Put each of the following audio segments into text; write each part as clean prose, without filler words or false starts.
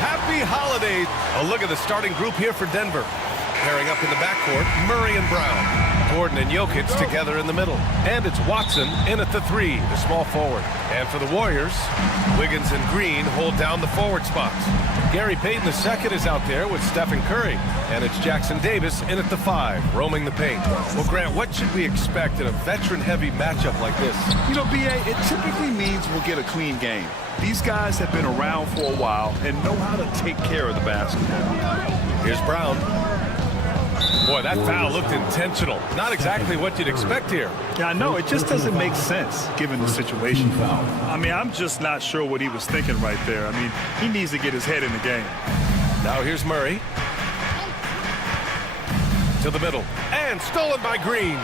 Happy holidays. A look at the starting group here for Denver. Pairing up in the backcourt, Murray and Brown. Gordon and Jokic together in the middle. And it's Watson in at the 3, the small forward. And for the Warriors, Wiggins and Green hold down the forward spots. Gary Payton II is out there with Stephen Curry. And it's Jackson Davis in at the 5, roaming the paint. Well, Grant, what should we expect in a veteran-heavy matchup like this? You know, B.A., it typically means we'll get a clean game. These guys have been around for a while and know how to take care of the basketball. Here's Brown. Boy, that foul looked intentional. Not exactly what you'd expect here. Yeah, I know. It just doesn't make sense given the situation. I mean, I'm just not sure what he was thinking right there. I mean, he needs to get his head in the game. Now here's Murray. To the middle. And stolen by Green.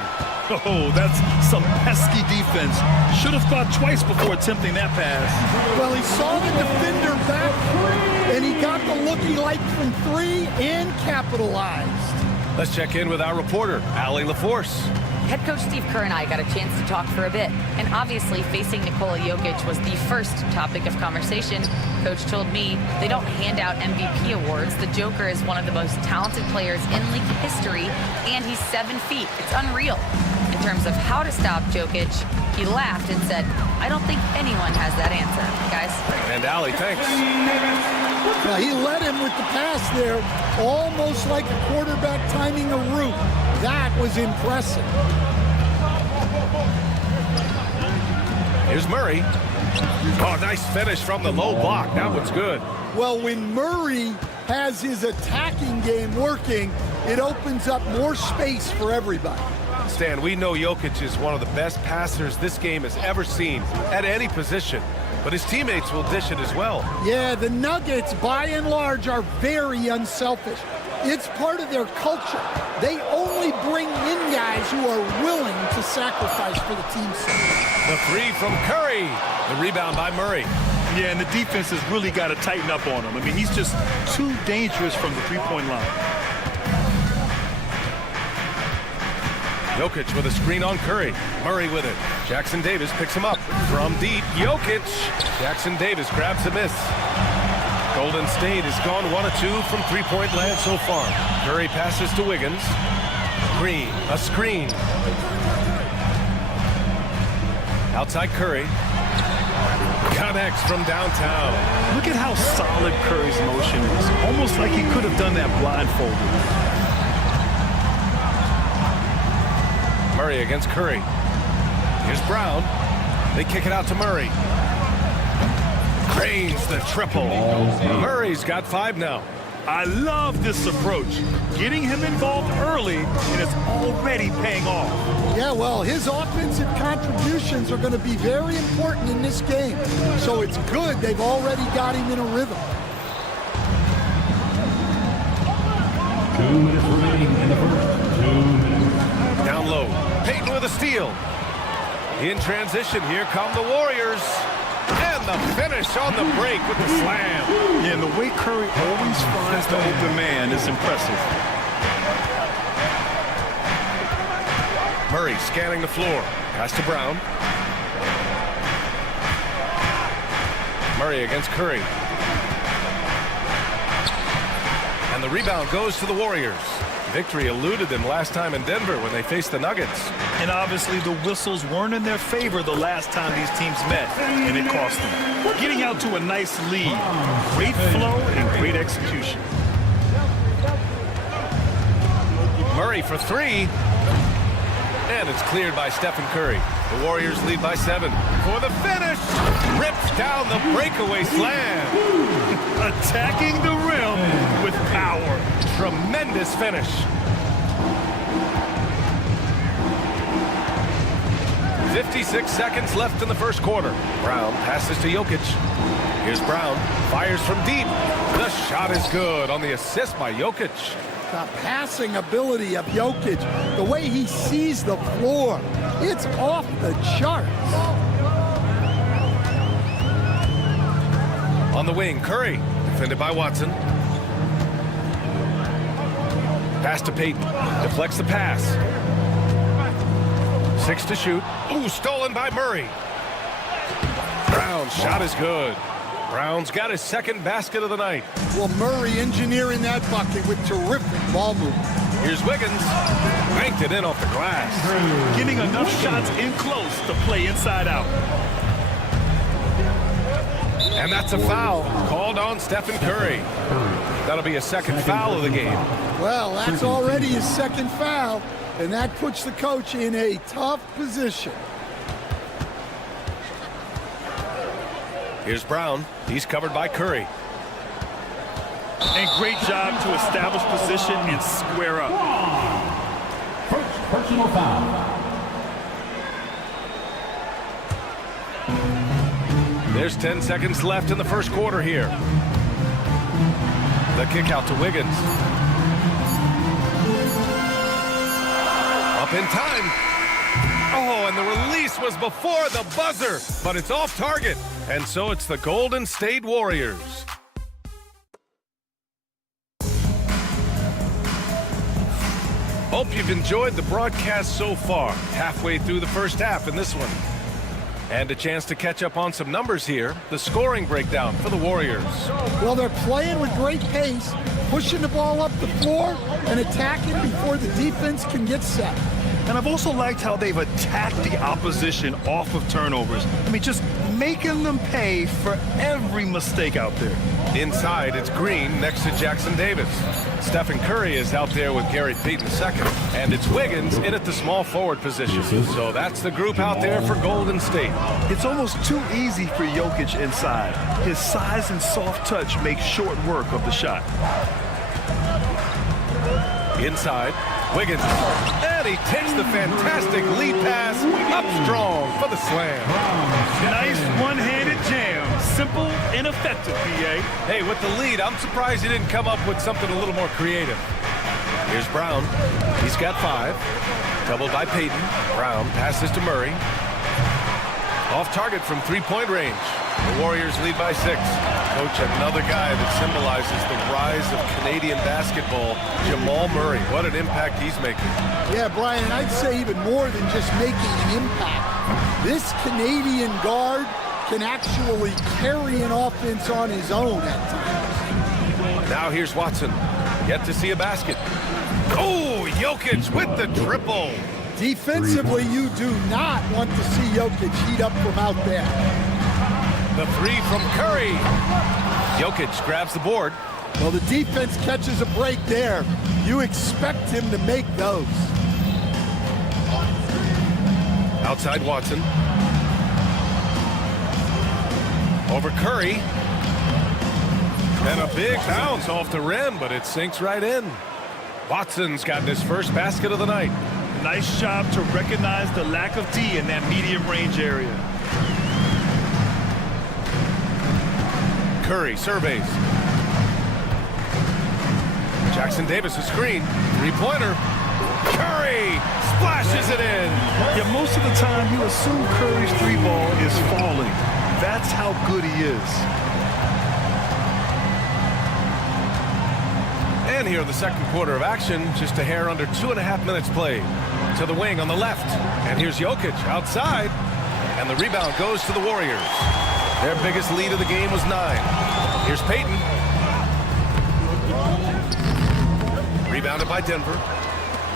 Oh, that's some pesky defense. Should have thought twice before attempting that pass. Well, he saw the defender back, and he got the look he liked from 3 and capitalized. Let's check in with our reporter, Allie LaForce. Head coach Steve Kerr and I got a chance to talk for a bit, and obviously facing Nikola Jokic was the first topic of conversation. Coach told me they don't hand out MVP awards. The Joker is one of the most talented players in league history, and he's 7 feet. It's unreal. In terms of how to stop Jokic, he laughed and said, I don't think anyone has that answer, guys. And Allie, thanks. Now, he led him with the pass there, almost like a quarterback timing a route. That was impressive. Here's Murray. Oh, nice finish from the low block. That one's good. Well, when Murray has his attacking game working, it opens up more space for everybody. Stan, we know Jokic is one of the best passers this game has ever seen at any position, but his teammates will dish it as well. Yeah, the Nuggets, by and large, are very unselfish. It's part of their culture. They only bring in guys who are willing to sacrifice for the team's sake. The 3 from Curry. The rebound by Murray. Yeah, and the defense has really got to tighten up on him. I mean, he's just too dangerous from the three-point line. Jokic with a screen on Curry. Murray with it. Jackson Davis picks him up. From deep, Jokic. Jackson Davis grabs a miss. Golden State has gone 1 of 2 from three-point land so far. Curry passes to Wiggins. Green, a screen. Outside Curry. Connects from downtown. Look at how solid Curry's motion is. Almost like he could have done that blindfolded. Murray against Curry. Here's Brown. They kick it out to Murray. Cranes the triple. Murray's got 5 now. I love this approach. Getting him involved early, and it's already paying off. Yeah, well, his offensive contributions are going to be very important in this game. So it's good they've already got him in a rhythm. 2 minutes remaining in the first. 2 minutes. Down low. Payton with a steal. In transition, here come the Warriors. And the finish on the break with the slam. Yeah, and the way Curry always finds the open man is impressive. Murray scanning the floor. Pass to Brown. Murray against Curry. And the rebound goes to the Warriors. Victory eluded them last time in Denver when they faced the Nuggets. And obviously the whistles weren't in their favor the last time these teams met, and it cost them. Getting out to a nice lead. Great flow and great execution. Murray for 3. And it's cleared by Stephen Curry. The Warriors lead by 7. For the finish! Rips down the breakaway slam. Attacking the rim with power. Tremendous finish. 56 seconds left in the first quarter. Brown passes to Jokic. Here's Brown, fires from deep. The shot is good on the assist by Jokic. The passing ability of Jokic, the way he sees the floor, it's off the charts. On the wing, Curry, defended by Watson. Pass to Payton, deflects the pass. 6 to shoot. Ooh, stolen by Murray. Brown's shot is good. Brown's got his second basket of the night. Well, Murray engineering that bucket with terrific ball movement. Here's Wiggins. Banked it in off the glass. Getting enough shots in close to play inside out. And that's a foul called on Stephen Curry. That'll be a second foul of the game. Well, that's already his second foul, and that puts the coach in a tough position. Here's Brown. He's covered by Curry. And great job to establish position and square up. First personal foul. There's 10 seconds left in the first quarter here. The kick out to Wiggins. Up in time. Oh, and the release was before the buzzer, but it's off target. And so it's the Golden State Warriors. Hope you've enjoyed the broadcast so far. Halfway through the first half in this one. And a chance to catch up on some numbers here. The scoring breakdown for the Warriors. Well, they're playing with great pace, pushing the ball up the floor and attacking before the defense can get set. And I've also liked how they've attacked the opposition off of turnovers. I mean, just making them pay for every mistake out there. Inside, it's Green next to Jackson Davis. Stephen Curry is out there with Gary Payton second. And it's Wiggins in at the small forward position. So that's the group out there for Golden State. It's almost too easy for Jokic inside. His size and soft touch make short work of the shot. Inside, Wiggins. And he takes the fantastic lead pass up strong for the slam. Nice one-handed jam. Simple and effective, PA. Hey, with the lead, I'm surprised he didn't come up with something a little more creative. Here's Brown. He's got 5. Doubled by Payton. Brown passes to Murray. Off target from three-point range. The Warriors lead by 6. Coach, another guy that symbolizes the rise of Canadian basketball, Jamal Murray. What an impact he's making. Yeah, Brian, I'd say even more than just making an impact. This Canadian guard can actually carry an offense on his own at times. Now here's Watson. Yet to see a basket. Oh, Jokic with the triple. Defensively, you do not want to see Jokic heat up from out there. The 3 from Curry. Jokic grabs the board. Well, the defense catches a break there. You expect him to make those. Outside Watson. Over Curry. And a big bounce off the rim, but it sinks right in. Watson's gotten his first basket of the night. Nice job to recognize the lack of D in that medium range area. Curry surveys. Jackson Davis, a screen. 3-pointer. Curry splashes it in. Yeah, most of the time you assume Curry's 3-ball is falling. That's how good he is. And here in the second quarter of action, just a hair under 2.5 minutes played. To the wing on the left. And here's Jokic outside. And the rebound goes to the Warriors. Their biggest lead of the game was 9. Here's Payton. Rebounded by Denver.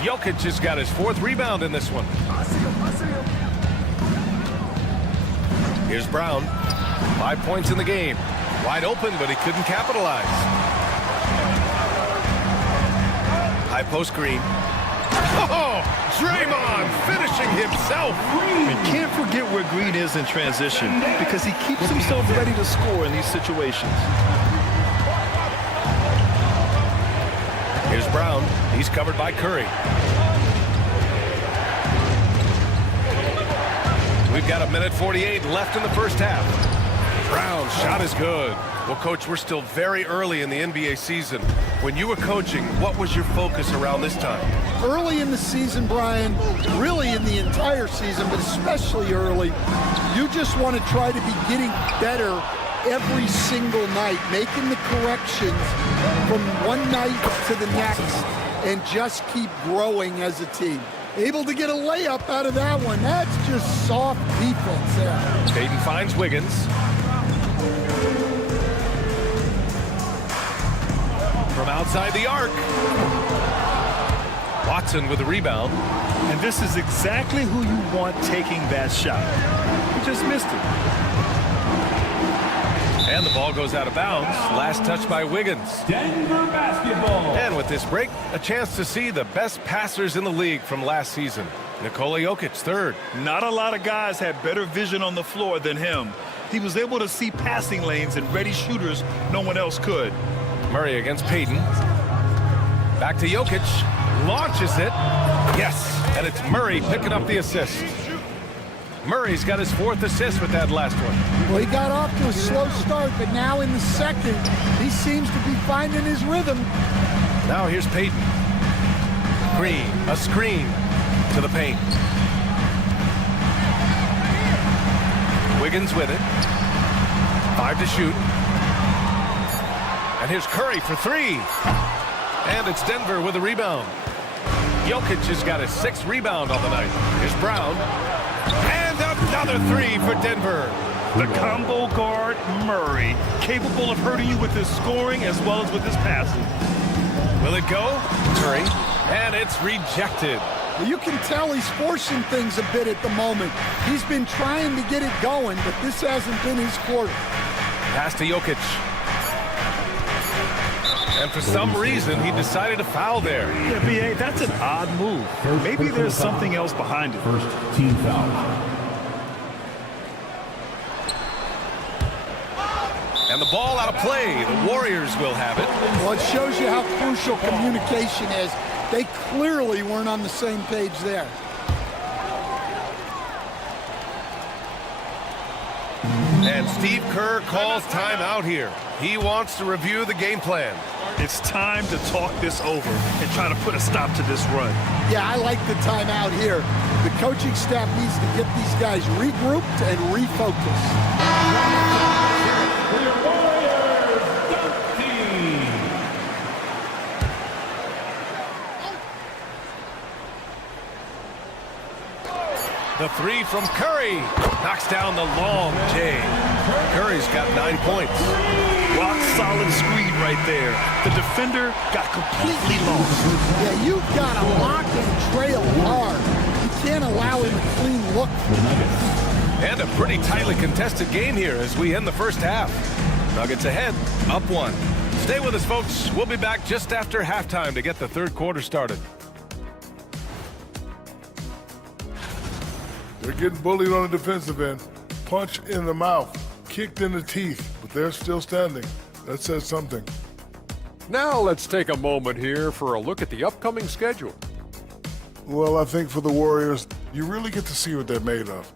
Jokic has got his 4th rebound in this one. Here's Brown. 5 points in the game. Wide open, but he couldn't capitalize. High post Green. Oh, Draymond finishing himself. You can't forget where Green is in transition because he keeps himself ready to score in these situations. Here's Brown. He's covered by Curry. We've got 1:48 left in the first half. Brown's shot is good. Well, Coach, we're still very early in the NBA season. When you were coaching, what was your focus around this time? Early in the season, Brian, really in the entire season, but especially early, you just want to try to be getting better every single night, making the corrections from one night to the next, and just keep growing as a team. Able to get a layup out of that one. That's just soft defense there. Payton finds Wiggins. From outside the arc. Watson with the rebound. And this is exactly who you want taking that shot. He just missed it. And the ball goes out of bounds. Last touch by Wiggins. Denver basketball. And with this break, a chance to see the best passers in the league from last season. Nikola Jokic, third. Not a lot of guys had better vision on the floor than him. He was able to see passing lanes and ready shooters no one else could. Murray against Payton. Back to Jokic. Launches it. Yes. And it's Murray picking up the assist. Murray's got his 4th assist with that last one. Well, he got off to a slow start, but now in the second, he seems to be finding his rhythm. Now here's Payton. Green, a screen to the paint. Wiggins with it. 5 to shoot. And here's Curry for 3. And it's Denver with a rebound. Jokic has got his 6th rebound on the night. Here's Brown. And another 3 for Denver. The combo guard, Murray, capable of hurting you with his scoring as well as with his passing. Will it go? Curry. And it's rejected. Well, you can tell he's forcing things a bit at the moment. He's been trying to get it going, but this hasn't been his quarter. Pass to Jokic. And for some reason, he decided to foul there. Yeah, B.A., that's an odd move. Maybe there's something else behind it. First team foul. And the ball out of play. The Warriors will have it. Well, it shows you how crucial communication is. They clearly weren't on the same page there. And Steve Kerr calls timeout here. He wants to review the game plan. It's time to talk this over and try to put a stop to this run. Yeah, I like the timeout here. The coaching staff needs to get these guys regrouped and refocused. For your Warriors, dunk team. The 3 from Curry. Knocks down the long J. Curry's got 9 points. Rock solid screen right there. The defender got completely lost. Yeah, you've got to lock and trail hard. You can't allow him a clean look. And a pretty tightly contested game here as we end the first half. Nuggets ahead, up 1. Stay with us, folks. We'll be back just after halftime to get the third quarter started. They're getting bullied on the defensive end. Punch in the mouth, kicked in the teeth, but they're still standing. That says something. Now let's take a moment here for a look at the upcoming schedule. Well, I think for the Warriors, you really get to see what they're made of.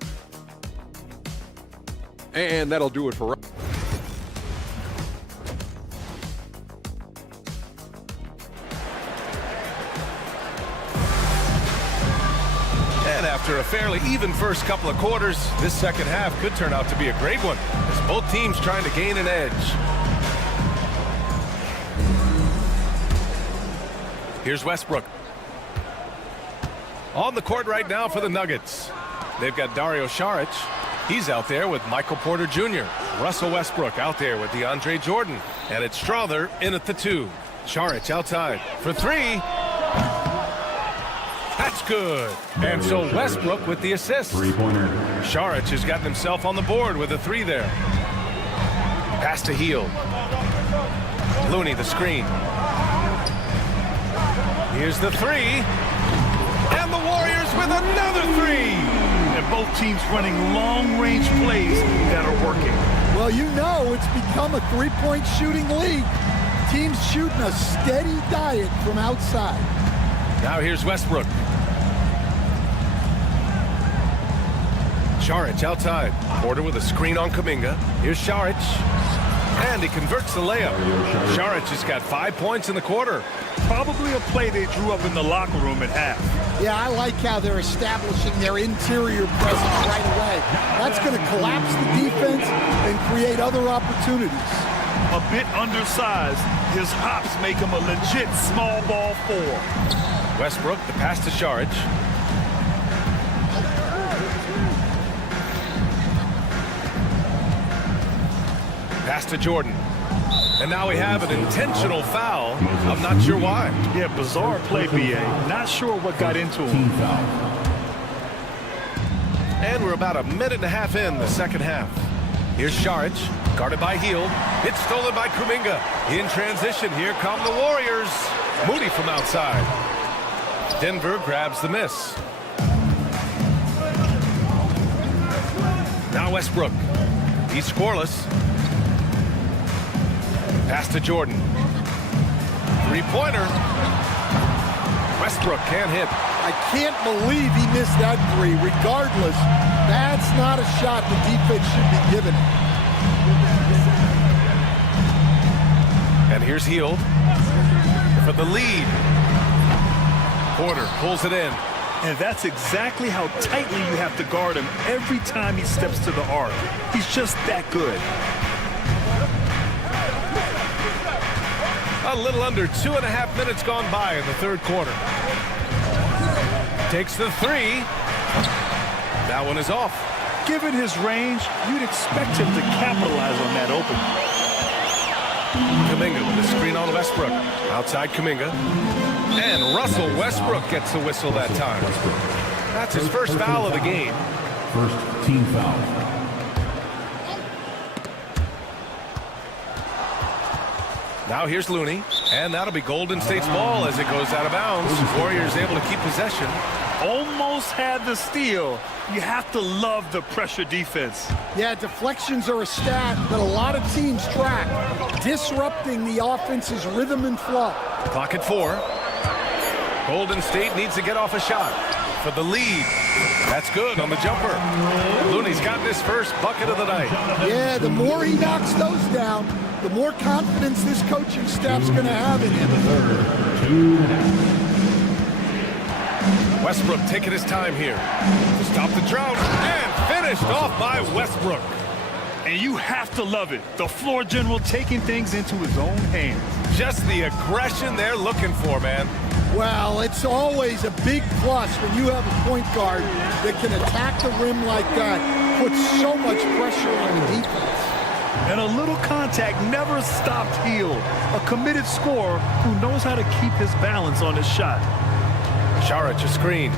And that'll do it for us. And after a fairly even first couple of quarters, this second half could turn out to be a great one as both teams trying to gain an edge. Here's Westbrook. On the court right now for the Nuggets. They've got Dario Saric. He's out there with Michael Porter Jr. Russell Westbrook out there with DeAndre Jordan. And it's Strother in at the 2. Saric outside for 3. That's good. And so Westbrook with the assist. Three-pointer. Saric has gotten himself on the board with a 3 there. Pass to Hield. Looney the screen. Here's the 3. And the Warriors with another 3. And both teams running long-range plays that are working. Well, you know it's become a three-point shooting league. Teams shooting a steady diet from outside. Now here's Westbrook. Saric outside. Porter with a screen on Kuminga. Here's Saric. And he converts the layup. Saric has got 5 points in the quarter. Probably a play they drew up in the locker room at half. Yeah, I like how they're establishing their interior presence right away. That's going to collapse the defense and create other opportunities. A bit undersized, his hops make him a legit small ball 4. Westbrook, the pass to Saric. Pass to Jordan. And now we have an intentional foul. I'm not sure why. Yeah, bizarre play, B.A. Not sure what got into him. And we're about a minute and a half in the second half. Here's Saric, guarded by Hield. It's stolen by Kuminga. In transition, here come the Warriors. Moody from outside. Denver grabs the miss. Now Westbrook. He's scoreless. Pass to Jordan. Three-pointer. Westbrook can't hit. I can't believe he missed that three. Regardless, that's not a shot the defense should be giving. And here's Hield for the lead. Porter pulls it in. And that's exactly how tightly you have to guard him every time he steps to the arc. He's just that good. A little under 2.5 minutes gone by in the third quarter. Takes the three. That one is off. Given his range, you'd expect him to capitalize on that opening. Kuminga with the screen on Westbrook. Outside Kuminga. And Russell Westbrook gets the whistle that time. That's his first foul of the game. First team foul. Now here's Looney, and that'll be Golden State's ball as it goes out of bounds. Warriors able to keep possession. Almost had the steal. You have to love the pressure defense. Yeah, deflections are a stat that a lot of teams track, disrupting the offense's rhythm and flow. Clock at 4. Golden State needs to get off a shot for the lead. That's good on the jumper. Looney's gotten his first bucket of the night. Yeah, the more he knocks those down, the more confidence this coaching staff's going to have in him. Westbrook taking his time here to stop the drought, and finished off by Westbrook. And you have to love it. The floor general taking things into his own hands. Just the aggression they're looking for, man. Well, it's always a big plus when you have a point guard that can attack the rim like that, put so much pressure on the defense. And a little contact never stopped Hield. A committed scorer who knows how to keep his balance on his shot. Saric a screen.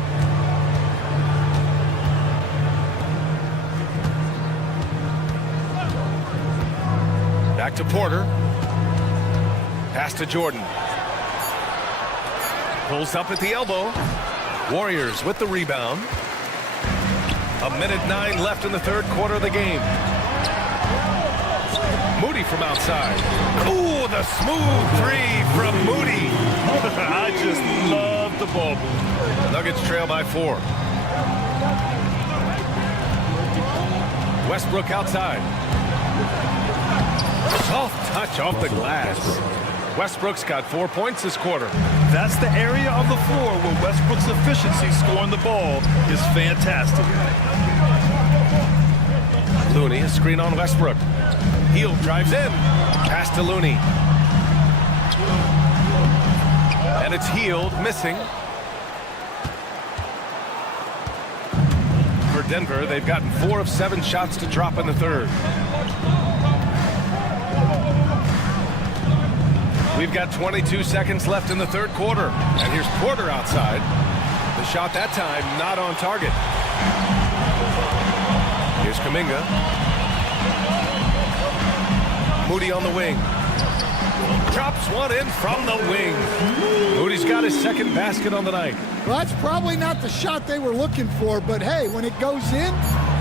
Back to Porter. Pass to Jordan. Pulls up at the elbow. Warriors with the rebound. 1:09 left in the third quarter of the game. Moody from outside. Ooh, the smooth three from Moody. I just love the ball. Nuggets trail by 4. Westbrook outside. Soft touch off the glass. Westbrook's got 4 points this quarter. That's the area of the floor where Westbrook's efficiency scoring the ball is fantastic. Looney, a screen on Westbrook. Hield drives in. Pass to Looney. And it's Hield missing. For Denver, they've gotten 4 of 7 shots to drop in the third. We've got 22 seconds left in the third quarter. And here's Porter outside. The shot that time not on target. Here's Kuminga. Moody on the wing. Drops one in from the wing. Moody's got his second basket on the night. Well, that's probably not the shot they were looking for, but hey, when it goes in,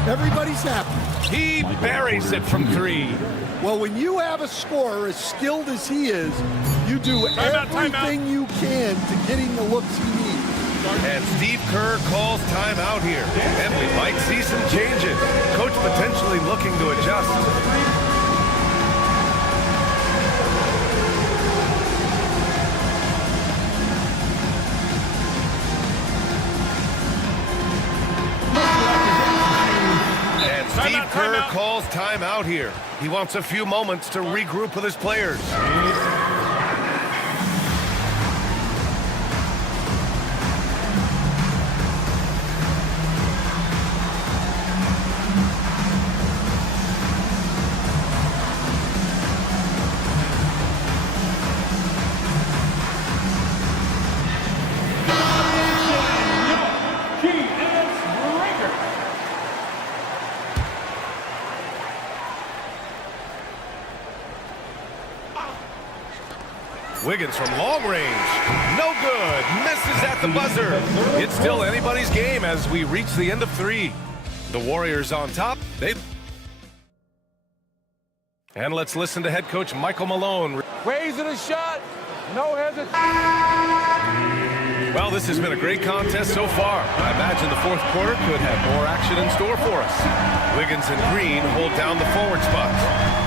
everybody's happy. He buries it from 3. Well, when you have a scorer as skilled as he is, you do everything you can to get him the looks he needs. And Steve Kerr calls timeout here. And we might see some changes. Coach potentially looking to adjust. And Steve Kerr calls timeout here. He wants a few moments to regroup with his players. Wiggins from long range. No good. Misses at the buzzer. It's still anybody's game as we reach the end of 3. The Warriors on top. And let's listen to head coach Michael Malone. Raising a shot. No hesitation. Well, this has been a great contest so far. I imagine the fourth quarter could have more action in store for us. Wiggins and Green hold down the forward spots.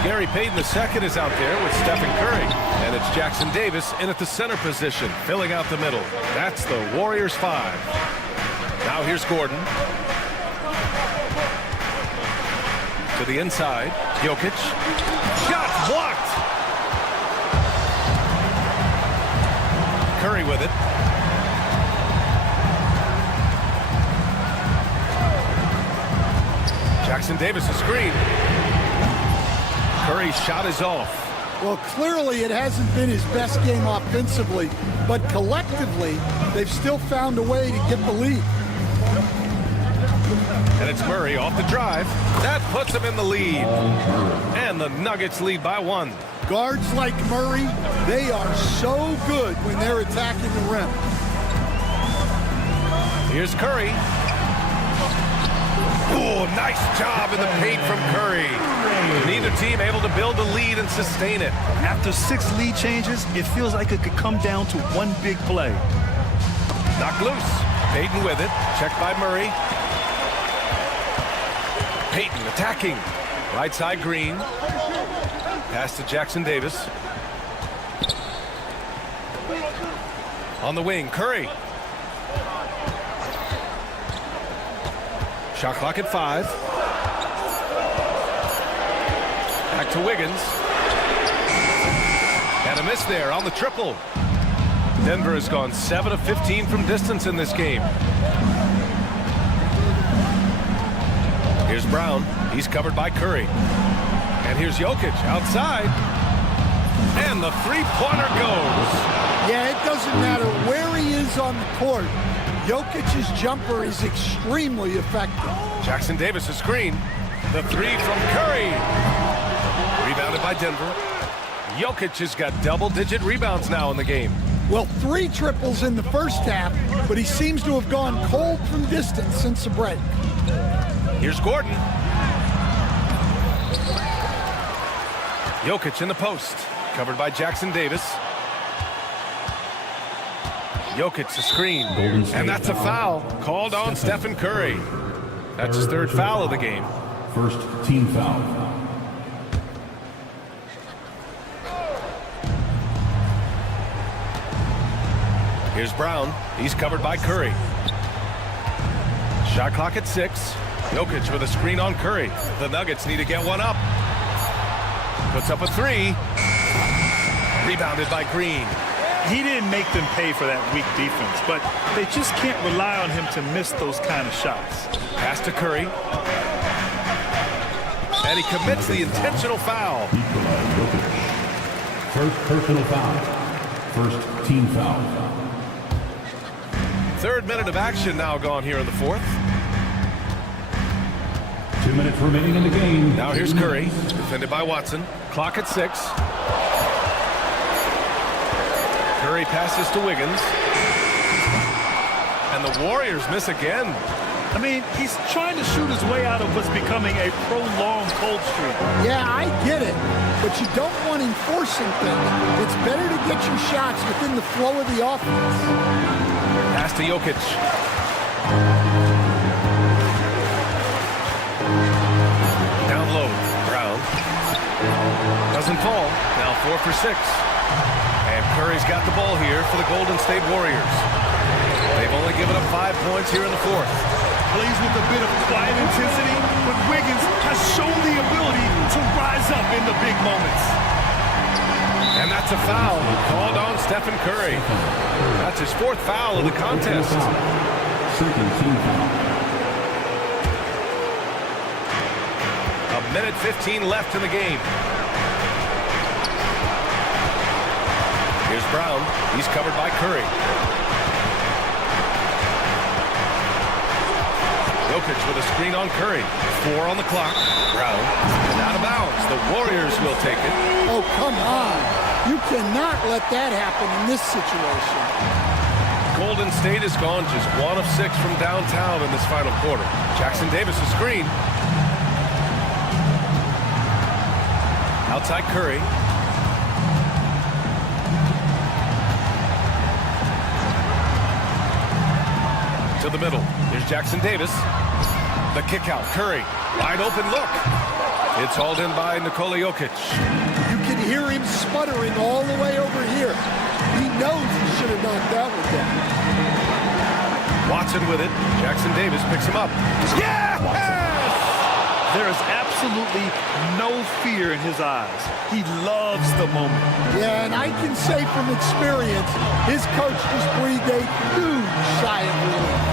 Gary Payton II is out there with Stephen Curry. And it's Jackson Davis in at the center position, filling out the middle. That's the Warriors 5. Now here's Gordon. To the inside. Jokic. Shot blocked. Curry with it. Jackson Davis a screen. Curry's shot is off. Well, clearly it hasn't been his best game offensively, but collectively, they've still found a way to get the lead. And it's Murray off the drive. That puts him in the lead. And the Nuggets lead by 1. Guards like Murray, they are so good when they're attacking the rim. Here's Curry. Oh, nice job in the paint from Curry. Neither team able to build a lead and sustain it. After 6 lead changes, it feels like it could come down to one big play. Knocked loose. Payton with it. Checked by Murray. Payton attacking. Right side Green. Pass to Jackson Davis. On the wing, Curry. Shot clock at 5. Back to Wiggins. And a miss there on the triple. Denver has gone 7 of 15 from distance in this game. Here's Brown. He's covered by Curry. And here's Jokic outside. And the three-pointer goes. Yeah, it doesn't matter where he is on the court. Jokic's jumper is extremely effective. Jackson Davis a screen. The 3 from Curry. Rebounded by Denver. Jokic has got double-digit rebounds now in the game. Well, 3 triples in the first half, but he seems to have gone cold from distance since the break. Here's Gordon. Jokic in the post. Covered by Jackson Davis. Jokic a screen. And that's a foul called on Stephen Curry. That's his 3rd foul of the game. First team foul. Here's Brown. He's covered by Curry. Shot clock at 6. Jokic with a screen on Curry. The Nuggets need to get one up. Puts up a 3. Rebounded by Green. He didn't make them pay for that weak defense, but they just can't rely on him to miss those kind of shots. Pass to Curry. And he commits the intentional foul. First personal foul. First team foul. 3rd minute of action now gone here in the 4th. 2 minutes remaining in the game. Now here's Curry, defended by Watson. Clock at 6. Curry passes to Wiggins. And the Warriors miss again. I mean, he's trying to shoot his way out of what's becoming a prolonged cold streak. Yeah, I get it, but you don't want enforcing things. It's better to get your shots within the flow of the offense. Pass to Jokic. Down low, Brown. Doesn't fall. Now 4 for 6. And Curry's got the ball here for the Golden State Warriors. They've only given up 5 points here in the fourth. Plays with a bit of quiet intensity, but Wiggins has shown the ability to rise up in the big moments. And that's a foul called on Stephen Curry. That's his 4th foul of the contest. Second team foul. A minute 15 left in the game. Here's Brown. He's covered by Curry. Jokic with a screen on Curry. 4 on the clock. Brown and out of bounds. The Warriors will take it. Oh, come on. You cannot let that happen in this situation. Golden State has gone just 1 of 6 from downtown in this final quarter. Jackson Davis a screen. Outside Curry. To the middle. Here's Jackson Davis. The kick out. Curry. Wide open look. It's hauled in by Nikola Jokic. You can hear him sputtering all the way over here. He knows he should have knocked that one down. Watson with it. Jackson Davis picks him up. Yes! There is absolutely no fear in his eyes. He loves the moment. Yeah, and I can say from experience, his coach just breathed a huge sigh of relief.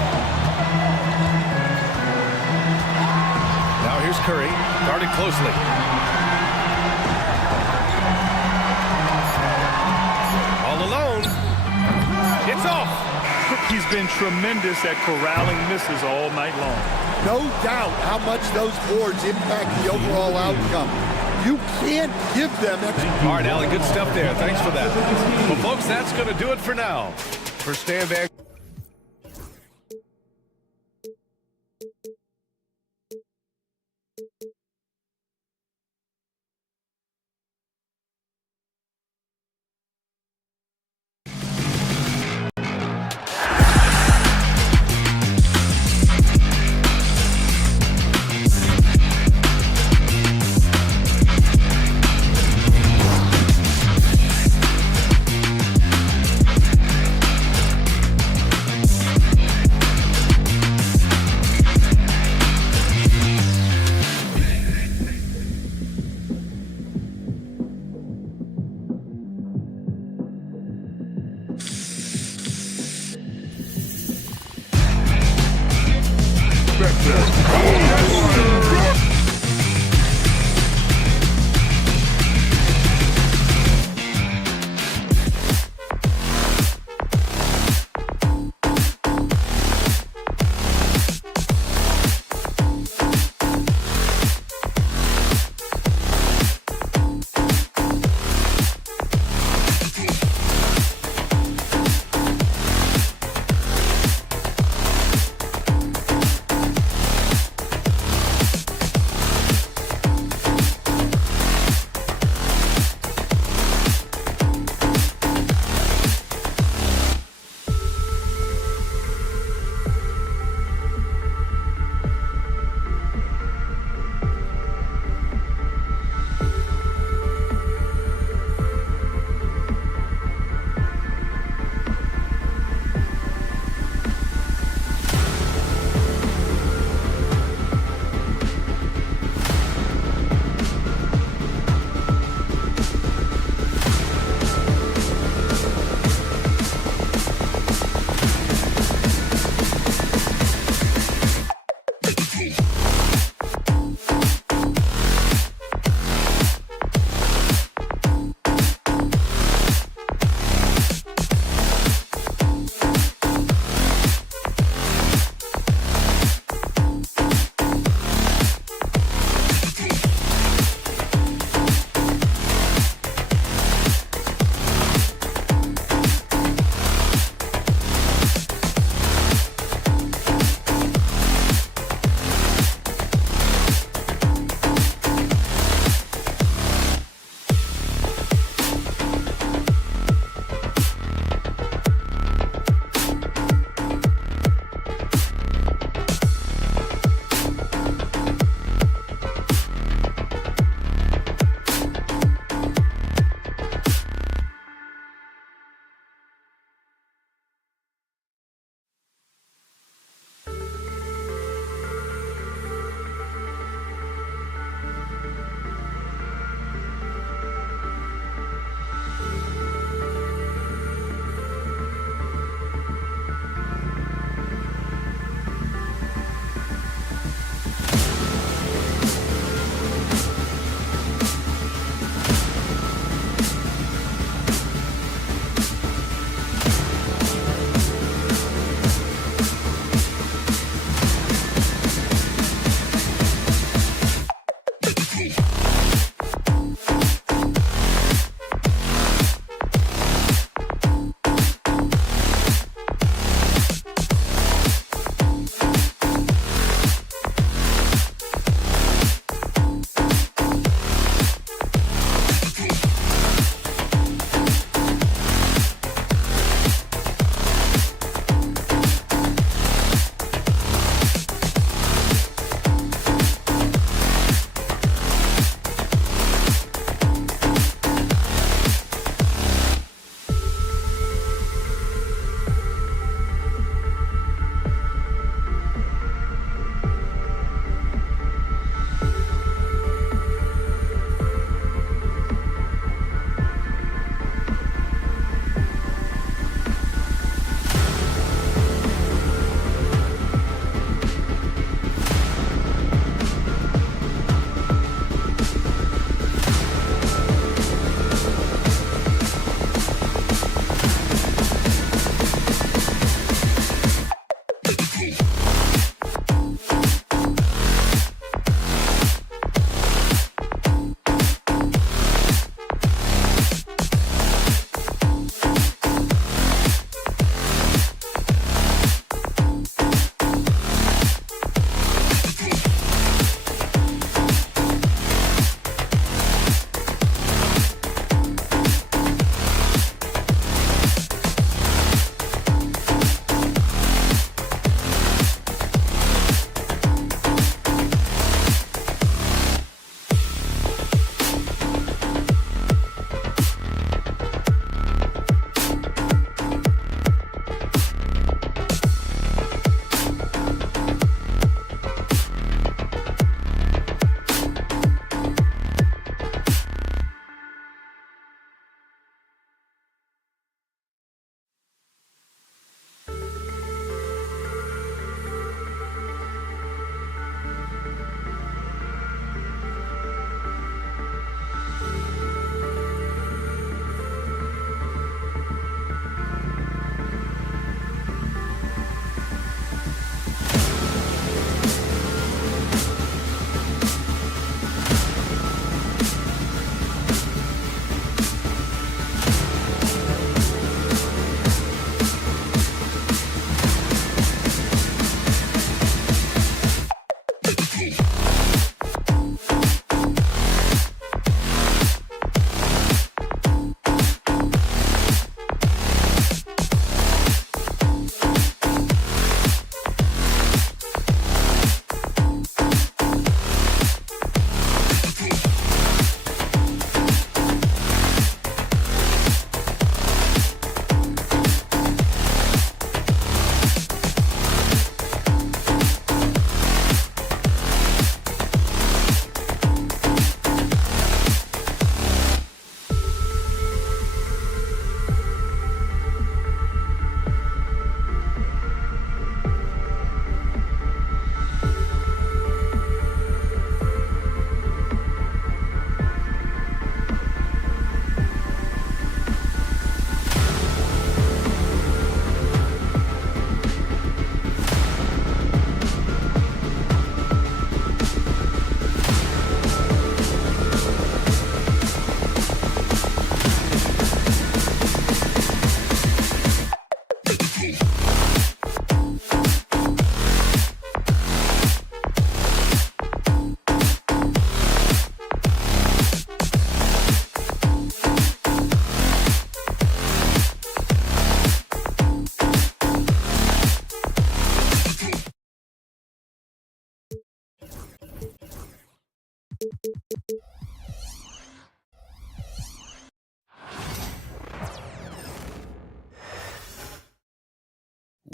Now here's Curry, guarded closely. All alone. It's off. He's been tremendous at corralling misses all night long. No doubt how much those boards impact the overall outcome. You can't give them extra. All right, Allie, good stuff there. Thanks for that. Well, folks, that's going to do it for now. For Stan Van...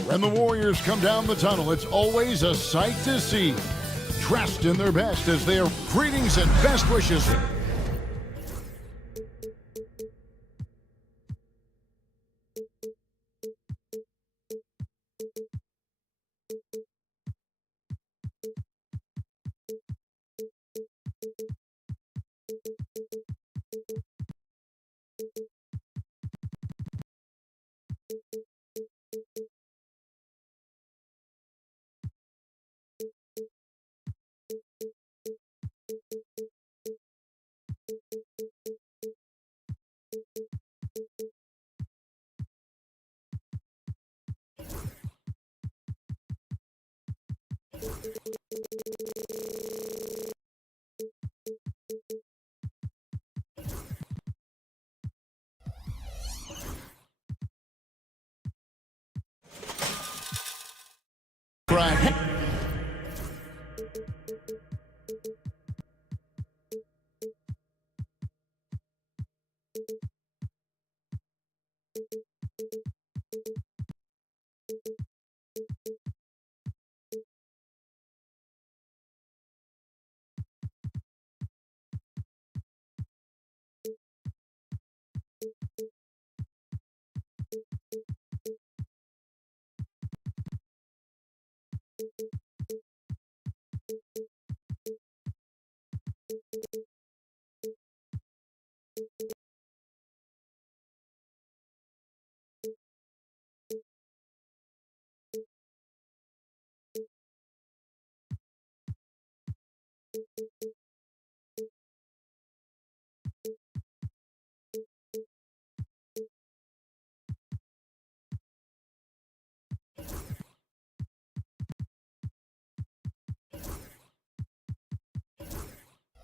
When the Warriors come down the tunnel, it's always a sight to see. Dressed in their best as they are greetings and best wishes. Right.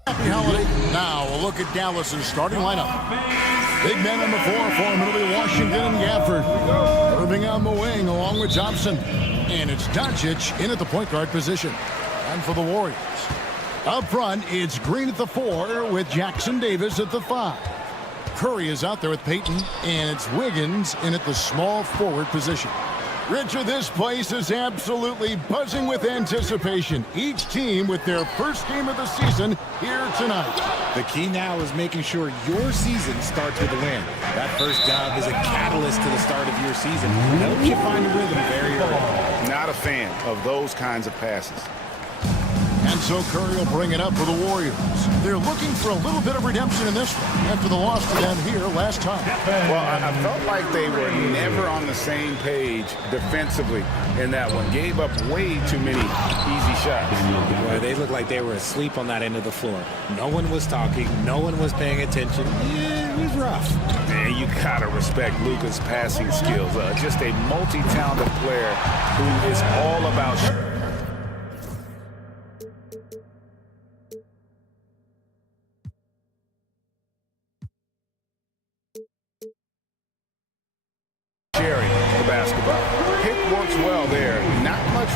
Happy holiday. Now a look at Dallas's starting lineup. Big man number 4 for him. It'll be Washington and Gafford. Irving on the wing along with Thompson. And it's Doncic in at the point guard position. And for the Warriors, up front, it's Green at the 4 with Jackson Davis at the 5. Curry is out there with Payton, and it's Wiggins in at the small forward position. Richard, this place is absolutely buzzing with anticipation. Each team with their first game of the season here tonight. The key now is making sure your season starts with a win. That first job is a catalyst to the start of your season. It helps you find a rhythm very early. Not a fan of those kinds of passes. And so Curry will bring it up for the Warriors. They're looking for a little bit of redemption in this one after the loss to them here last time. Well, I felt like they were never on the same page defensively in that one. Gave up way too many easy shots. Boy, they looked like they were asleep on that end of the floor. No one was talking. No one was paying attention. Yeah, it was rough. Man, you gotta respect Luka's passing skills. Just a multi-talented player who is all about sharing the basketball. Pick works well there. Not much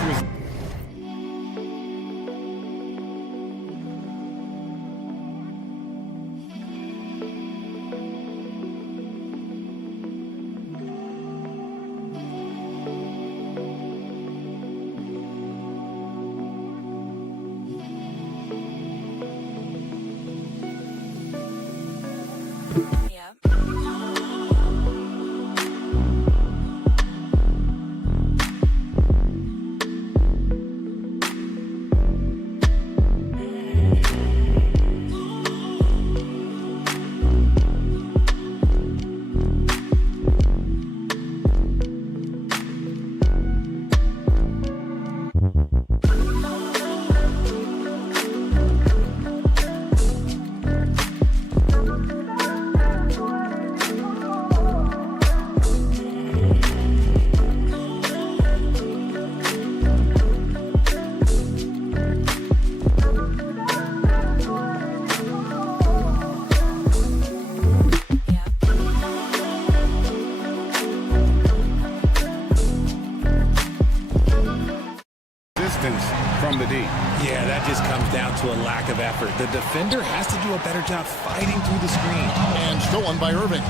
to a lack of effort. The defender has to do a better job fighting through the screen. And stolen by Irving.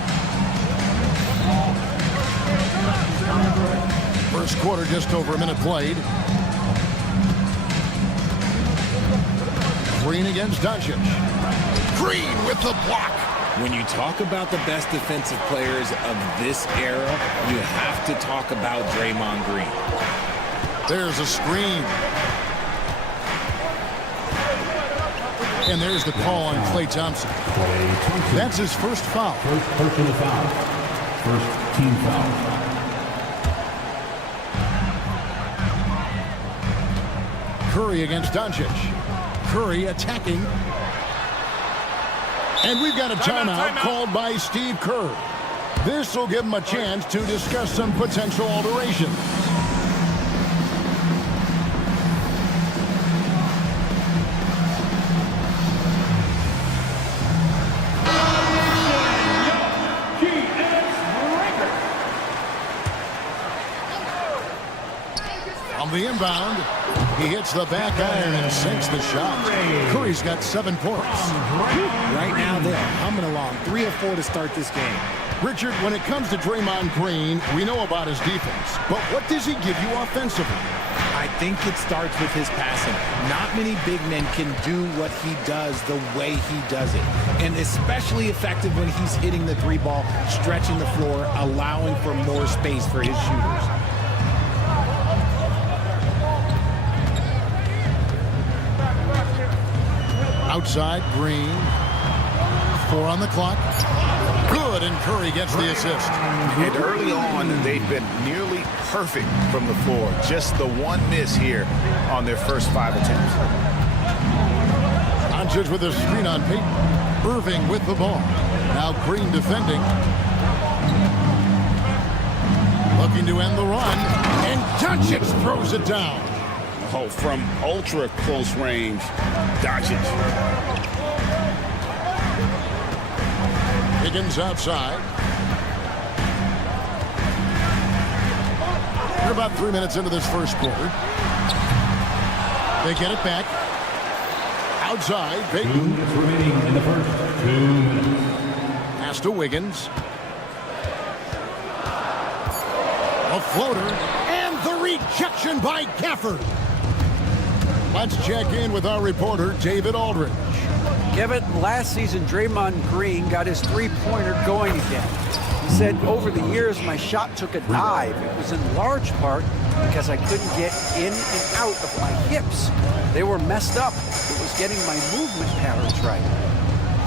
First quarter, just over a minute played. Green against Doncic. Green with the block. When you talk about the best defensive players of this era, you have to talk about Draymond Green. There's a screen. And there's the call on Klay Thompson. That's his first foul. First personal foul. First team foul. Curry against Doncic. Curry attacking. And we've got a timeout called by Steve Kerr. This will give him a chance to discuss some potential alterations. On the inbound, he hits the back iron and sinks the shot. Curry's got 7 points. Right now, they're humming along. 3 of 4 to start this game. Richard, when it comes to Draymond Green, we know about his defense. But what does he give you offensively? I think it starts with his passing. Not many big men can do what he does the way he does it. And especially effective when he's hitting the 3-ball, stretching the floor, allowing for more space for his shooters. Outside, Green. 4 on the clock. Good, and Curry gets the assist. And early on, they've been nearly perfect from the floor. Just the one miss here on their first 5 attempts. Doncic with a screen on Peyton. Irving with the ball. Now Green defending. Looking to end the run. And Doncic throws it down. Oh, from ultra close range, Doncic. Higgins outside. We're about 3 minutes into this first quarter. They get it back. Outside, Peyton. 2 minutes remaining in the first. 2 minutes. Pass to Wiggins. A floater. And the rejection by Gafford. Let's check in with our reporter, David Aldridge. Kevin, last season, Draymond Green got his three-pointer going again. He said, over the years, my shot took a dive. It was in large part because I couldn't get in and out of my hips. They were messed up. It was getting my movement patterns right.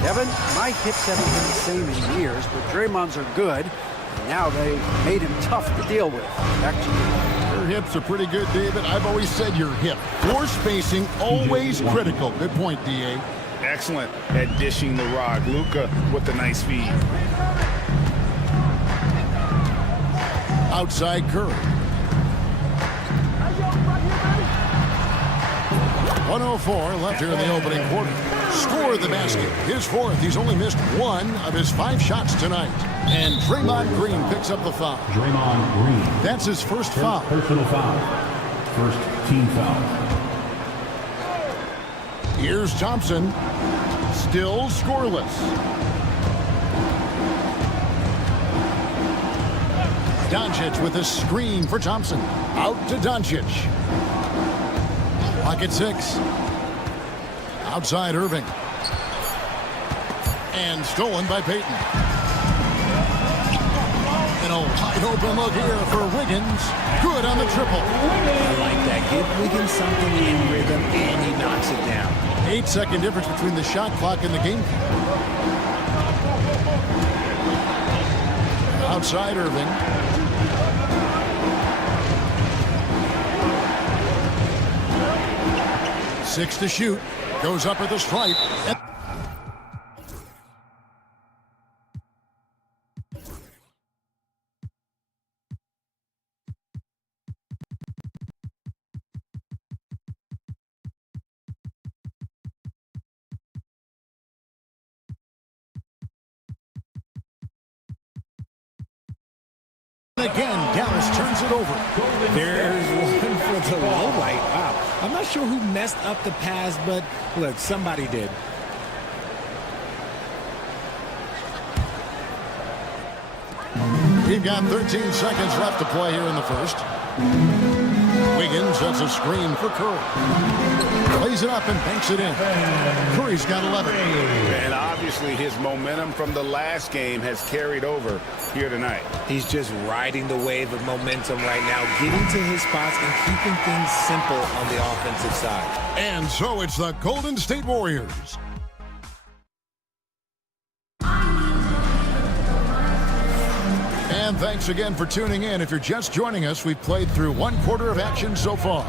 Kevin, my hips haven't been the same in years, but Draymond's are good. And now they made him tough to deal with. Back to you. Your hips are pretty good, David. I've always said your hip. Floor spacing, always critical. Good point, D.A. Excellent at dishing the rock. Luka with the nice feed. Outside Curry. 1:04 left here in the opening quarter. Scored the basket. His 4th. He's only missed 1 of his 5 shots tonight. And Draymond Green picks up the foul. Draymond Green. That's his first foul. Personal foul. First team foul. Here's Thompson. Still scoreless. Doncic with a screen for Thompson. Out to Doncic. Pocket 6. Outside Irving. And stolen by Peyton. And a wide open look here for Wiggins. Good on the triple. I like that. Give Wiggins something in rhythm, and he knocks it down. 8-second difference between the shot clock and the game clock. Outside Irving. Six to shoot. Goes up at the stripe. Again, Dallas turns it over. There's one for the low light. Wow. I'm not sure who messed up the pass, but look, somebody did. We've got 13 seconds left to play here in the first. Wiggins sets a screen for Curry. Plays it up and banks it in. Curry's got 11. And obviously his momentum from the last game has carried over here tonight. He's just riding the wave of momentum right now, getting to his spots and keeping things simple on the offensive side. And so it's the Golden State Warriors. And thanks again for tuning in. If you're just joining us, we've played through one quarter of action so far.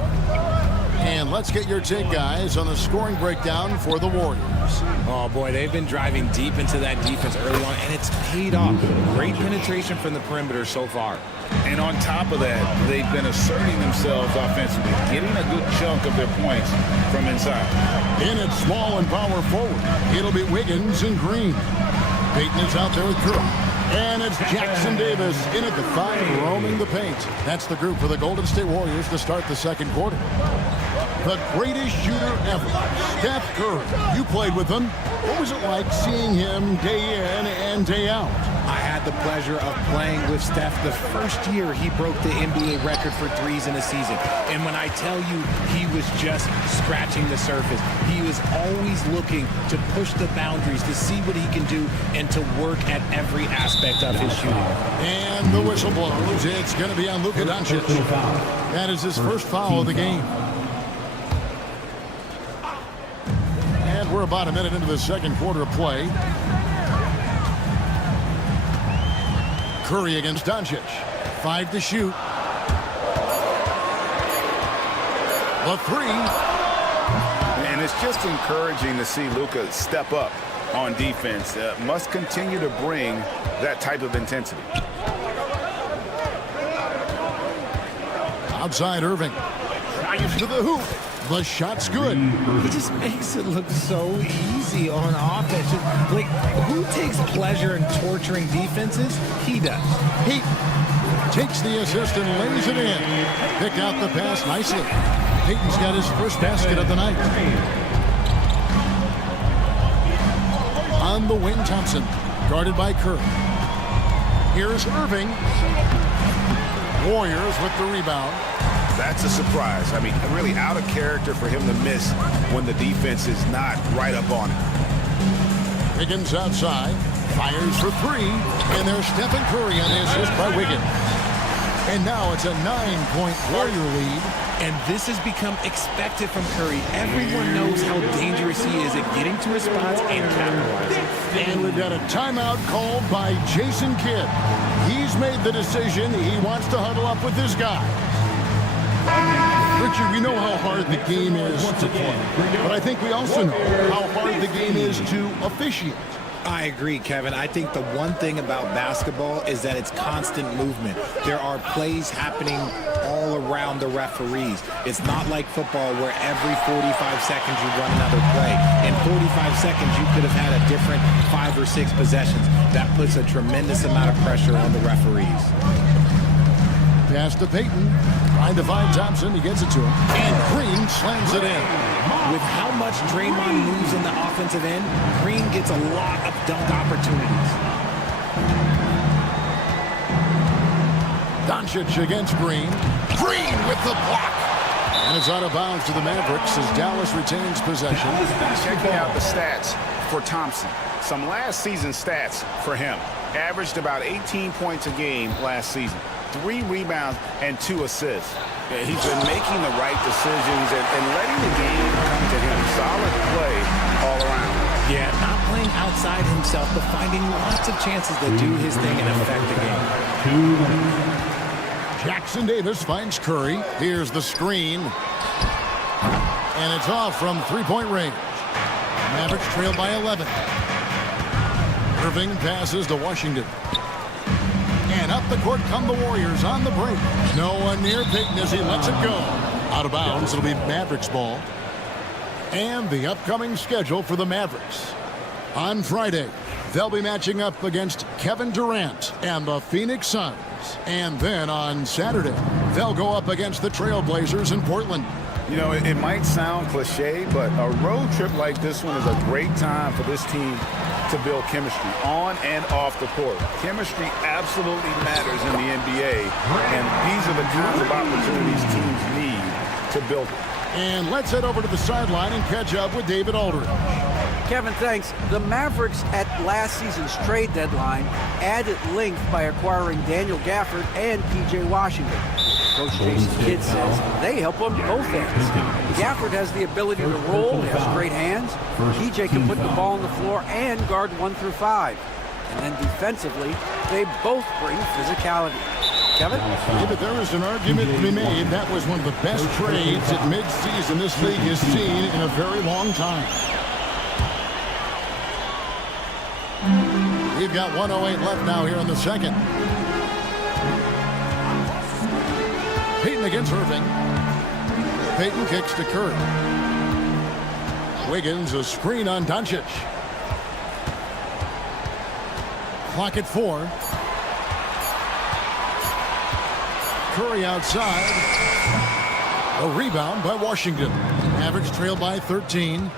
And let's get your take, guys, on the scoring breakdown for the Warriors. Oh, boy, they've been driving deep into that defense early on, and it's paid off. Great penetration from the perimeter so far. And on top of that, they've been asserting themselves offensively, getting a good chunk of their points from inside. In at small and power forward, it'll be Wiggins and Green. Payton is out there with Curry. And it's Jackson Davis in at the 5, roaming the paint. That's the group for the Golden State Warriors to start the second quarter. The greatest shooter ever, Steph Curry. You played with him. What was it like seeing him day in and day out? I had the pleasure of playing with Steph the first year he broke the NBA record for threes in a season. And when I tell you he was just scratching the surface, he was always looking to push the boundaries, to see what he can do, and to work at every aspect of his shooting. And the whistle blows. It's going to be on Luka Doncic. That is his first foul of the game. And we're about a minute into the second quarter of play. Curry against Doncic. 5 to shoot. The 3. And it's just encouraging to see Luka step up on defense. Must continue to bring that type of intensity. Outside Irving. Drives to the hoop. The shot's good. He just makes it look so easy on offense. Like, who takes pleasure in torturing defenses? He does. He takes the assist and lays it in. Picked out the pass nicely. Payton's got his first basket of the night. On the wing, Thompson, guarded by Curry. Here's Irving. Warriors with the rebound. That's a surprise. I mean, really out of character for him to miss when the defense is not right up on it. Wiggins outside, fires for 3, and there's Stephen Curry on the assist by Wiggins. And now it's a 9-point Warrior lead. And this has become expected from Curry. Everyone knows how dangerous he is at getting to his spots and capitalizing. And we've got a timeout called by Jason Kidd. He's made the decision. He wants to huddle up with his guy. Richard, we know how hard the game is to play, but I think we also know how hard the game is to officiate. I agree, Kevin. I think the one thing about basketball is that it's constant movement. There are plays happening all around the referees. It's not like football where every 45 seconds you run another play. In 45 seconds, you could have had a different 5 or 6 possessions. That puts a tremendous amount of pressure on the referees. Pass to Payton. Trying to find Thompson. He gets it to him. And Green slams it in. With how much Draymond moves in the offensive end, Green gets a lot of dunk opportunities. Doncic against Green. Green with the block. And it's out of bounds to the Mavericks as Dallas retains possession. Checking out the stats for Thompson. Some last season stats for him. Averaged about 18 points a game last season. 3 rebounds and 2 assists. He's been making the right decisions and letting the game come to him. Solid play all around. Yeah, not playing outside himself, but finding lots of chances to do his thing and affect the game. Jackson Davis finds Curry. Here's the screen. And it's off from 3-point range. Mavericks trail by 11. Irving passes to Washington. And up the court come the Warriors on the break. No one near Payton as he lets it go. Out of bounds, it'll be Mavericks ball. And the upcoming schedule for the Mavericks. On Friday, they'll be matching up against Kevin Durant and the Phoenix Suns. And then on Saturday, they'll go up against the Trailblazers in Portland. You know, it might sound cliche, but a road trip like this one is a great time for this team to build chemistry on and off the court. Chemistry absolutely matters in the NBA, and these are the kinds of opportunities teams need to build it. And let's head over to the sideline and catch up with David Aldridge. Kevin, thanks. The Mavericks at last season's trade deadline added length by acquiring Daniel Gafford and P.J. Washington. Coach Jason Kidd says they help on both ends. Gafford has the ability to roll, he has great hands. P.J. can put the ball on the floor and guard 1 through 5. And then defensively, they both bring physicality. Kevin? Yeah, but there is an argument to be made. That was one of the best trades at midseason this league has seen in a very long time. We've got 1:08 left now here in the second. Payton against Irving. Payton kicks to Curry. Wiggins, a screen on Doncic. Clock at 4. Curry outside. A rebound by Washington. Mavericks trail by 13.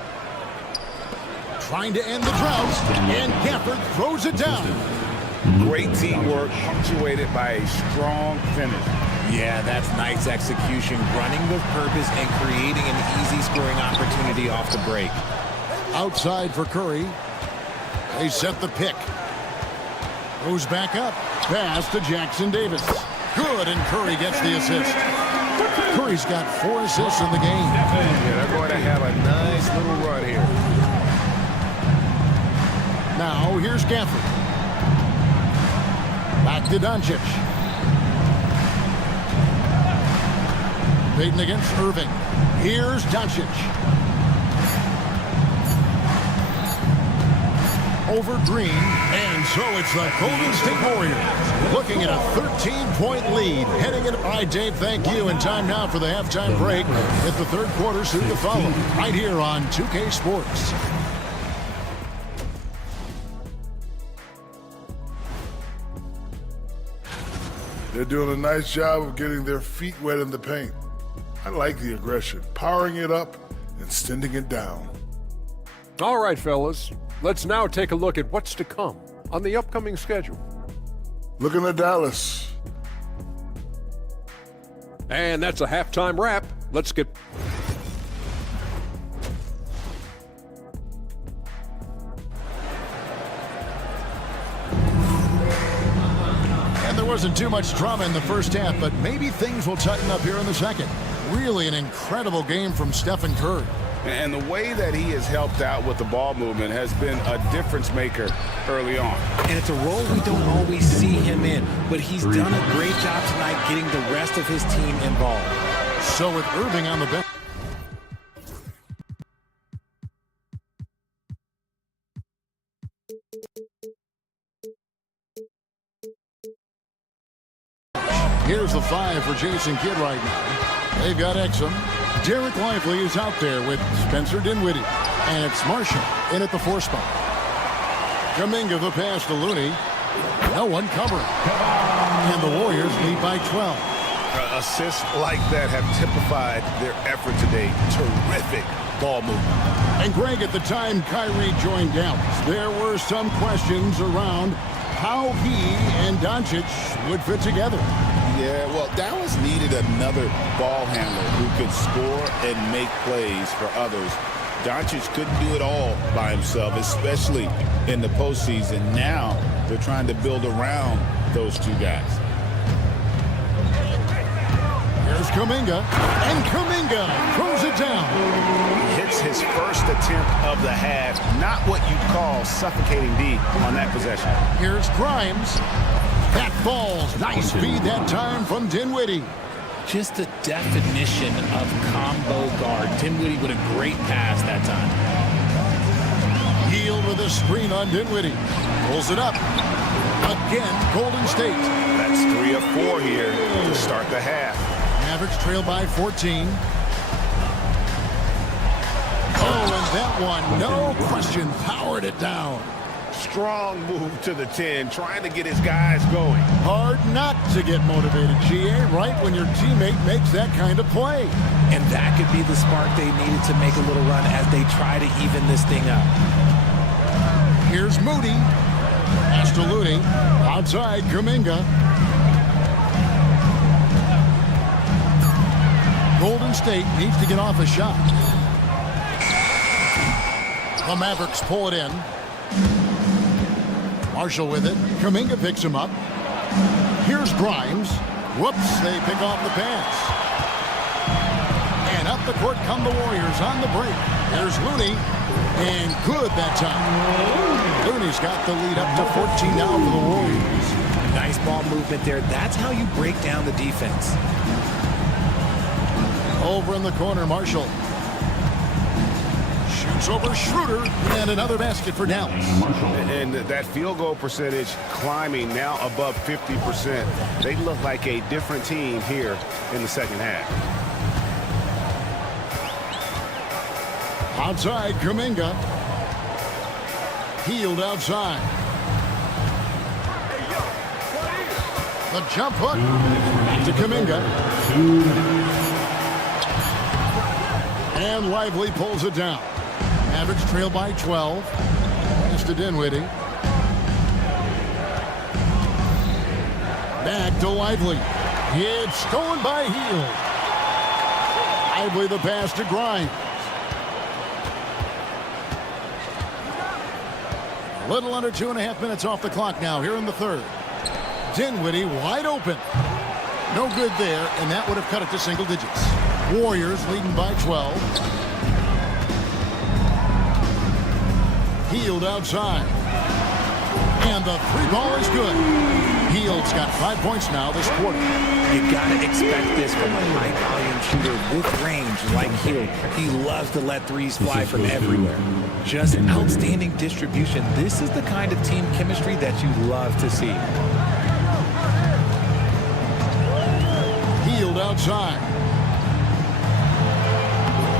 Trying to end the drought, and Gafford throws it down. Great teamwork punctuated by a strong finish. Yeah, that's nice execution, running with purpose and creating an easy scoring opportunity off the break. Outside for Curry. They set the pick. Goes back up. Pass to Jackson Davis. Good, and Curry gets the assist. Curry's got 4 assists in the game. Yeah, they're going to have a nice little run here. Now, here's Gafford. Back to Doncic. Payton against Irving. Here's Doncic. Over Green, and so it's the Golden State Warriors looking at a 13-point lead. Heading into... All right, Dave, thank you. And time now for the halftime break. At the third quarter, soon to follow. Right here on 2K Sports. They're doing a nice job of getting their feet wet in the paint. I like the aggression, powering it up and sending it down. All right, fellas. Let's now take a look at what's to come on the upcoming schedule. Looking at Dallas. And that's a halftime wrap. Let's get... And there wasn't too much drama in the first half, but maybe things will tighten up here in the second. Really an incredible game from Stephen Curry. And the way that he has helped out with the ball movement has been a difference maker early on. And it's a role we don't always see him in, but he's done a great job tonight getting the rest of his team involved. So with Irving on the bench. Here's the 5 for Jason Kidd right now. They've got Exum. Derek Lively is out there with Spencer Dinwiddie. And it's Marshall in at the 4 spot. Kuminga the pass to Looney. No one covering. And the Warriors lead by 12. Assists like that have typified their effort today. Terrific ball movement. And Greg, at the time Kyrie joined Dallas, there were some questions around how he and Doncic would fit together. Yeah, well, Dallas needed another ball handler who could score and make plays for others. Doncic couldn't do it all by himself, especially in the postseason. Now they're trying to build around those two guys. Here's Kuminga, and Kuminga throws it down. He hits his first attempt of the half. Not what you call suffocating D on that possession. Here's Grimes. That falls. Nice feed that time from Dinwiddie. Just the definition of combo guard. Dinwiddie with a great pass that time. Yield with a screen on Dinwiddie. Pulls it up. Again, Golden State. That's 3 of 4 here to start the half. Mavericks trail by 14. Oh, and that one, no question, powered it down. Strong move to the 10, trying to get his guys going. Hard not to get motivated, GA, right when your teammate makes that kind of play. And that could be the spark they needed to make a little run as they try to even this thing up. Here's Moody. Pass to Looney. Outside, Kuminga. Golden State needs to get off a shot. The Mavericks pull it in. Marshall with it. Kuminga picks him up. Here's Grimes. Whoops, they pick off the pass. And up the court come the Warriors on the break. There's Looney. And good that time. Looney's got the lead up to 14 now for the Warriors. Nice ball movement there. That's how you break down the defense. Over in the corner, Marshall. Shoots over Schroeder, and another basket for Dallas. And that field goal percentage climbing now above 50%. They look like a different team here in the second half. Outside, Kuminga. Healed outside. The jump hook to Kuminga. And Lively pulls it down. Mavericks trail by 12. Pass to Dinwiddie. Back to Lively. It's stolen by Hield. Lively the pass to Grimes. A little under 2.5 minutes off the clock now here in the third. Dinwiddie wide open. No good there, and that would have cut it to single digits. Warriors leading by 12. Hield outside. And the three ball is good. Hield's got 5 points now this quarter. You got to expect this from a high-volume shooter with range like Hield. He loves to let threes fly from everywhere. Just outstanding distribution. This is the kind of team chemistry that you love to see. Hield outside.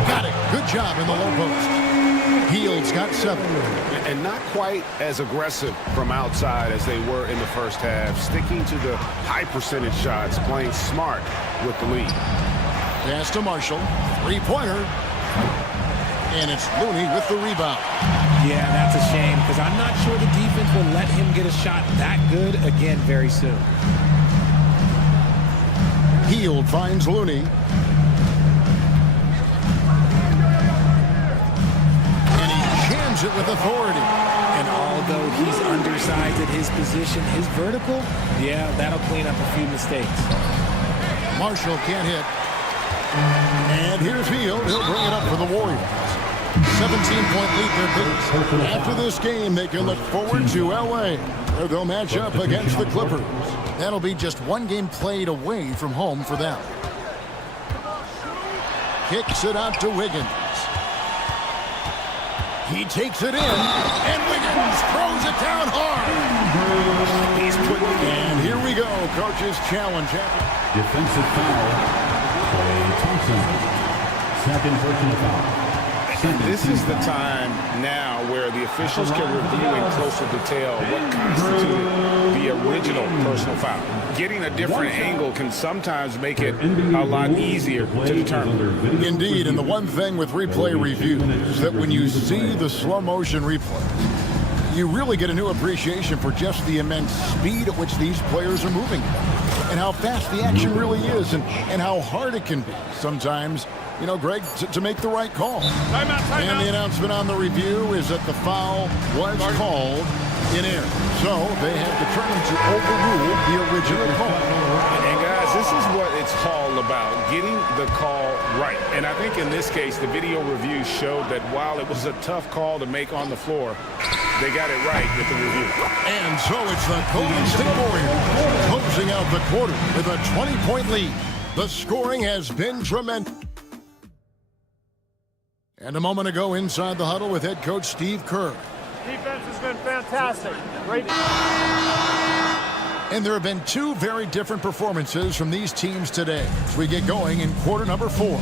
Got it. Good job in the low post. Hield's got 7. And not quite as aggressive from outside as they were in the first half. Sticking to the high percentage shots, playing smart with the lead. Pass to Marshall. Three-pointer. And it's Looney with the rebound. Yeah, that's a shame because I'm not sure the defense will let him get a shot that good again very soon. Hield finds Looney. And he jams it with authority. And although he's undersized at his position, his vertical, yeah, that'll clean up a few mistakes. Marshall can't hit. And here's Hield. He'll bring it up for the Warriors. 17-point lead their bigs. After this game, they can look forward to L.A., where they'll match up against the Clippers. That'll be just one game played away from home for them. Kicks it out to Wiggins. He takes it in, and Wiggins throws it down hard. And here we go, coach's challenge. Defensive foul. Klay Thompson. Second personal foul. This is the time now where the officials can review in closer detail what constituted the original personal foul. Getting a different angle can sometimes make it a lot easier to determine. Indeed, and the one thing with replay review is that when you see the slow motion replay, you really get a new appreciation for just the immense speed at which these players are moving and how fast the action really is and how hard it can be sometimes, you know, Greg, to make the right call. And the announcement on the review is that the foul was called in air. So they have determined to overrule the original call. And guys, this is what it's all about, getting the call right. And I think in this case, the video review showed that while it was a tough call to make on the floor, they got it right with the review. And so it's the Golden State Warriors closing out the quarter with a 20-point lead. The scoring has been tremendous. And a moment ago inside the huddle with head coach Steve Kerr. Defense has been fantastic. Great. And there have been two very different performances from these teams today as we get going in quarter number 4.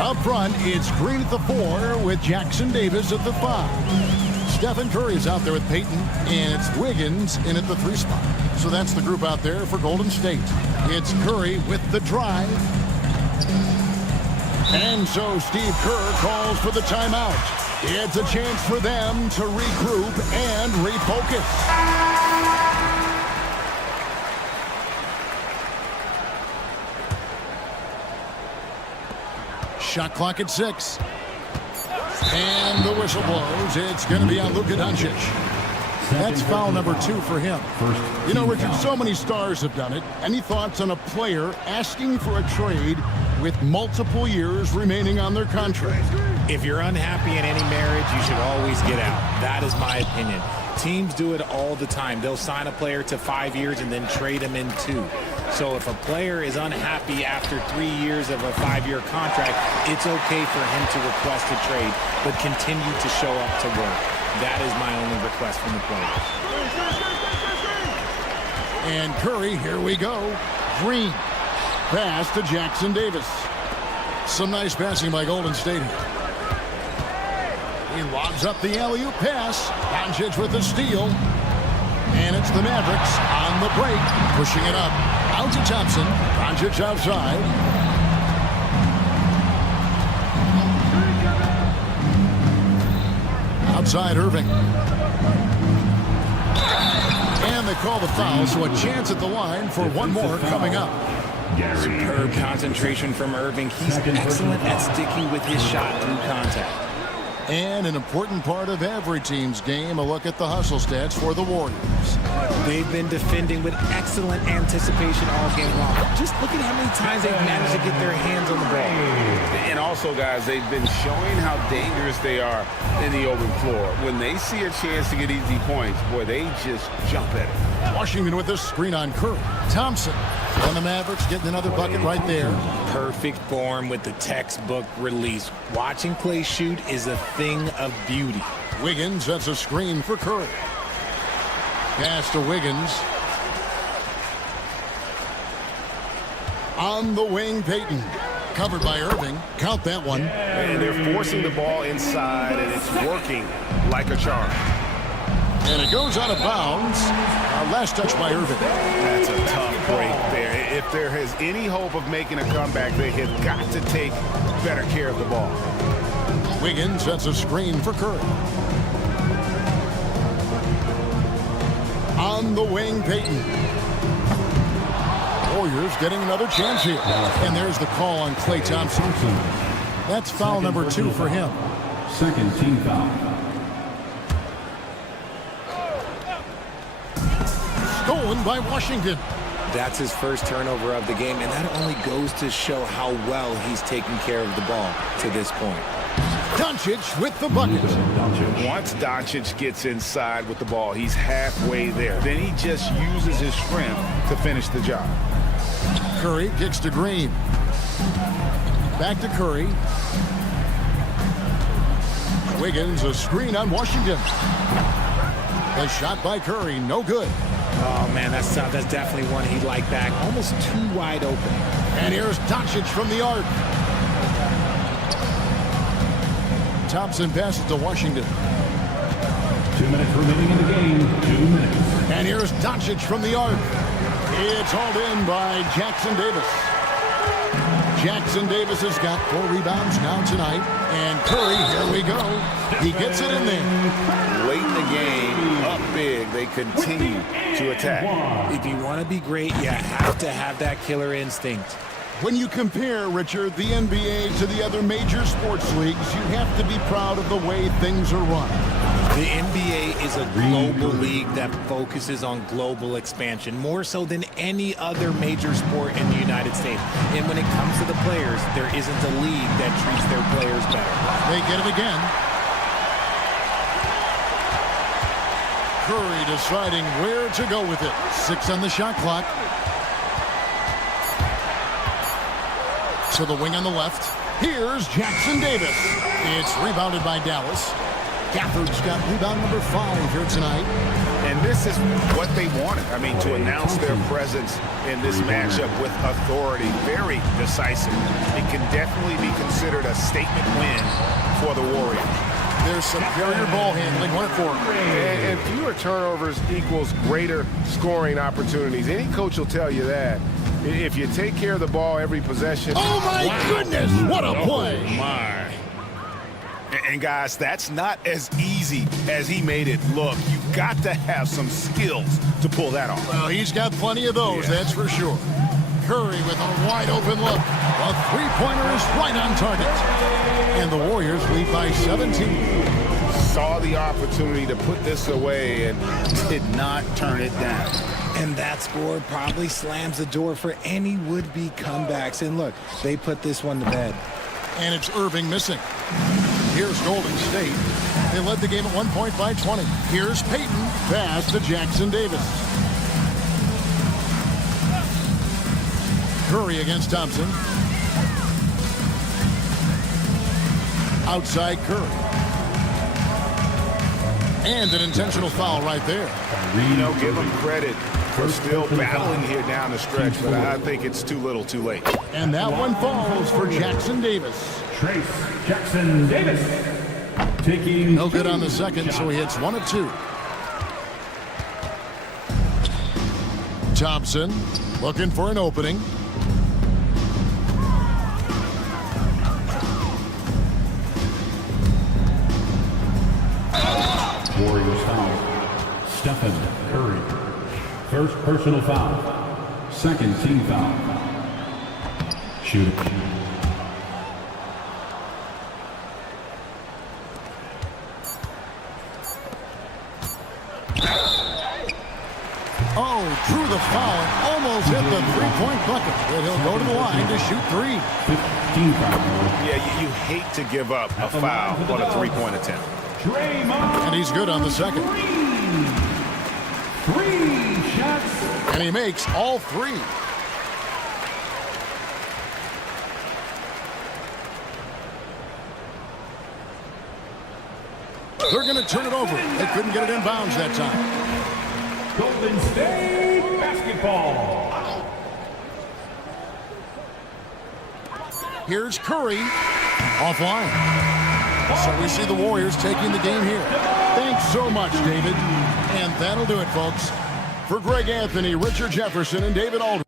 Up front, it's Green at the 4 with Jackson Davis at the 5. Stephen Curry's out there with Peyton, and it's Wiggins in at the 3 spot. So that's the group out there for Golden State. It's Curry with the drive. And so Steve Kerr calls for the timeout. It's a chance for them to regroup and refocus. Shot clock at 6. And the whistle blows. It's going to be on Luka Doncic. That's foul number 2 for him. You know, Richard, so many stars have done it. Any thoughts on a player asking for a trade with multiple years remaining on their contract? If you're unhappy in any marriage, you should always get out. That is my opinion. Teams do it all the time. They'll sign a player to 5 years and then trade him in 2. So if a player is unhappy after 3 years of a 5-year contract, it's okay for him to request a trade, but continue to show up to work. That is my only request from the players. And Curry, here we go. Green. Pass to Jackson Davis. Some nice passing by Golden State here. He lobs up the alley-oop pass. Doncic with the steal. And it's the Mavericks on the break. Pushing it up. Out to Thompson. Doncic outside. Outside Irving. And they call the foul, so a chance at the line for one more coming up. Superb concentration from Irving. He's excellent at sticking with his shot through contact. And an important part of every team's game, a look at the hustle stats for the Warriors. They've been defending with excellent anticipation all game long. Just look at how many times they've managed to get their hands on the ball. And also, guys, they've been showing how dangerous they are in the open floor. When they see a chance to get easy points, boy, they just jump at it. Washington with this screen on Curry. Thompson on the Mavericks getting another bucket right there. Perfect form with the textbook release. Watching Clay shoot is a thing of beauty. Wiggins sets a screen for Curry. Pass to Wiggins. On the wing, Peyton. Covered by Irving. Count that one. And they're forcing the ball inside, and it's working like a charm. And it goes out of bounds. Last touch by Irving. That's a tough break there. If there is any hope of making a comeback, they have got to take better care of the ball. Wiggins sets a screen for Curry. On the wing, Peyton. Warriors getting another chance here. And there's the call on Klay Thompson. That's foul number 2 for him. Second team foul. Stolen by Washington. That's his first turnover of the game, and that only goes to show how well he's taken care of the ball to this point. Doncic with the bucket. Once Doncic gets inside with the ball, he's halfway there. Then he just uses his strength to finish the job. Curry kicks to Green. Back to Curry. Wiggins, a screen on Washington. The shot by Curry, no good. Oh, man, that's definitely one he'd like back. Almost too wide open. And here's Doncic from the arc. Thompson passes to Washington. 2 minutes remaining in the game. 2 minutes. And here's Doncic from the arc. It's hauled in by Jackson Davis. Jackson Davis has got 4 rebounds now tonight. And Curry, here we go. He gets it in there. Late in the game, up big, they continue to attack. If you want to be great, you have to have that killer instinct. When you compare, Richard, the NBA to the other major sports leagues, you have to be proud of the way things are run. The NBA is a global league that focuses on global expansion, more so than any other major sport in the United States. And when it comes to the players, there isn't a league that treats their players better. They get it again. Curry deciding where to go with it. 6 on the shot clock. To the wing on the left. Here's Jackson Davis. It's rebounded by Dallas. Gafford's got rebound number 5 here tonight. And this is what they wanted. I mean, to announce their presence in this matchup with authority. Very decisive. It can definitely be considered a statement win for the Warriors. Their superior ball handling went for them. And fewer turnovers equals greater scoring opportunities. Any coach will tell you that. If you take care of the ball every possession. Oh, my goodness. What a play. Oh, my. And, guys, that's not as easy as he made it look. You've got to have some skills to pull that off. Well, he's got plenty of those, that's for sure. Curry with a wide-open look. A three-pointer is right on target. And the Warriors lead by 17. Saw the opportunity to put this away and did not turn it down. And that score probably slams the door for any would-be comebacks. And look, they put this one to bed. And it's Irving missing. Here's Golden State. They led the game at 1 point by 20. Here's Payton. Pass to Jackson Davis. Curry against Thompson. Outside Curry. And an intentional foul right there. You know, give him credit for still battling here down the stretch, but I think it's too little too late. And that one falls for Jackson Davis. Trace Jackson Davis. Taking no good on the second, so he hits 1 of 2. Thompson looking for an opening. Warriors foul. Stephen Curry. First personal foul. Second team foul. Shoot. Oh, drew the foul and almost hit the three-point bucket. But he'll go to the line to shoot 3. 15 foul. Yeah, you hate to give up a foul on a three-point attempt. And he's good on the second. 3 shots. And he makes all 3. They're going to turn it over. They couldn't get it in bounds that time. Golden State basketball. Here's Curry offline. So we see the Warriors taking the game here. Thanks so much, David. And that'll do it, folks. For Greg Anthony, Richard Jefferson, and David Aldridge.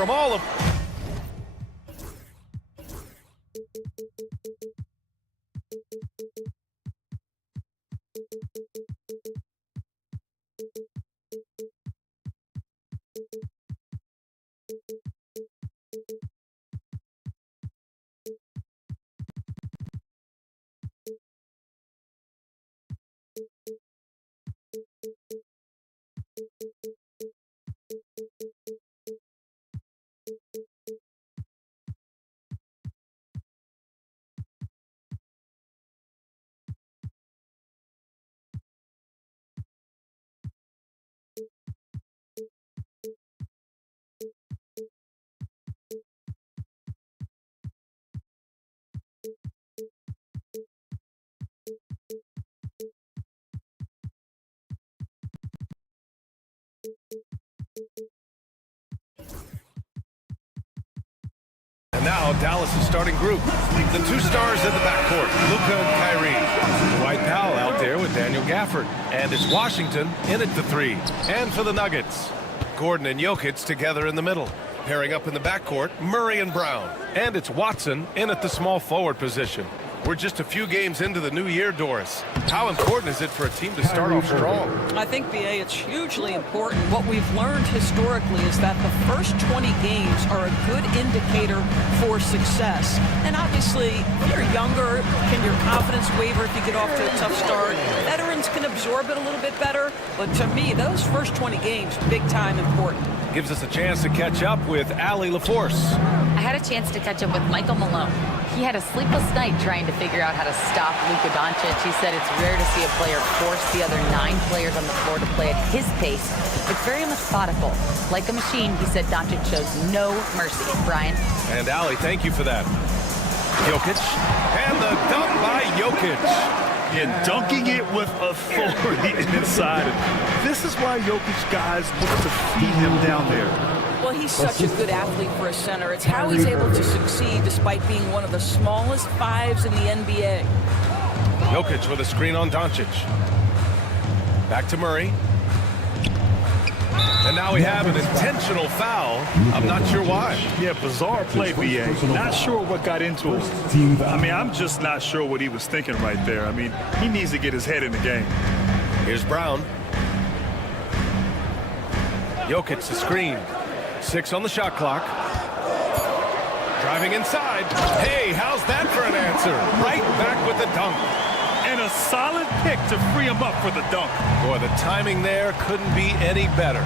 From all of... And now Dallas' starting group. The two stars in the backcourt, Luka and Kyrie. Dwight Powell out there with Daniel Gafford. And it's Washington in at the three. And for the Nuggets, Gordon and Jokic together in the middle. Pairing up in the backcourt, Murray and Brown. And it's Watson in at the small forward position. We're just a few games into the new year, Doris. How important is it for a team to start off strong? I think, BA, it's hugely important. What we've learned historically is that the first 20 games are a good indicator for success. And obviously, if you're younger, can your confidence waver if you get off to a tough start? Veterans can absorb it a little bit better. But to me, those first 20 games, big time important. Gives us a chance to catch up with Allie LaForce. I had a chance to catch up with Michael Malone. He had a sleepless night trying to figure out how to stop Luka Doncic. He said it's rare to see a player force the other 9 players on the floor to play at his pace. It's very methodical. Like a machine, he said Doncic shows no mercy. Brian? And Allie, thank you for that. Jokic. And the dunk by Jokic. Yeah, dunking it with authority inside. This is why Jokic guys look to feed him down there. Well, he's such a good athlete for a center. It's how he's able to succeed despite being one of the smallest 5s in the NBA. Jokic with a screen on Doncic. Back to Murray. And now we have an intentional foul. I'm not sure why. Yeah, bizarre play, BA. Not sure what got into him. I mean, I'm just not sure what he was thinking right there. I mean, he needs to get his head in the game. Here's Brown. Jokic the screen. 6 on the shot clock. Driving inside. Hey, how's that for an answer? Right back with the dunk. And a solid pick to free him up for the dunk. Boy, the timing there couldn't be any better.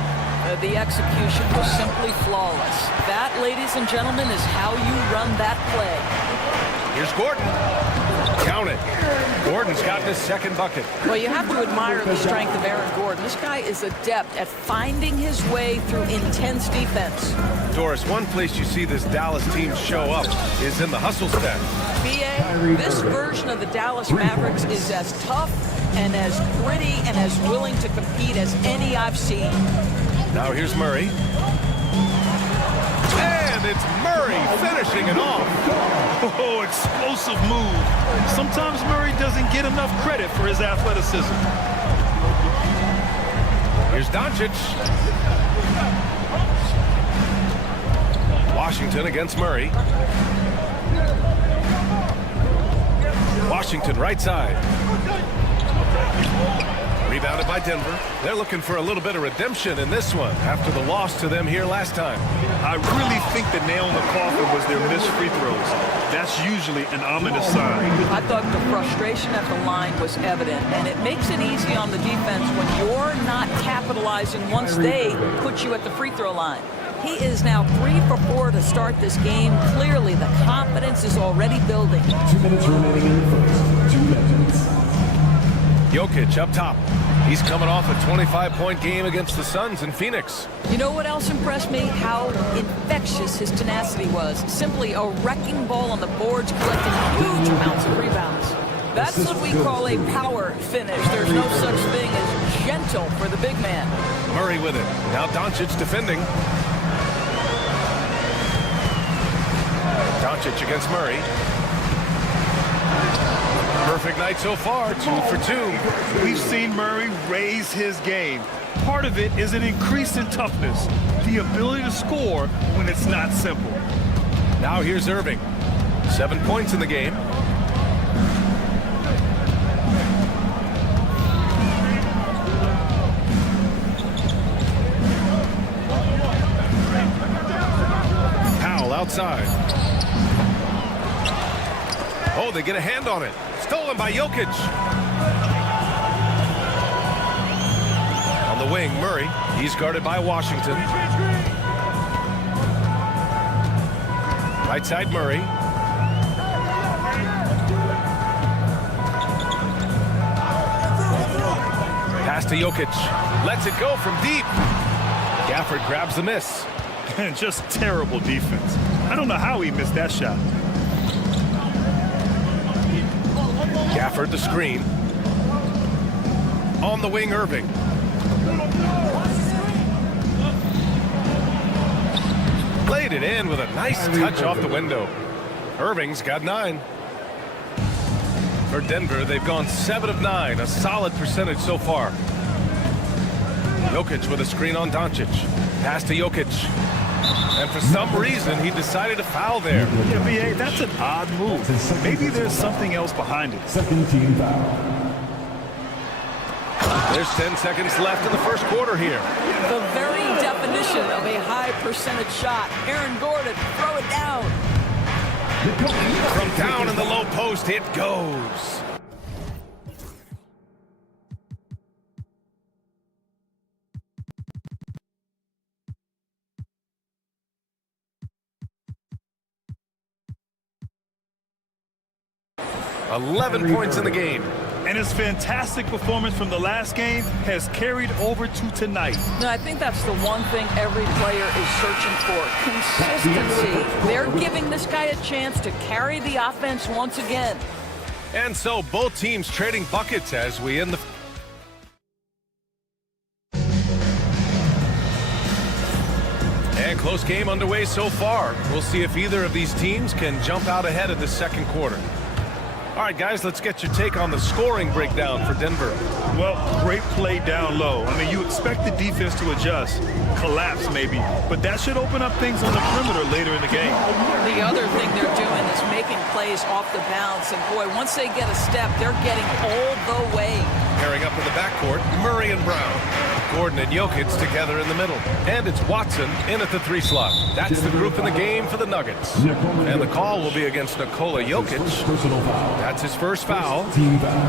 The execution was simply flawless. That, ladies and gentlemen, is how you run that play. Here's Gordon. Count it. Gordon's gotten his second bucket. Well, you have to admire the strength of Aaron Gordon. This guy is adept at finding his way through intense defense. Doris, one place you see this Dallas team show up is in the hustle stat. BA, this version of the Dallas Mavericks is as tough and as gritty and as willing to compete as any I've seen. Now here's Murray. And it's Murray finishing it off. Oh, explosive move. Sometimes Murray doesn't get enough credit for his athleticism. Here's Doncic. Washington against Murray. Washington right side. Rebounded by Denver. They're looking for a little bit of redemption in this one after the loss to them here last time. I really think the nail in the coffin was their missed free throws. That's usually an ominous sign. I thought the frustration at the line was evident, and it makes it easy on the defense when you're not capitalizing once they put you at the free throw line. He is now 3 for 4 to start this game. Clearly, the confidence is already building. 2 minutes remaining in the first. 2 minutes. Jokic up top. He's coming off a 25-point game against the Suns in Phoenix. You know what else impressed me? How infectious his tenacity was. Simply a wrecking ball on the boards, collecting huge amounts of rebounds. That's what we call a power finish. There's no such thing as gentle for the big man. Murray with it. Now Doncic defending. Doncic against Murray. Perfect night so far, 2 for 2. We've seen Murray raise his game. Part of it is an increase in toughness, the ability to score when it's not simple. Now here's Irving. 7 points in the game. Powell outside. Oh, they get a hand on it. Stolen by Jokic. On the wing, Murray. He's guarded by Washington. Right side, Murray. Pass to Jokic. Lets it go from deep. Gafford grabs the miss. Just terrible defense. I don't know how he missed that shot. Gafford the screen. On the wing, Irving. Played it in with a nice touch off the window. Irving's got 9. For Denver, they've gone 7 of 9, a solid percentage so far. Jokic with a screen on Doncic. Pass to Jokic. And for some reason, he decided to foul there. Yeah, B.A., that's an odd move. Maybe there's something else behind it. Second team foul. There's 10 seconds left in the first quarter here. The very definition of a high percentage shot. Aaron Gordon, throw it down. From down in the low post, it goes. $11 points in the game. And his fantastic performance from the last game has carried over to tonight. No, I think that's the one thing every player is searching for. Consistency. They're giving this guy a chance to carry the offense once again. And so both teams trading buckets as we end the... And close game underway so far. We'll see if either of these teams can jump out ahead of the second quarter. All right, guys, let's get your take on the scoring breakdown for Denver. Well, great play down low. I mean, you expect the defense to adjust, collapse maybe, but that should open up things on the perimeter later in the game. The other thing they're doing is making plays off the bounce, and boy, once they get a step, they're getting all the way. Pairing up in the backcourt, Murray and Brown. Gordon and Jokic together in the middle. And it's Watson in at the 3 slot. That's the group in the game for the Nuggets. And the call will be against Nikola Jokic. That's his first foul. Team foul.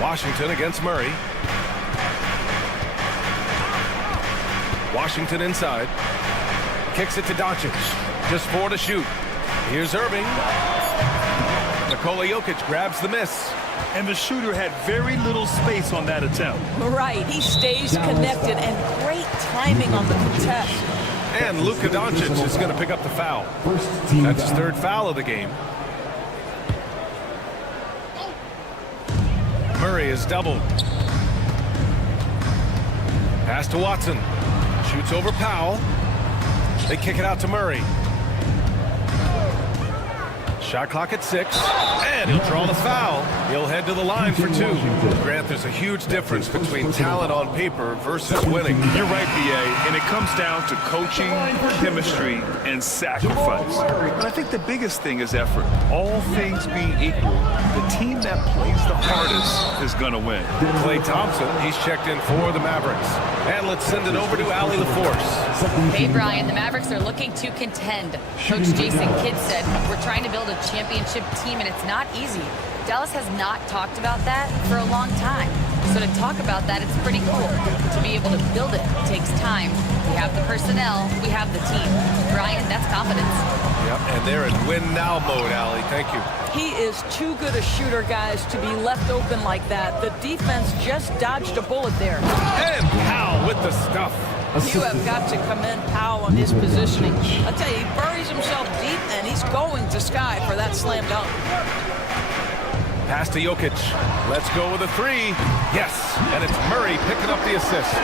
Washington against Murray. Washington inside. Kicks it to Doncic. Just 4 to shoot. Here's Irving. Nikola Jokic grabs the miss. And the shooter had very little space on that attempt. Right, he stays connected, and great timing on the contest. And Luka Doncic is going to pick up the foul. That's his 3rd foul of the game. Murray is doubled. Pass to Watson. Shoots over Powell. They kick it out to Murray. Shot clock at 6, and he'll draw the foul. He'll head to the line for 2. Grant, there's a huge difference between talent on paper versus winning. You're right, B.A., and it comes down to coaching, chemistry, and sacrifice. But I think the biggest thing is effort. All things being equal, the team that plays the hardest is going to win. Klay Thompson, he's checked in for the Mavericks. And let's send it over to Allie LaForce. Hey, Brian, the Mavericks are looking to contend. Coach Jason Kidd said, we're trying to build a championship team, and it's not easy. Dallas has not talked about that for a long time. So to talk about that, it's pretty cool. To be able to build it takes time. We have the personnel, we have the team. Brian, that's confidence. Yep, and they're in win-now mode, Allie. Thank you. He is too good a shooter, guys, to be left open like that. The defense just dodged a bullet there. And Powell with the stuff. You have got to commend Powell on his positioning. I'll tell you, he buries himself deep, and he's going to Sky for that slam dunk. Pass to Jokic. Let's go with a 3. Yes, and it's Murray picking up the assist.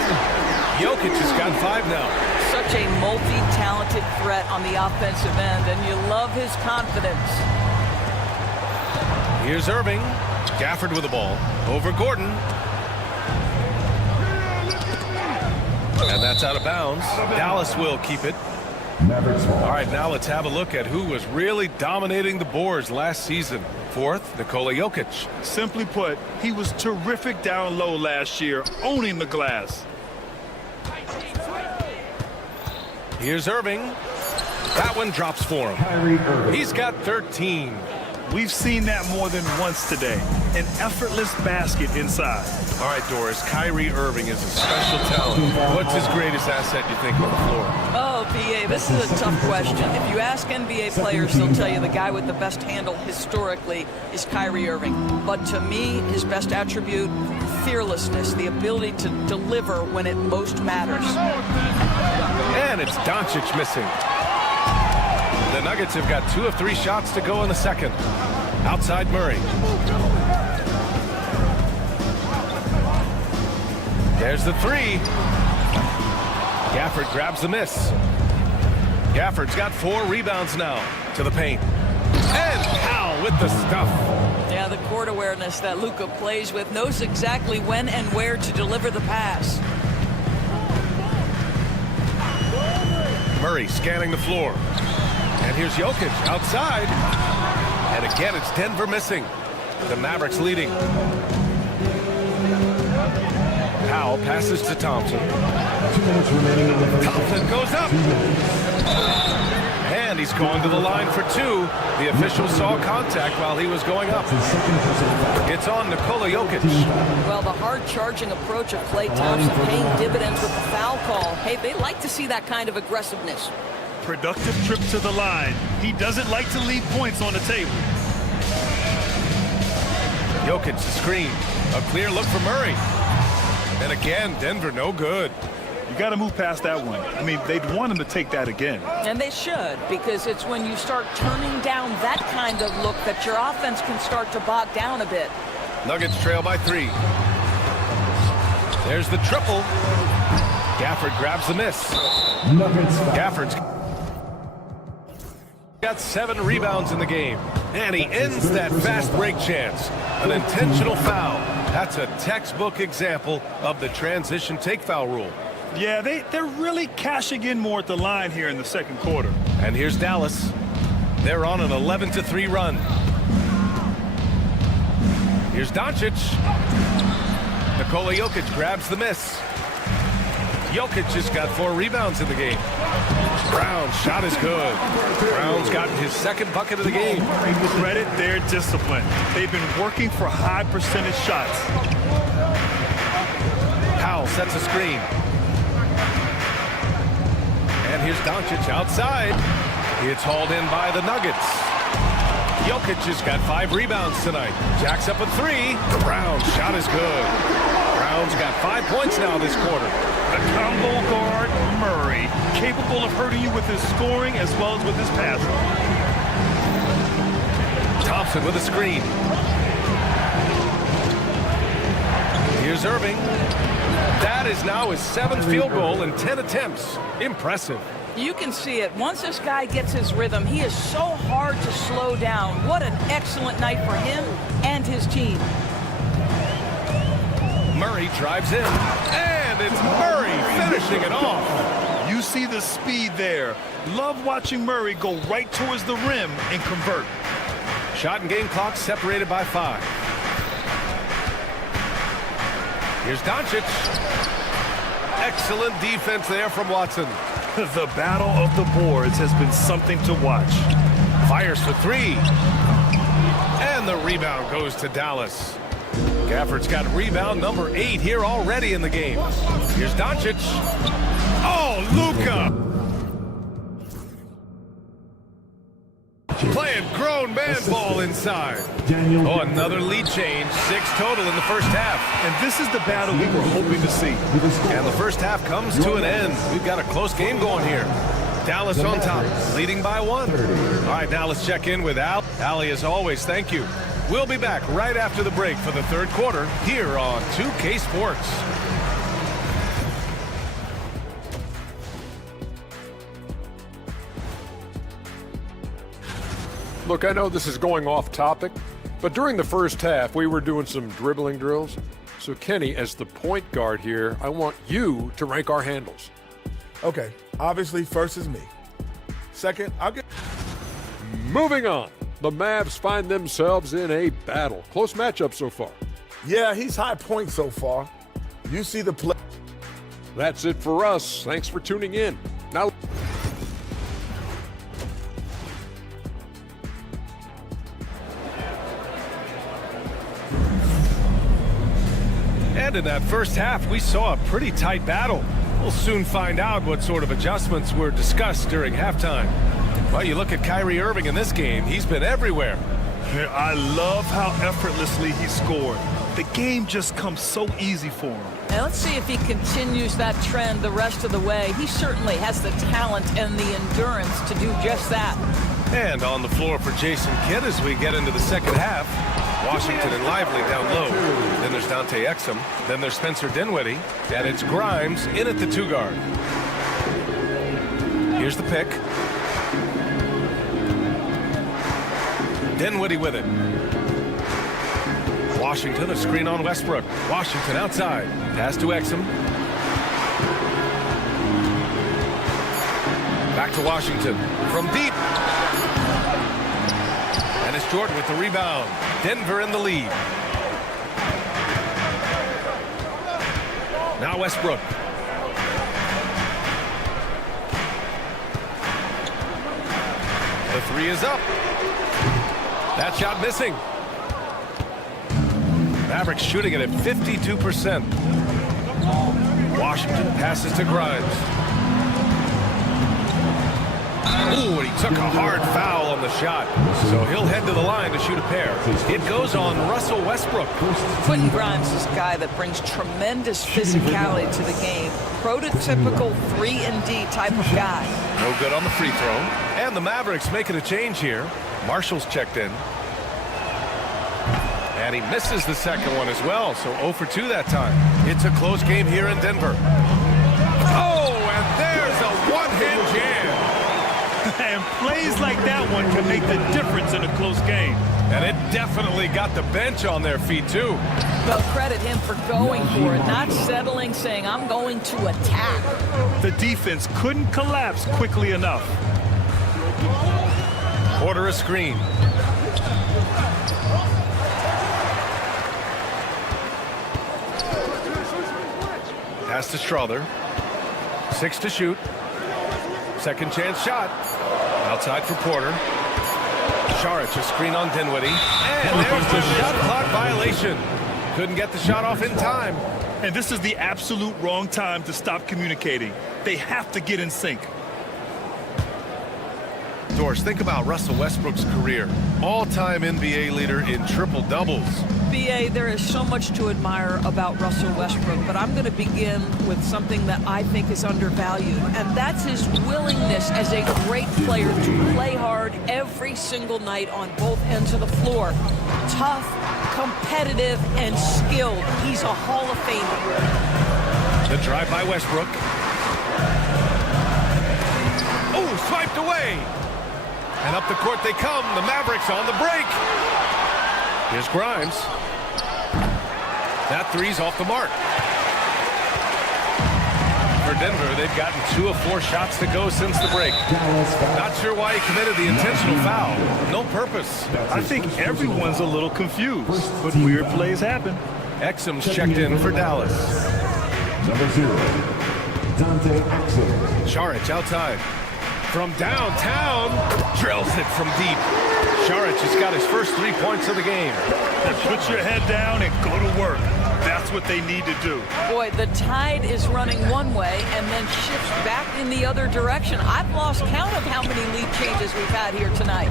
Jokic has got 5 now. Such a multi-talented threat on the offensive end, and you love his confidence. Here's Irving. Gafford with the ball. Over Gordon. And that's out of bounds. Dallas will keep it. All right, now let's have a look at who was really dominating the boards last season. 4th, Nikola Jokic. Simply put, he was terrific down low last year, owning the glass. Here's Irving. That one drops for him. He's got 13. We've seen that more than once today. An effortless basket inside. All right, Doris, Kyrie Irving is a special talent. What's his greatest asset, you think, on the floor? Oh, PA, this is a tough question. If you ask NBA players, they'll tell you the guy with the best handle historically is Kyrie Irving. But to me, his best attribute, fearlessness, the ability to deliver when it most matters. And it's Doncic missing. The Nuggets have got 2 of 3 shots to go in the second. Outside Murray. There's the 3. Gafford grabs the miss. Gafford's got 4 rebounds now to the paint. And Powell with the stuff. Yeah, the court awareness that Luka plays with, knows exactly when and where to deliver the pass. Murray scanning the floor. And here's Jokic outside. And again, it's Denver missing. The Mavericks leading. Powell passes to Thompson. Thompson goes up. And he's going to the line for 2. The official saw contact while he was going up. It's on Nikola Jokic. Well, the hard-charging approach of Klay Thompson paying dividends with the foul call. Hey, they like to see that kind of aggressiveness. Productive trip to the line. He doesn't like to leave points on the table. Jokic the screen. A clear look for Murray. And again, Denver no good. You got to move past that one. I mean, they'd want him to take that again. And they should, because it's when you start turning down that kind of look that your offense can start to bog down a bit. Nuggets trail by 3. There's the triple. Gafford grabs the miss. Gafford's got 7 rebounds in the game. And he ends that fast break chance. An intentional foul. That's a textbook example of the transition take foul rule. Yeah, they're really cashing in more at the line here in the second quarter. And here's Dallas. They're on an 11-3 run. Here's Doncic. Nikola Jokic grabs the miss. Jokic just got 4 rebounds in the game. Brown's shot is good. Brown's gotten his 2nd bucket of the game. Credit their discipline. They've been working for high percentage shots. Powell sets a screen. And here's Doncic outside. It's hauled in by the Nuggets. Jokic has got 5 rebounds tonight. Jacks up a 3. Brown's shot is good. Brown's got 5 points now this quarter. The combo guard, Murray, capable of hurting you with his scoring as well as with his passing. Thompson with a screen. Here's Irving. That is now his 7th field goal in 10 attempts. Impressive. You can see it. Once this guy gets his rhythm, he is so hard to slow down. What an excellent night for him and his team. Murray drives in, and it's Murray finishing it off. You see the speed there. Love watching Murray go right towards the rim and convert. Shot and game clock separated by 5. Here's Doncic. Excellent defense there from Watson. The battle of the boards has been something to watch. Fires for 3. And the rebound goes to Dallas. Gafford's got rebound number 8 here already in the game. Here's Doncic. Oh, Luka! Playing grown man ball inside. Oh, another lead change. 6 total in the first half. And this is the battle we were hoping to see. And the first half comes to an end. We've got a close game going here. Dallas on top, leading by 1. All right, now let's check in with Al. Allie, as always, thank you. We'll be back right after the break for the third quarter here on 2K Sports. Look, I know this is going off topic, but during the first half, we were doing some dribbling drills. So, Kenny, as the point guard here, I want you to rank our handles. Okay, obviously, first is me. Second, I'll get... Moving on. The Mavs find themselves in a battle. Close matchup so far. Yeah, he's high point so far. You see the play. That's it for us. Thanks for tuning in. Now... And in that first half, we saw a pretty tight battle. We'll soon find out what sort of adjustments were discussed during halftime. Well, you look at Kyrie Irving in this game, he's been everywhere. I love how effortlessly he scored. The game just comes so easy for him. And let's see if he continues that trend the rest of the way. He certainly has the talent and the endurance to do just that. And on the floor for Jason Kidd as we get into the second half. Washington and Lively down low. Then there's Dante Exum. Then there's Spencer Dinwiddie. And it's Grimes in at the 2 guard. Here's the pick. Dinwiddie with it. Washington, a screen on Westbrook. Washington outside. Pass to Exum. Back to Washington. From deep. And it's Jordan with the rebound. Denver in the lead. Now Westbrook. The 3 is up. That shot missing. Mavericks shooting it at 52%. Washington passes to Grimes. Ooh, and he took a hard foul on the shot. So he'll head to the line to shoot a pair. It goes on Russell Westbrook. Quentin Grimes is a guy that brings tremendous physicality to the game. Prototypical 3-and-D type of guy. No good on the free throw. And the Mavericks making a change here. Marshall's checked in. And he misses the second one as well, so 0 for 2 that time. It's a close game here in Denver. Oh, and there's a one-hit jam. And plays like that one can make the difference in a close game. And it definitely got the bench on their feet, too. Well, credit him for going for it, not settling, saying, I'm going to attack. The defense couldn't collapse quickly enough. Order a screen. Pass to Strother. 6 to shoot. Second chance shot. Outside for Porter. Saric, a screen on Dinwiddie. And there's the shot clock violation. Couldn't get the shot off in time. And this is the absolute wrong time to stop communicating. They have to get in sync. Doris, think about Russell Westbrook's career. All-time NBA leader in triple-doubles. B.A., there is so much to admire about Russell Westbrook, but I'm going to begin with something that I think is undervalued, and that's his willingness as a great player to play hard every single night on both ends of the floor. Tough, competitive, and skilled. He's a Hall of Famer. The drive by Westbrook. Oh, swiped away. And up the court they come. The Mavericks on the break. Here's Grimes. That three's off the mark. For Denver, they've gotten 2 of 4 shots to go since the break. Not sure why he committed the intentional foul. No purpose. I think everyone's a little confused, but weird plays happen. Exum's checked in for Dallas. Number 0, Dante Exum. Saric outside. From downtown, drills it from deep. Saric has got his first 3 points of the game. Put your head down and go to work. That's what they need to do. Boy, the tide is running one way and then shifts back in the other direction. I've lost count of how many lead changes we've had here tonight.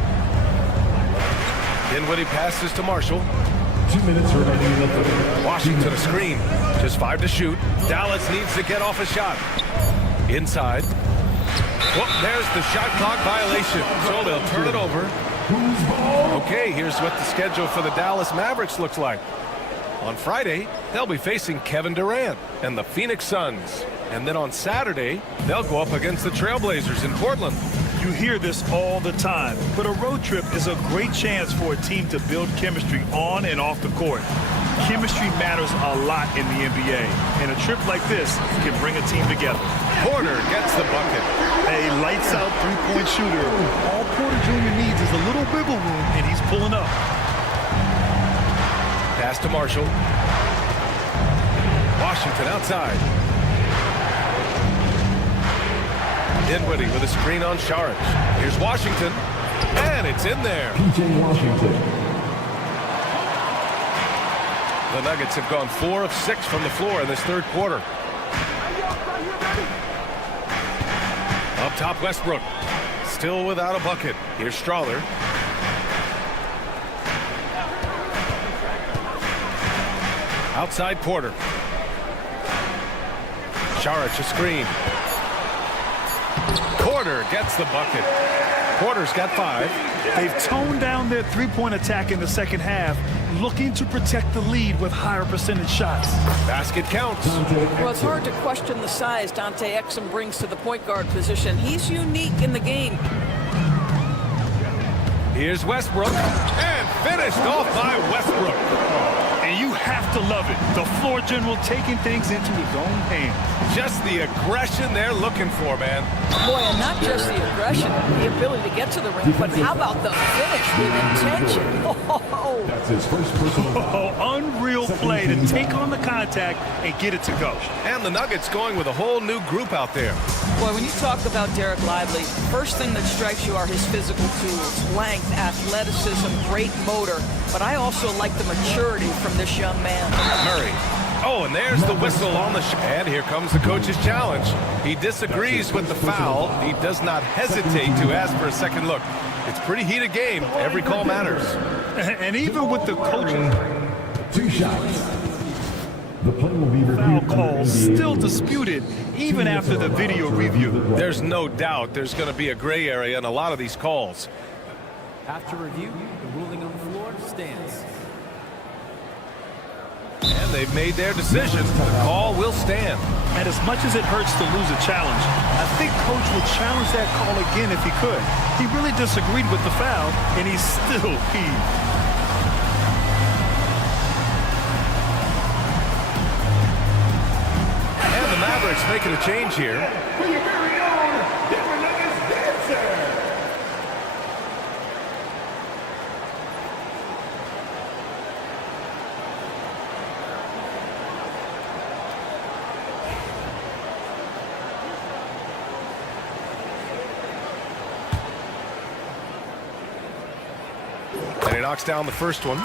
Dinwiddie passes to Marshall. 2 minutes remaining in the third. Washington a screen. Just 5 to shoot. Dallas needs to get off a shot. Inside. Well, there's the shot clock violation. So they'll turn it over. Okay, here's what the schedule for the Dallas Mavericks looks like. On Friday, they'll be facing Kevin Durant and the Phoenix Suns. And then on Saturday, they'll go up against the Trailblazers in Portland. You hear this all the time, but a road trip is a great chance for a team to build chemistry on and off the court. Chemistry matters a lot in the NBA, and a trip like this can bring a team together. Porter gets the bucket. A lights-out three-point shooter. All Porter Jr. needs is a little wiggle room, and he's pulling up. Pass to Marshall. Washington outside. Dinwiddie with a screen on Saric. Here's Washington, and it's in there. PJ Washington. The Nuggets have gone 4 of 6 from the floor in this third quarter. Up top, Westbrook. Still without a bucket. Here's Strawler. Outside Porter. Saric a screen. Porter gets the bucket. Porter's got 5. They've toned down their three-point attack in the second half, looking to protect the lead with higher percentage shots. Basket counts. Well, it's hard to question the size Dante Exum brings to the point guard position. He's unique in the game. Here's Westbrook, and finished off by Westbrook. And you have to love it. The floor general taking things into his own hands. Just the aggression they're looking for, man. Boy, and not just the aggression, the ability to get to the ring, but how about the finish with intention? Oh, That's his first personal foul. Unreal play to take on the contact and get it to go. And the Nuggets going with a whole new group out there. boy, when you talk about Derek Lively, first thing that strikes you are his physical tools, length, athleticism, great motor, but I also like the maturity from this young man. Murray. Oh, and there's the whistle on the shot. And here comes the coach's challenge. He disagrees with the foul. He does not hesitate to ask for a second look. It's a pretty heated game. Every call matters. And even with the coaching, 2 shots. The play will be foul reviewed. call still disputed even after the video review. There's no doubt there's going to be a gray area in a lot of these calls. After review, the ruling on the floor stands. And they've made their decision. The call will stand. And as much as it hurts to lose a challenge, I think Coach would challenge that call again if he could. He really disagreed with the foul, and he's still peeved. And the Mavericks making a change here. For your very own Denver Nuggets dancer. And he knocks down the first one.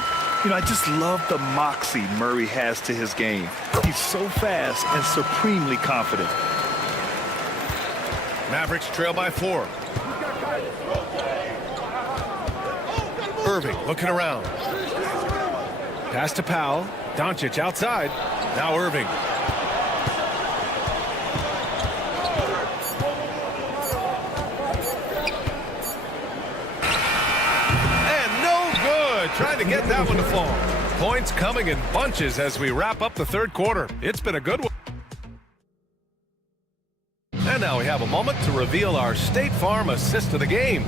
You know, I just love the moxie Murray has to his game. He's so fast and supremely confident. Mavericks trail by 4. Irving looking around. Pass to Powell. Doncic outside. Now Irving. And no good. Trying to get that one to fall. Points coming in bunches as we wrap up the third quarter. It's been a good one. And And now we have a moment to reveal our State Farm assist of the game.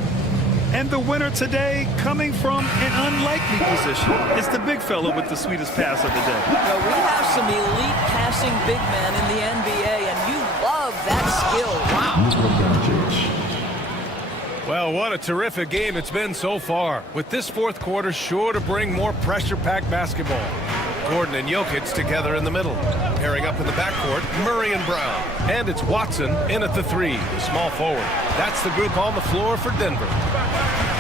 And the winner today, coming from an unlikely position, it's the big fella with the sweetest pass of the day. Now, we have some elite passing big men in the NBA, and you love that skill. Wow. Well, what a terrific game it's been so far, with this fourth quarter sure to bring more pressure-packed basketball. Gordon and Jokic together in the middle. Pairing up in the backcourt, Murray and Brown. And it's Watson in at the 3, the small forward. That's the group on the floor for Denver.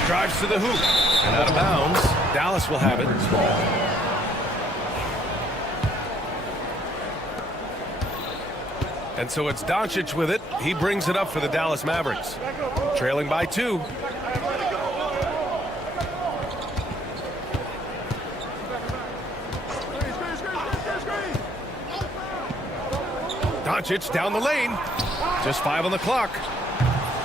Drives to the hoop. And out of bounds, Dallas will have it. And so it's Doncic with it. He brings it up for the Dallas Mavericks. Trailing by 2. Doncic down the lane. Just 5 on the clock.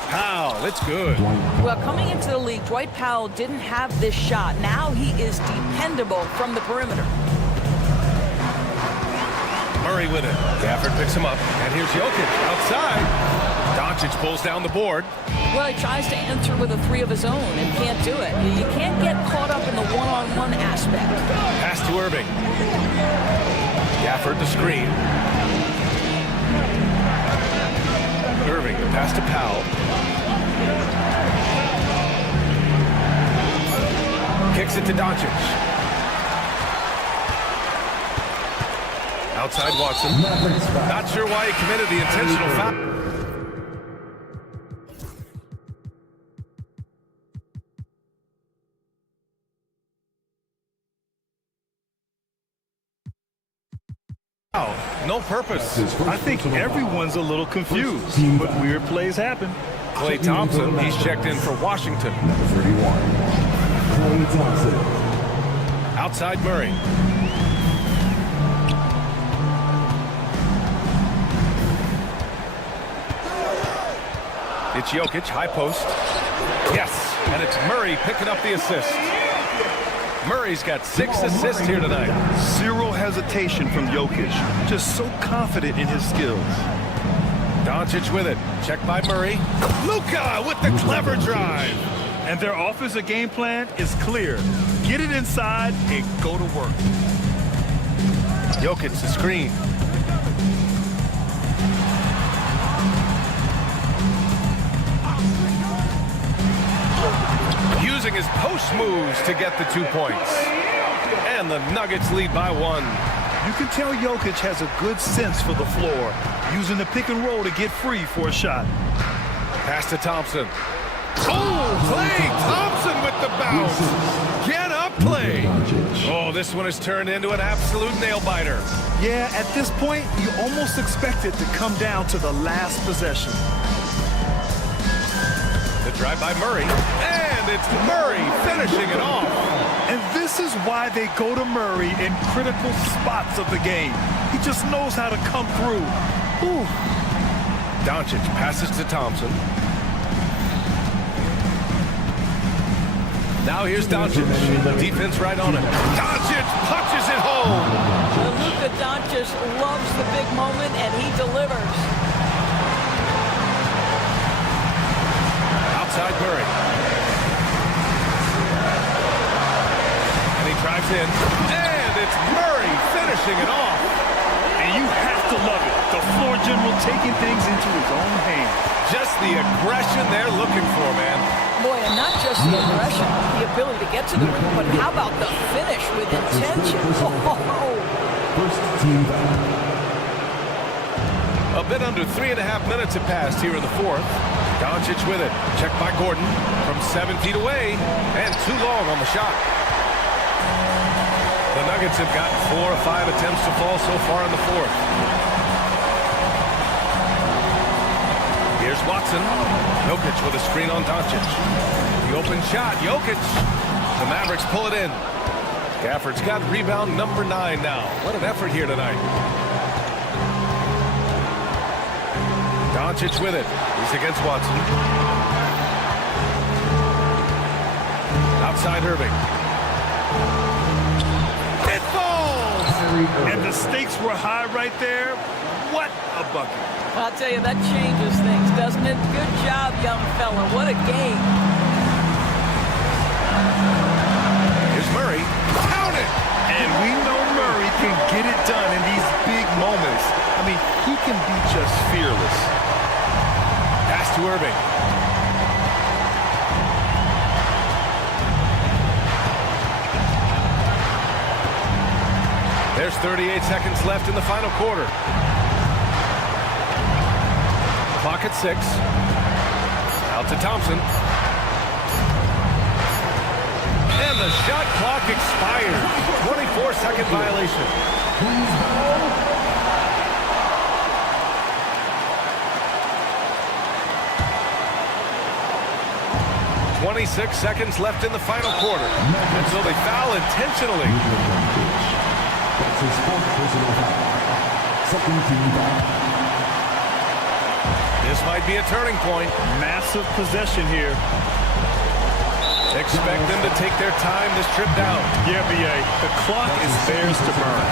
Powell, it's good. Well, coming into the league, Dwight Powell didn't have this shot. Now he is dependable from the perimeter. Murray with it. Gafford picks him up. And here's Jokic outside. Doncic pulls down the board. Well, he tries to enter with a 3 of his own and can't do it. You can't get caught up in the one-on-one aspect. Pass to Irving. Gafford the screen. Irving, the pass to Powell. Kicks it to Doncic. Outside Watson. Not sure why he committed the intentional foul. No purpose. I think everyone's a little confused, but weird plays happen. Klay Thompson, he's checked in for Washington. Klay Thompson. Outside Murray. It's Jokic, high post. Yes, and it's Murray picking up the assist. Murray's got 6 assists here tonight. Zero hesitation from Jokic. Just so confident in his skills. Doncic with it. Checked by Murray. Luka with the clever drive. And their offensive game plan is clear. Get it inside and go to work. Jokic the screen. Using his post moves to get the 2 points. And the Nuggets lead by 1. You can tell Jokic has a good sense for the floor, using the pick and roll to get free for a shot. Pass to Thompson. Oh, Klay Thompson with the bounce. Get up, Klay. Oh, this one has turned into an absolute nail-biter. Yeah, at this point, you almost expect it to come down to the last possession. The drive by Murray. And it's Murray finishing it off. And this is why they go to Murray in critical spots of the game. He just knows how to come through. Ooh. Doncic passes to Thompson. Now here's Doncic. Defense right on him. Doncic punches it home. Luka Doncic loves the big moment, and he delivers. Outside Murray. And he drives in. And it's Murray finishing it off. And you have to love it. The floor general taking things into his own hands. Just the aggression they're looking for, man. Boy, and not just the aggression, the ability to get to the rim, but how about the finish with intention? Oh. First team foul. A bit under 3.5 minutes have passed here in the fourth. Doncic with it. Checked by Gordon from 7 feet away. And too long on the shot. The Nuggets have gotten 4 or 5 attempts to fall so far in the fourth. Here's Watson. Jokic with a screen on Doncic. The open shot. Jokic. The Mavericks pull it in. Gafford's got rebound number 9 now. What an effort here tonight. Doncic with it. He's against Watson. Outside Irving. It falls! And the stakes were high right there. what a bucket. I'll tell you, that changes things, doesn't it? Good job, young fella. What a game. Here's Murray. Count it! And we know Murray can get it done in these big moments. I mean, he can be just fearless. Pass to Irving. There's 38 seconds left in the final quarter. Clock at 6. Out to Thompson. And the shot clock expired. 24-second violation. 26 seconds left in the final quarter. And so they foul intentionally. That's his fourth personal foul. Second team foul. This might be a turning point. Massive possession here. Expect them to take their time this trip down. Yeah, BA. The clock is theirs to burn.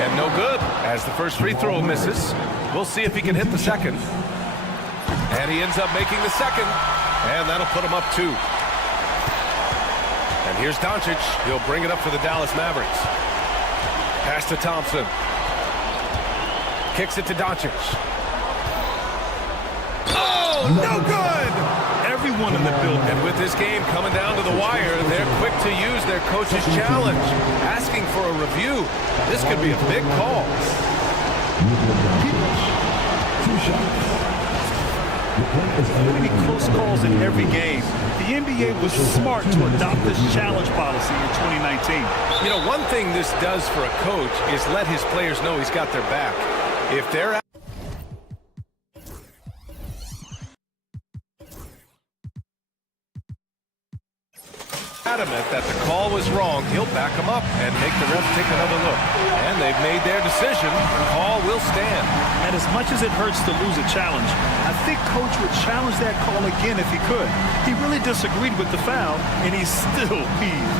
And no good, as the first free throw misses. We'll see if he can hit the second. And he ends up making the second. And that'll put him up 2. And here's Doncic. He'll bring it up for the Dallas Mavericks. Pass to Thompson. Kicks it to Doncic. Oh, no good! Everyone in the building. And with this game coming down to the wire, they're quick to use their coach's challenge, asking for a review. This could be a big call. 2 shots. So many close calls in every game. The NBA was smart to adopt this challenge policy in 2019. You know, one thing this does for a coach is let his players know he's got their back. If they're adamant that the call was wrong, he'll back them up and make the ref take another look. And they've made their decision. The call will stand. And as much as it hurts to lose a challenge, I think Coach would challenge that call again if he could. He really disagreed with the foul, and he's still peeved.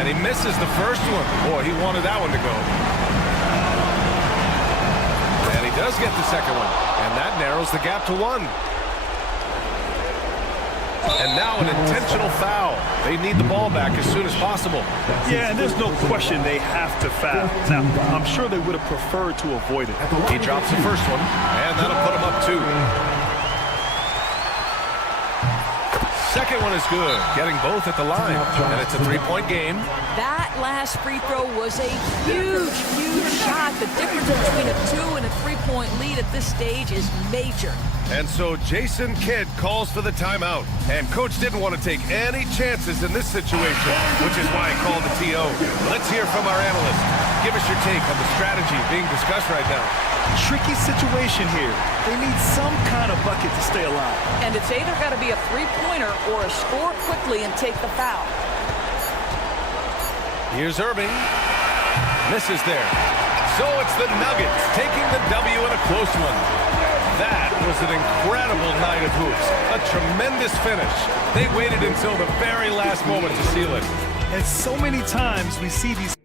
And he misses the first one. Boy, he wanted that one to go. And he does get the second one. And that narrows the gap to 1. And now an intentional foul. They need the ball back as soon as possible. Yeah, and there's no question they have to foul. Now, I'm sure they would have preferred to avoid it. He drops the first one, and that'll put him up 2. Second one is good, getting both at the line. And it's a 3-point game. That last free throw was a huge, huge shot. The difference between a 2 and a 3-point lead at this stage is major. And so Jason Kidd calls for the timeout. And Coach didn't want to take any chances in this situation, which is why he called the TO. Let's hear from our analyst. Give us your take on the strategy being discussed right now. Tricky situation here. They need some kind of bucket to stay alive. And it's either got to be a three-pointer or a score quickly and take the foul. Here's Irving. Misses there. So it's the Nuggets taking the W in a close one. That was an incredible night of hoops. A tremendous finish. They waited until the very last moment to seal it. And so many times we see these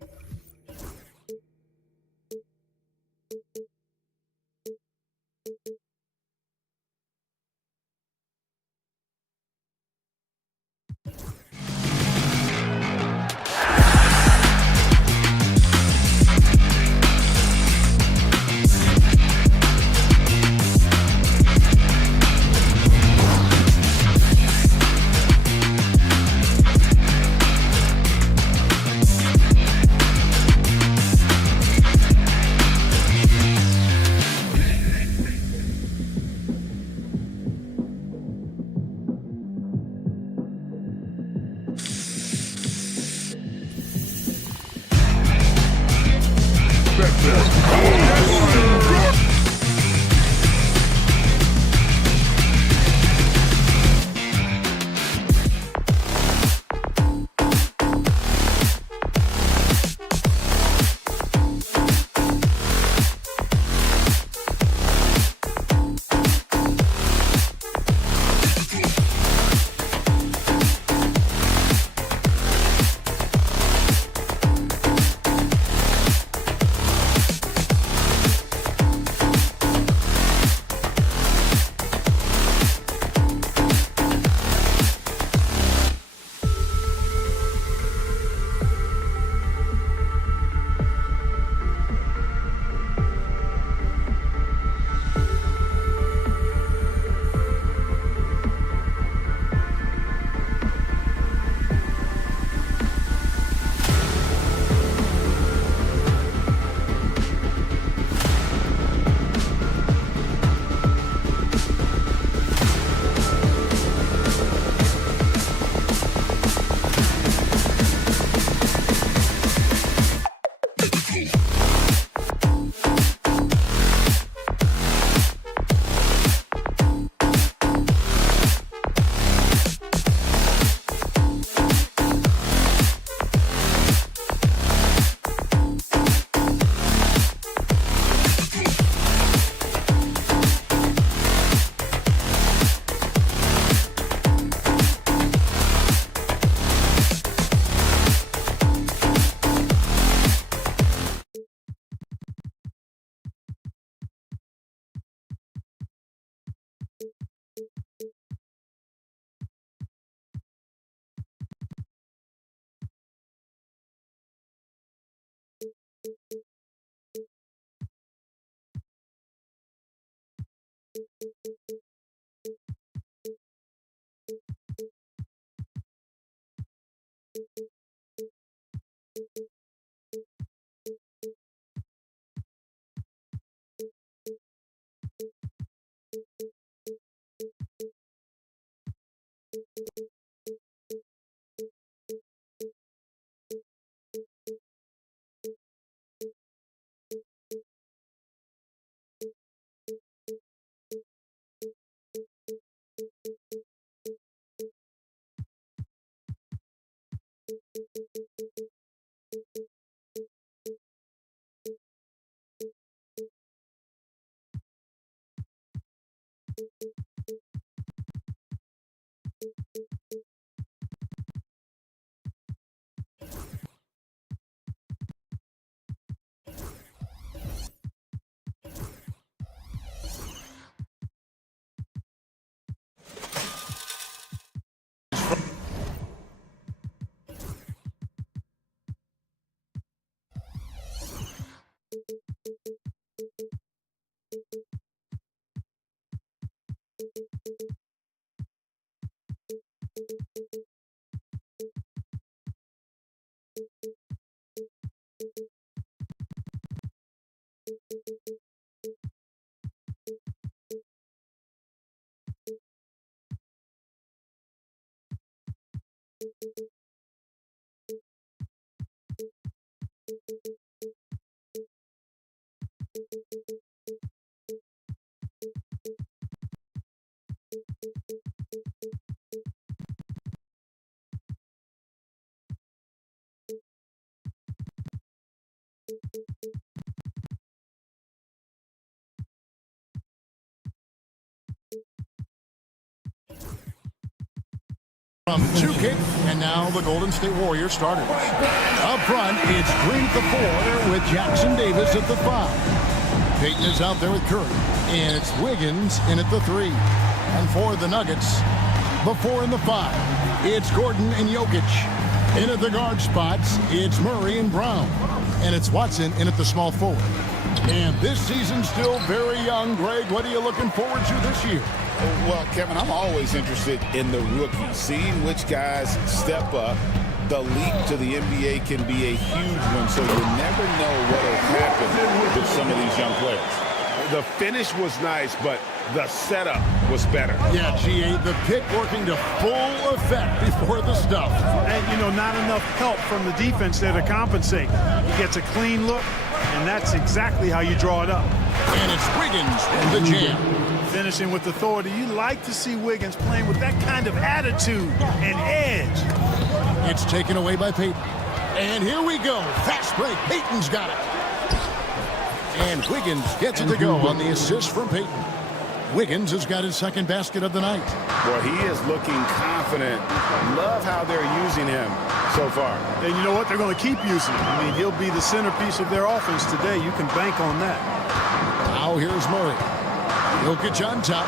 From 2K, and now the Golden State Warriors starters. Up front, it's Green at the 4 with Jackson Davis at the 5. Payton is out there with Curry, and it's Wiggins in at the 3. And for the Nuggets, the 4 and the 5, it's Gordon and Jokic. In at the guard spots, it's Murray and Brown. And it's Watson in at the small forward. And this season's still very young. Greg, what are you looking forward to this year? Well, Kevin, I'm always interested in the rookies, seeing which guys step up. The leap to the NBA can be a huge one, so you never know what will happen with some of these young players. The finish was nice, but the setup was better. Yeah, GA, the pick working to full effect before the stuff. And, you know, not enough help from the defense there to compensate. He gets a clean look, and that's exactly how you draw it up. And it's Wiggins in the jam. Finishing with authority. You like to see Wiggins playing with that kind of attitude and edge. It's taken away by Payton. And here we go. Fast break. Payton's got it. And Wiggins gets it to go on the assist from Payton. Wiggins has got his second basket of the night. Boy, he is looking confident. Love how they're using him so far. And you know what? They're going to keep using him. I mean, he'll be the centerpiece of their offense today. You can bank on that. Now here's Murray. Jokic on top.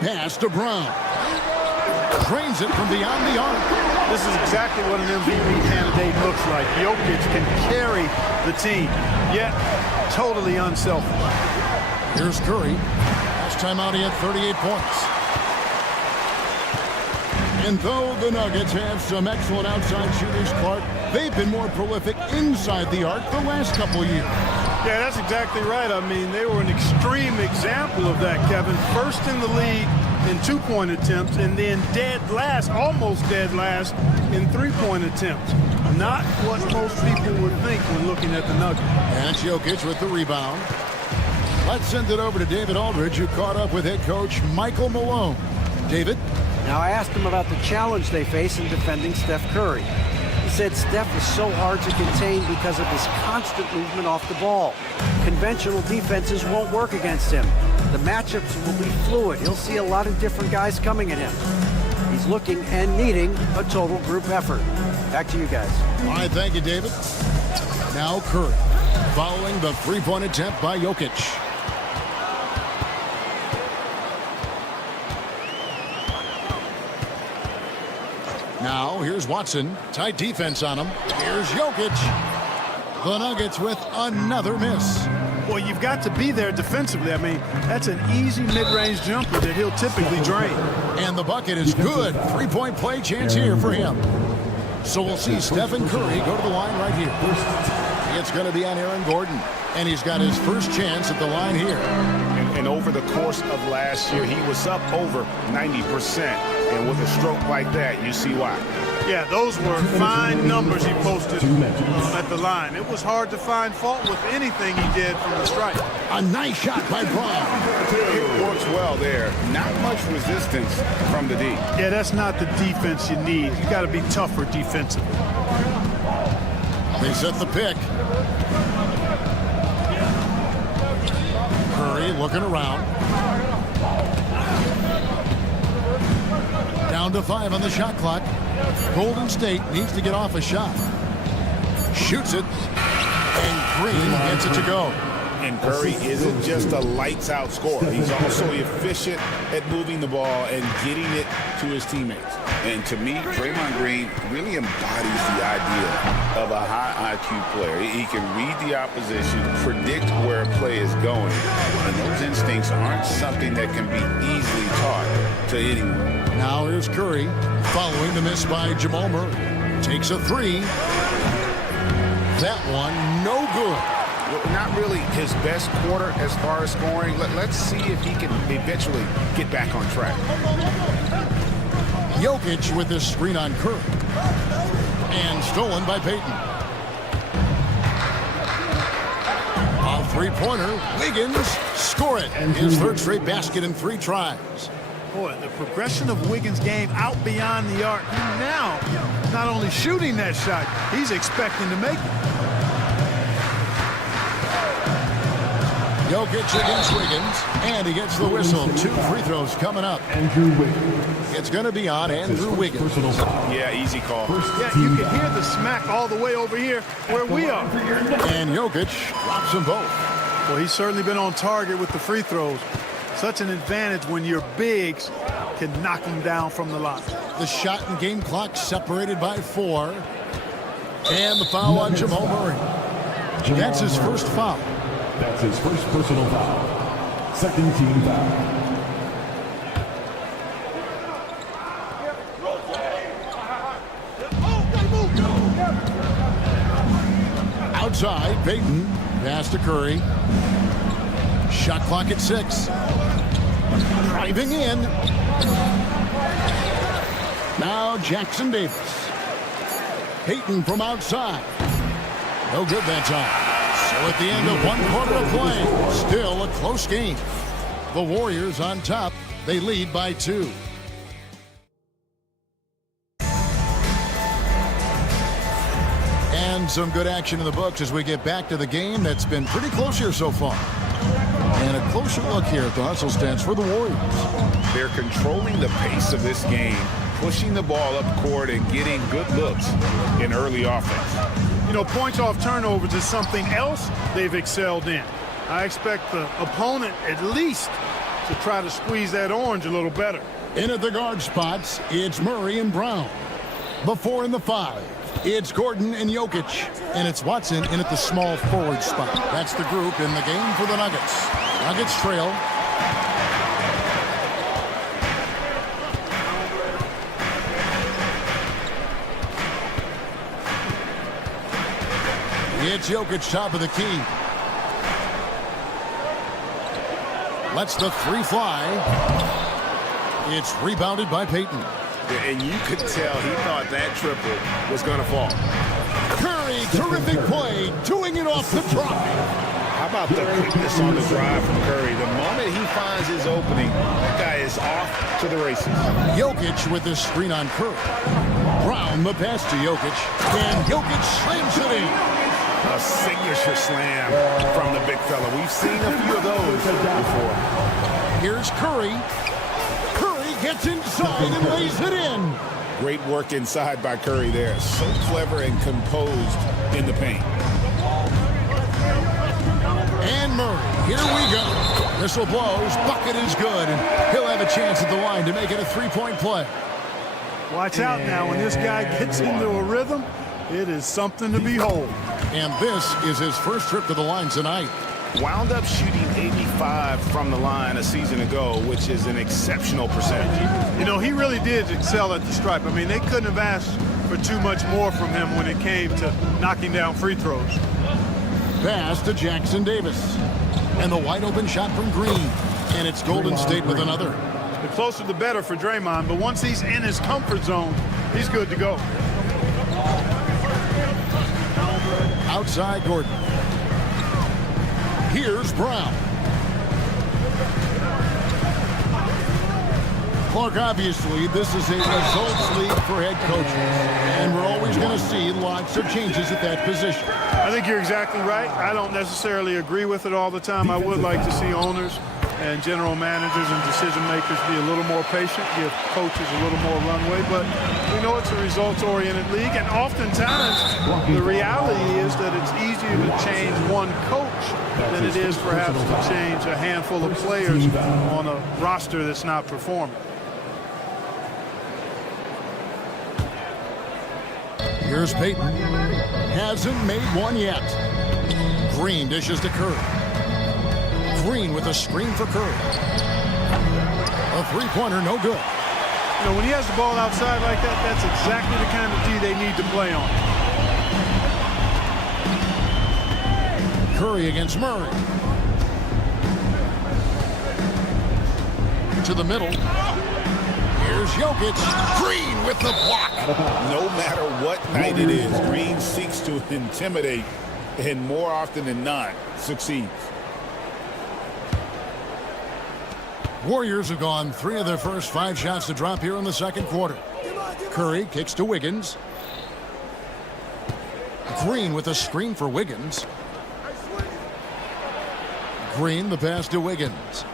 Pass to Brown. Drains it from beyond the arc. This is exactly what an MVP candidate looks like. Jokic can carry the team, yet totally unselfish. Here's Curry. Last time out he had 38 points. And though the Nuggets have some excellent outside shooters, Clark, they've been more prolific inside the arc the last couple years. Yeah, that's exactly right. I mean, they were an extreme example of that, Kevin. First in the league in two-point attempts, and then dead last, almost dead last, in three-point attempts. Not what most people would think when looking at the Nuggets. And it's Jokic with the rebound. Let's send it over to David Aldridge, who caught up with head coach Michael Malone. David? Now, I asked him about the challenge they face in defending Steph Curry. He said Steph is so hard to contain because of his constant movement off the ball. Conventional defenses won't work against him. The matchups will be fluid. He'll see a lot of different guys coming at him. He's looking and needing a total group effort. Back to you guys. All right, thank you, David. Now Curry, following the three-point attempt by Jokic. Now, here's Watson. Tight defense on him. Here's Jokic. The Nuggets with another miss. Well, you've got to be there defensively. I mean, that's an easy mid-range jumper that he'll typically drain. And the bucket is good. Three-point play chance here for him. So we'll see Stephen Curry go to the line right here. It's going to be on Aaron Gordon. And he's got his first chance at the line here. And over the course of last year, he was up over 90%. And with a stroke like that, you see why. Yeah, those were fine numbers he posted at the line. It was hard to find fault with anything he did from the stripe. A nice shot by Brown. It works well there. Not much resistance from the D. Yeah, that's not the defense you need. You got to be tougher defensively. They set the pick. Curry looking around. Down to 5 on the shot clock. Golden State needs to get off a shot. Shoots it. And Green gets it to go. And Curry isn't just a lights-out scorer. He's also efficient at moving the ball and getting it to his teammates. And to me, Draymond Green really embodies the idea of a high IQ player. He can read the opposition, predict where a play is going, and those instincts aren't something that can be easily taught to anyone. Now here's Curry following the miss by Jamal Murray. Takes a 3. That one no good. Not really his best quarter as far as scoring. Let's see if he can eventually get back on track. Jokic with this screen on Curry. And stolen by Payton. A three-pointer. Wiggins score it. His third straight basket in 3 tries. Boy, the progression of Wiggins' game out beyond the arc. Now, not only shooting that shot, he's expecting to make it. Jokic against Wiggins, and he gets the whistle. 2 free throws coming up. Andrew Wiggins. It's going to be on Andrew Wiggins. Yeah, easy call. Yeah, you can hear the smack all the way over here where we are. And Jokic drops them both. Well, he's certainly been on target with the free throws. Such an advantage when your bigs can knock them down from the line. The shot and game clock separated by 4. And the foul on Jamal Murray. That's his first foul. That's his first personal foul. Second team foul. Outside, Payton. Pass to Curry. Shot clock at 6. Driving in. Now Jackson Davis. Payton from outside. No good that time. So at the end of 1 quarter of play, still a close game. The Warriors on top. They lead by 2. And some good action in the books as we get back to the game that's been pretty close here so far. And a closer look here at the hustle stats for the Warriors. They're controlling the pace of this game, pushing the ball up court and getting good looks in early offense. You know, points off turnovers is something else they've excelled in. I expect the opponent at least to try to squeeze that orange a little better. In at the guard spots, it's Murray and Brown. The 4 and the 5. It's Gordon and Jokic. And it's Watson in at the small forward spot. That's the group in the game for the Nuggets. Nuggets trail. It's Jokic top of the key. Lets the 3 fly. It's rebounded by Payton. And you could tell he thought that triple was going to fall. Curry, terrific play, doing it off the drive. How about the quickness on the drive from Curry? The moment he finds his opening, that guy is off to the races. Jokic with this screen on Curry. Brown the pass to Jokic, and Jokic slams it in. A signature slam from the big fella. We've seen a few of those before. Here's Curry. Gets inside and lays it in. Great work inside by Curry there. So clever and composed in the paint. And Murray, here we go. Whistle blows, bucket is good, and he'll have a chance at the line to make it a 3-point play. Watch out now. When this guy gets into a rhythm, it is something to behold. And this is his first trip to the line tonight. wound up shooting 85 from the line a season ago, which is an exceptional percentage. You know, he really did excel at the stripe. I mean, they couldn't have asked for too much more from him when it came to knocking down free throws. Pass to Jackson Davis. And the wide open shot from Green. And it's Golden State with another. The closer the better for Draymond, but once he's in his comfort zone, he's good to go. Outside Gordon. Here's Brown. Clark, obviously, this is a results league for head coaches, and we're always going to see lots of changes at that position. I think you're exactly right. I don't necessarily agree with it all the time. I would like to see owners and general managers and decision makers be a little more patient, give coaches a little more runway, but we know it's a results-oriented league, and oftentimes the reality is that it's easier to change one coach than it is perhaps to change a handful of players on a roster that's not performing. Here's Payton. Hasn't made one yet. Green dishes to Curry. Green with a screen for Curry. A three-pointer, no good. You know, when he has the ball outside like that, that's exactly the kind of D they need to play on. Curry against Murray. To the middle. Here's Jokic. Green with the block. No matter what night it is, Green seeks to intimidate and more often than not succeeds. Warriors have gone 3 of their first 5 shots to drop here in the second quarter. Curry kicks to Wiggins. Green with a screen for Wiggins. Green the pass to Wiggins.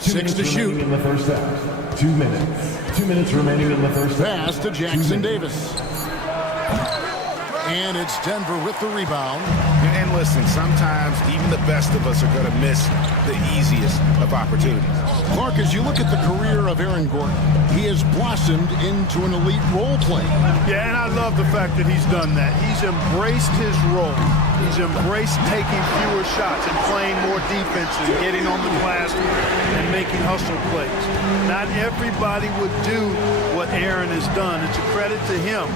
6 to shoot. In the first half. 2 minutes. 2 minutes remaining in the first half. Pass to Jackson Davis. And it's Denver with the rebound. And listen, sometimes even the best of us are going to miss the easiest of opportunities. Clark, as you look at the career of Aaron Gordon, he has blossomed into an elite role player. Yeah, and I love the fact that he's done that. He's embraced his role. He's embraced taking fewer shots and playing more defense and getting on the glass and making hustle plays. Not everybody would do what Aaron has done. It's a credit to him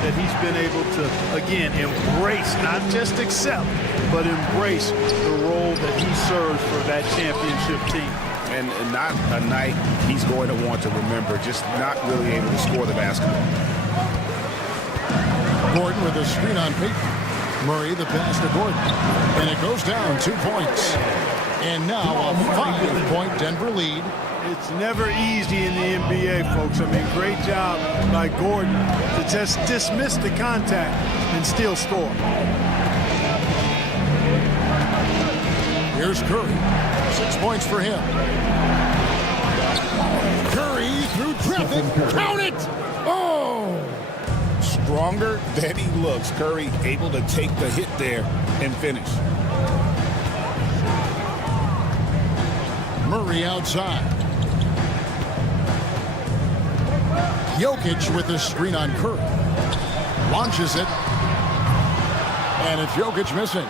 that he's been able to, again, embrace, not just accept, but embrace the role that he serves for that championship team. And not a night he's going to want to remember, just not really able to score the basketball. Gordon with a screen on Payton. Murray the pass to Gordon. And it goes down 2 points. And now a 5-point Denver lead. It's never easy in the NBA, folks. I mean, great job by Gordon to just dismiss the contact and still score. Here's Curry. 6 points for him. Curry through traffic. Count it! Oh! Stronger than he looks. Curry able to take the hit there and finish. Murray outside. Jokic with the screen on Curry. Launches it. And it's Jokic missing.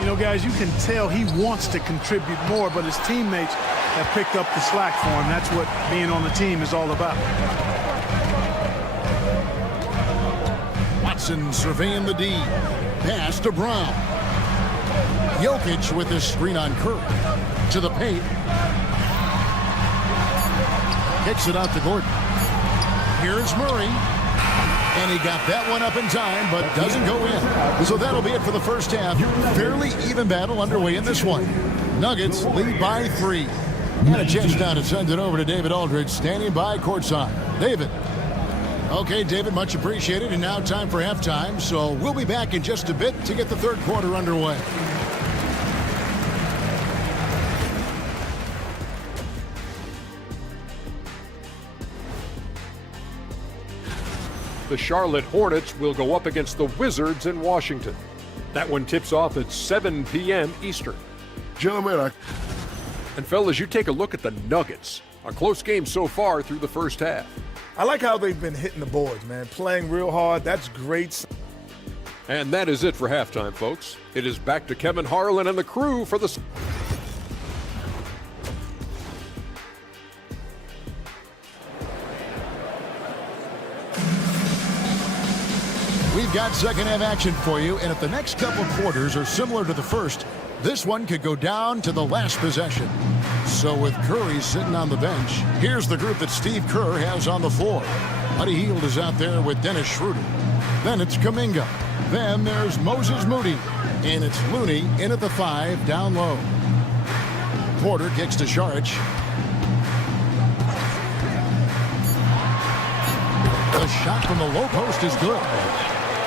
You know, guys, you can tell he wants to contribute more, but his teammates have picked up the slack for him. That's what being on the team is all about. Watson surveying the D. Pass to Brown. Jokic with his screen on Curry. To the paint. Kicks it out to Gordon. Here's Murray. And he got that one up in time, but doesn't go in. So that'll be it for the first half. Fairly even battle underway in this one. Nuggets lead by 3. And a chance now to send it over to David Aldridge, standing by courtside. David. Okay, David, much appreciated. And now time for halftime. So we'll be back in just a bit to get the third quarter underway. The Charlotte Hornets will go up against the Wizards in Washington. That one tips off at 7 p.m. Eastern. Gentlemen, and fellas, you take a look at the Nuggets. A close game so far through the first half. I like how they've been hitting the boards, man. Playing real hard. That's great. And that is it for halftime, folks. It is back to Kevin Harlan and the crew for the... We've got second half action for you, and if the next couple quarters are similar to the first, this one could go down to the last possession. So with Curry sitting on the bench, here's the group that Steve Kerr has on the floor. Buddy Hield is out there with Dennis Schroeder. Then it's Kuminga. Then there's Moses Moody. And it's Looney in at the 5, down low. Porter kicks to Saric. The shot from the low post is good.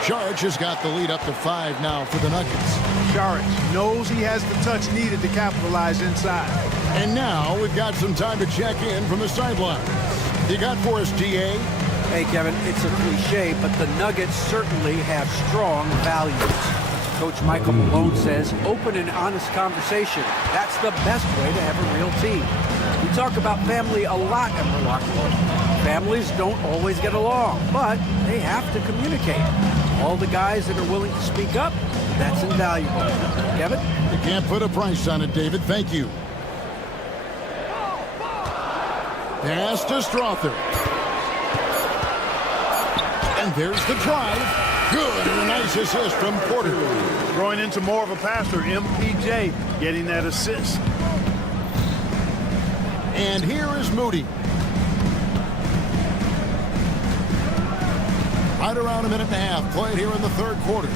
Saric has got the lead up to 5 now for the Nuggets. Saric knows he has the touch needed to capitalize inside. And now we've got some time to check in from the sideline. You got for us, DA? Hey, Kevin, it's a cliche, but the Nuggets certainly have strong values. Coach Michael Malone says open and honest conversation. That's the best way to have a real team. We talk about family a lot at Morocco. Families don't always get along, but they have to communicate. All the guys that are willing to speak up, that's invaluable. Kevin? You can't put a price on it, David. Thank you. Pass to Strother. And there's the drive. Good, and a nice assist from Porter. Growing into more of a passer, MPJ getting that assist. And here is Moody. Right around a minute and a half played here in the third quarter.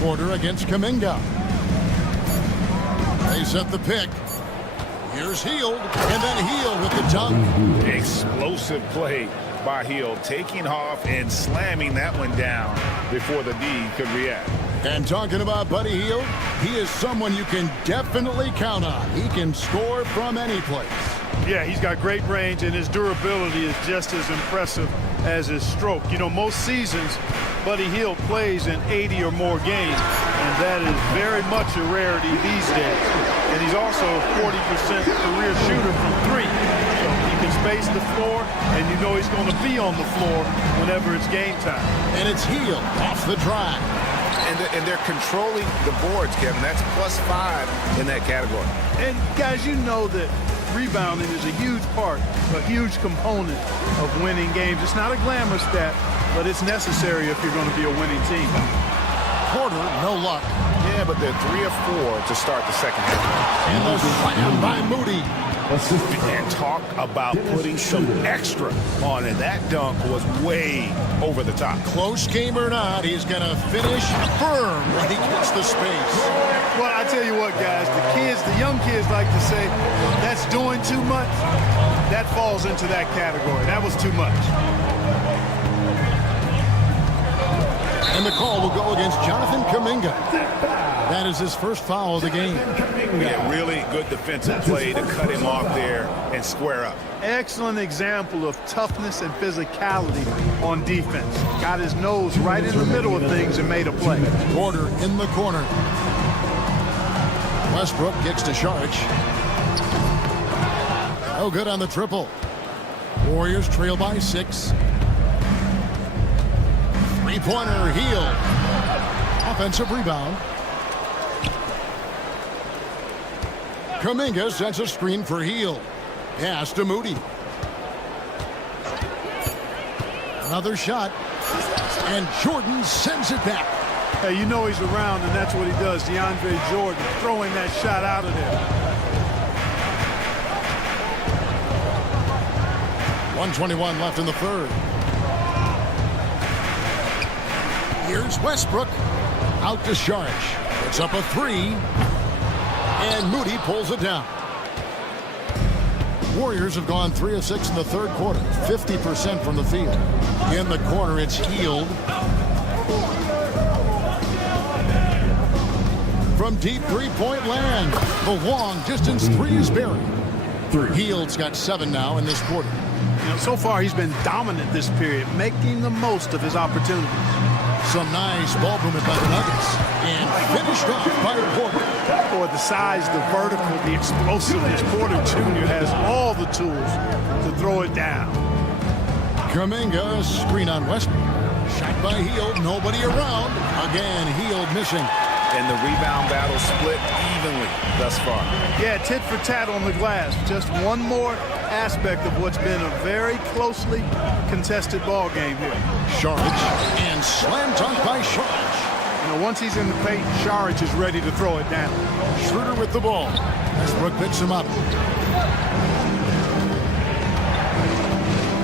Porter against Kuminga. They set the pick. Here's Hield, and then Hield with the dunk. Explosive play by Hield, taking off and slamming that one down before the D could react. And talking about Buddy Hield, he is someone you can definitely count on. He can score from any place. Yeah, he's got great range, and his durability is just as impressive as his stroke. You know, most seasons, Buddy Hield plays in 80 or more games, and that is very much a rarity these days. And he's also a 40% career shooter from 3. So he can space the floor, and you know he's going to be on the floor whenever it's game time. And it's Hield off the drive. And they're controlling the boards, Kevin. That's +5 in that category. And, guys, you know that rebounding is a huge part, a huge component of winning games. It's not a glamour stat, but it's necessary if you're going to be a winning team. Porter, no luck. Yeah, but they're 3 of 4 to start the second half. And the slam by Moody. And talk about putting some extra on it. That dunk was way over the top. Close game or not, he's going to finish firm when he gets the space. Well, I tell you what, guys, the young kids like to say, that's doing too much. That falls into that category. That was too much. And the call will go against Jonathan Kuminga. That is his first foul of the game. Yeah, really good defensive play to cut him off there and square up. Excellent example of toughness and physicality on defense. Got his nose right in the middle of things and made a play. Porter in the corner. Westbrook kicks to Saric. Oh, good on the triple. Warriors trail by 6. Three-pointer, Hield. Offensive rebound. Kuminga sets a screen for Hield. Pass to Moody. Another shot. And Jordan sends it back. Hey, you know he's around, and that's what he does. DeAndre Jordan throwing that shot out of there. 1:21 left in the third. Here's Westbrook. Out to Saric. It's up a 3. And Moody pulls it down. Warriors have gone 3 of 6 in the third quarter. 50% from the field. In the corner, it's Hield. From deep three-point land. The long distance 3 is buried. Hield's got 7 now in this quarter. You know, so far he's been dominant this period, making the most of his opportunities. Some nice ball movement by the Nuggets. And finished off by Porter. Boy, the size, the vertical, the explosiveness. Porter Jr. has all the tools to throw it down. Kuminga, screen on Westbrook. Shot by Hield, nobody around. Again, Hield missing. And the rebound battle split evenly thus far. Yeah, tit for tat on the glass. Just one more aspect of what's been a very closely contested ball game here. Saric and slam dunk by Saric. You know, once he's in the paint, Saric is ready to throw it down. Schroeder with the ball. Westbrook picks him up.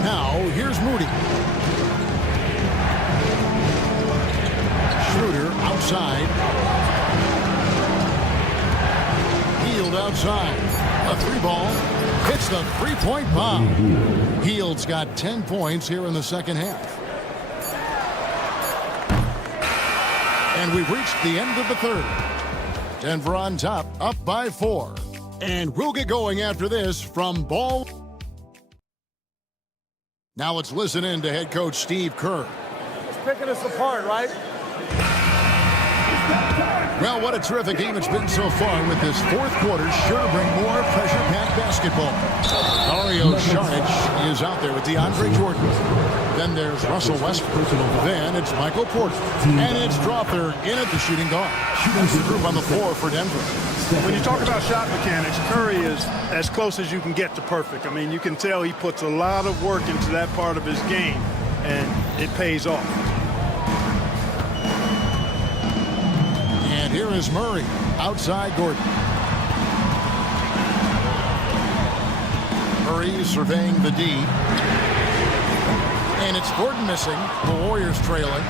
Now, here's Moody. Schroeder outside. Hield outside. A three ball. Hits the three-point bomb. Hield's got 10 points here in the second half. And we've reached the end of the third. Denver on top, up by 4. And we'll get going after this from ball. Now let's listen in to head coach Steve Kerr. It's picking us apart, right? Well, what a terrific game it's been so far, with this fourth quarter sure to bring more pressure-packed basketball. Dario Saric is out there with DeAndre Jordan. Then there's Russell Westbrook. Then it's Michael Porter. And it's Dropper in at the shooting guard. That's the group on the floor for Denver. When you talk about shot mechanics, Curry is as close as you can get to perfect. I mean, you can tell he puts a lot of work into that part of his game, and it pays off. And here is Murray outside Gordon. Murray surveying the D. And it's Gordon missing. The Warriors trailing.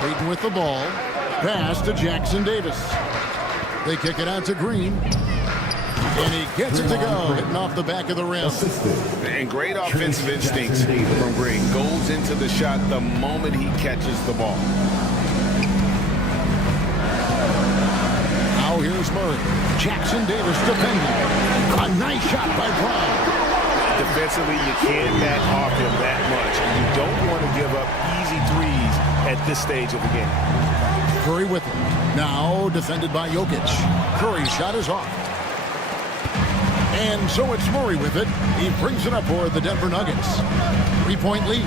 Peyton with the ball. Pass to Jackson Davis. They kick it out to Green. And he gets it to go, hitting off the back of the rim. And great offensive instincts from Green. Goes into the shot the moment he catches the ball. Now here's Murray. Jackson Davis defending. A nice shot by Brown. Defensively, you can't back off him that much. And you don't want to give up easy threes at this stage of the game. Curry with him. Now defended by Jokic. Curry's shot is off. And so it's Murray with it. He brings it up for the Denver Nuggets. 3-point lead.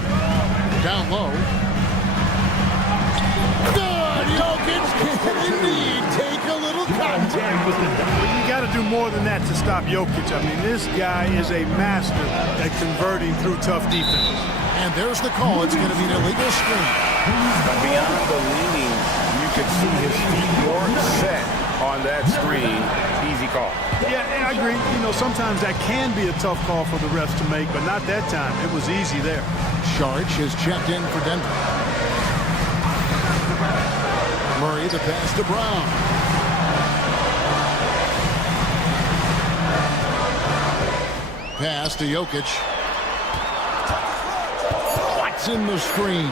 Down low. Good! Jokic can indeed take a little contact. You got to do more than that to stop Jokic. I mean, this guy is a master at converting through tough defense. And there's the call. It's going to be an illegal screen. Beyond the leaning, you can see his feet weren't set on that screen. Easy call. Yeah, I agree. You know, sometimes that can be a tough call for the refs to make, but not that time. It was easy there. Saric is checked in for Denver. Murray, the pass to Brown. Pass to Jokic. Watson the screen.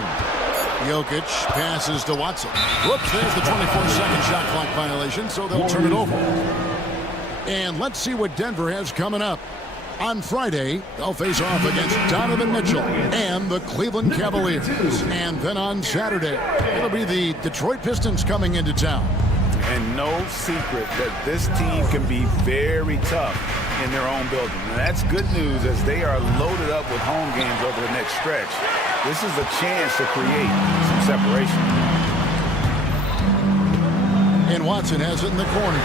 Jokic passes to Watson. Whoops, there's the 24-second shot clock violation, so they'll turn it over. And let's see what Denver has coming up. On Friday, they'll face off against Donovan Mitchell and the Cleveland Cavaliers. And then on Saturday, it'll be the Detroit Pistons coming into town. And no secret that this team can be very tough in their own building. And that's good news, as they are loaded up with home games over the next stretch. This is a chance to create some separation. And Watson has it in the corner.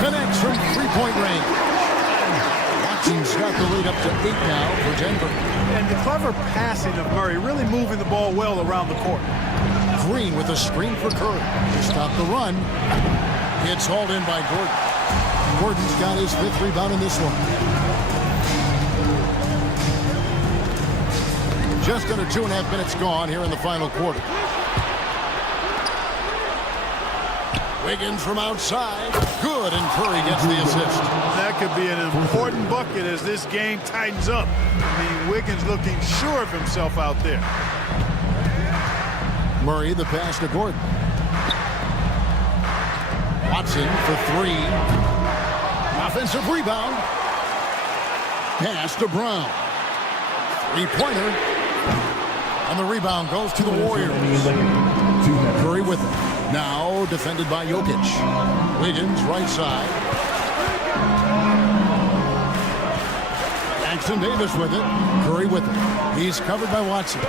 Connects from three-point range. Watson's got the lead up to 8 now for Denver. And the clever passing of Murray, really moving the ball well around the court. Green with a screen for Curry to stop the run. It's hauled in by Gordon. Gordon's got his 5th rebound in this one. Just under 2.5 minutes gone here in the final quarter. Wiggins from outside. Good, and Curry gets the assist. That could be an important bucket as this game tightens up. I mean, Wiggins looking sure of himself out there. Murray, the pass to Gordon. Watson for 3. Offensive rebound. Pass to Brown. 3-pointer. And the rebound goes to the Warriors. Curry with it. Now defended by Jokic. Wiggins right side. Jackson Davis with it. Curry with it. He's covered by Watson.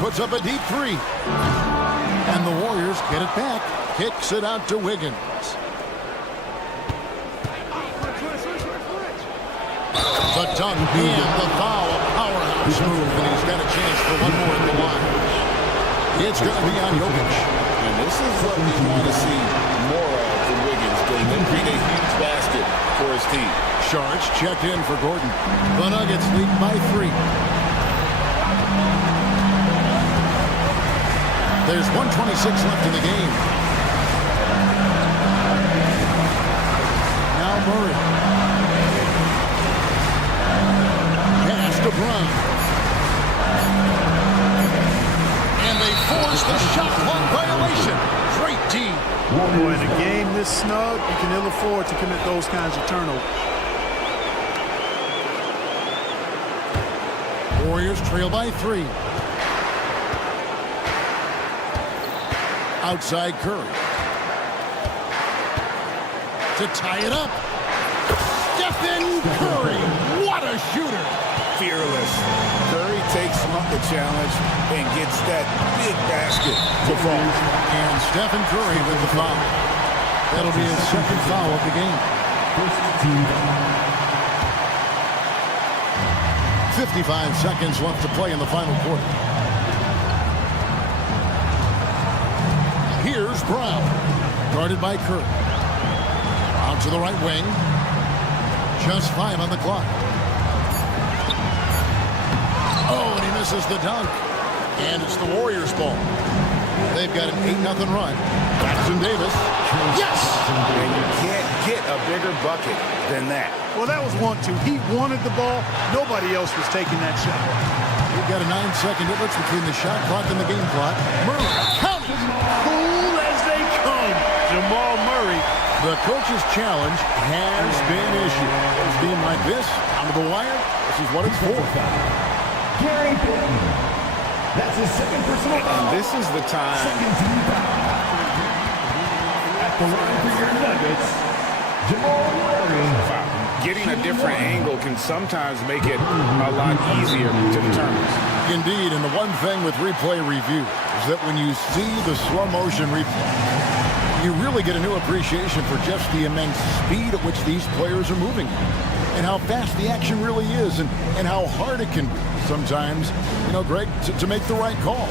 Puts up a deep three. And the Warriors get it back. Kicks it out to Wiggins. The dunk and the foul. A powerhouse move. And he's got a chance for one more at the line. It's going to be on Jokic. And this is what we want to see more of from Wiggins, because they create a huge basket for his team. Shards checked in for Gordon. The Nuggets lead by 3. There's 1:26 left in the game. Now Murray. Pass to Brown. And they force the shot clock violation. Great D. Boy, in a game this snug, you can ill afford to commit those kinds of turnovers. Warriors trail by 3. Outside Curry. To tie it up. Stephen Curry. What a shooter. Fearless. Curry takes up the challenge and gets that big basket to fall. And Stephen Curry with the foul. That'll be his second foul of the game. 55 seconds left to play in the final quarter. Here's Brown, guarded by Curry. Out to the right wing. Just 5 on the clock. Oh, and he misses the dunk. And it's the Warriors' ball. They've got an 8-0 run. Jackson Davis. Yes! And you can't get a bigger bucket than that. Well, that was 1-2. He wanted the ball. Nobody else was taking that shot. We've got a 9-second difference between the shot clock and the game clock. Murray, count it! Cool as they come. Jamal Murray. The coach's challenge has been issued. A game like this, out of the wire, this is what it's for. Gary Payton. That's his second personal foul. And this is the time. Second team foul. At the line for your Nuggets, Jamal Murray. Getting a different angle can sometimes make it a lot easier to determine. Indeed, and the one thing with replay review is that when you see the slow motion replay, you really get a new appreciation for just the immense speed at which these players are moving and how fast the action really is and how hard it can be sometimes, Greg, to make the right call.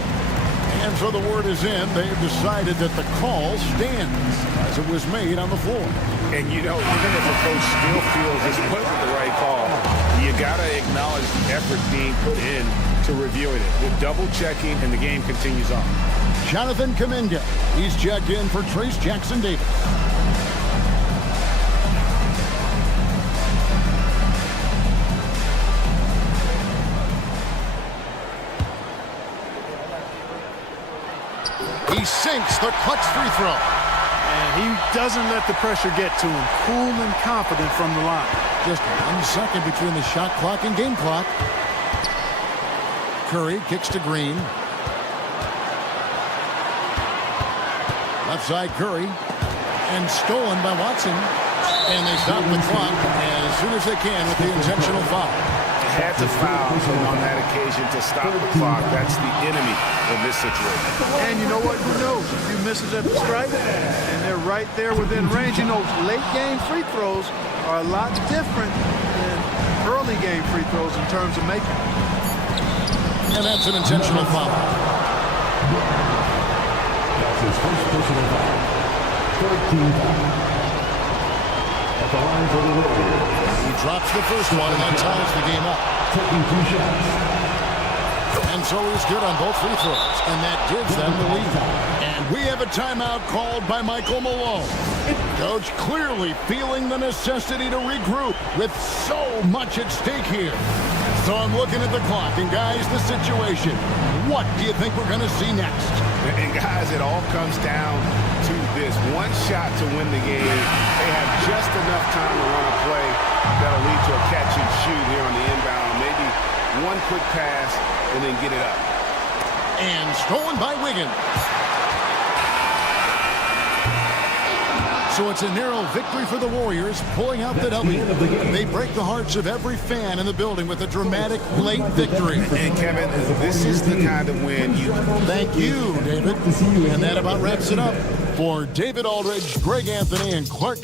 And so the word is in. They've decided that the call stands as it was made on the floor. And, even if a coach still feels this wasn't the right call, you got to acknowledge the effort being put in to reviewing it. With double-checking, and the game continues on. Jonathan Kuminga. He's checked in for Trace Jackson Davis. He sinks the clutch free throw. And he doesn't let the pressure get to him. Cool and confident from the line. Just 1 second between the shot clock and game clock. Curry kicks to Green. Left side Curry. And stolen by Watson. And they stop the clock as soon as they can with the intentional foul. Had to foul on that occasion to stop the clock. That's the enemy in this situation. And you know what? Who knows? A few misses at the stripe, and they're right there within range. Late game free throws are a lot different than early game free throws in terms of making. And that's an intentional foul. That's his first personal foul. 13 foul. At the line for the Warriors. He drops the first one, and that ties the game up. Taking 2 shots. And so he's good on both free throws, and that gives them the lead. And we have a timeout called by Michael Malone. Coach clearly feeling the necessity to regroup with so much at stake here. So I'm looking at the clock, and guys, the situation. What do you think we're going to see next? And guys, it all comes down to this. One shot to win the game. They have just enough time to run a play that'll lead to a catch and shoot here on the inbound. Maybe one quick pass and then get it up. And stolen by Wiggins. So it's a narrow victory for the Warriors, pulling out the W. They break the hearts of every fan in the building with a dramatic late victory. And Kevin, this is the kind of win you... Thank you, David. And that about wraps it up. For David Aldridge, Greg Anthony, and Clark.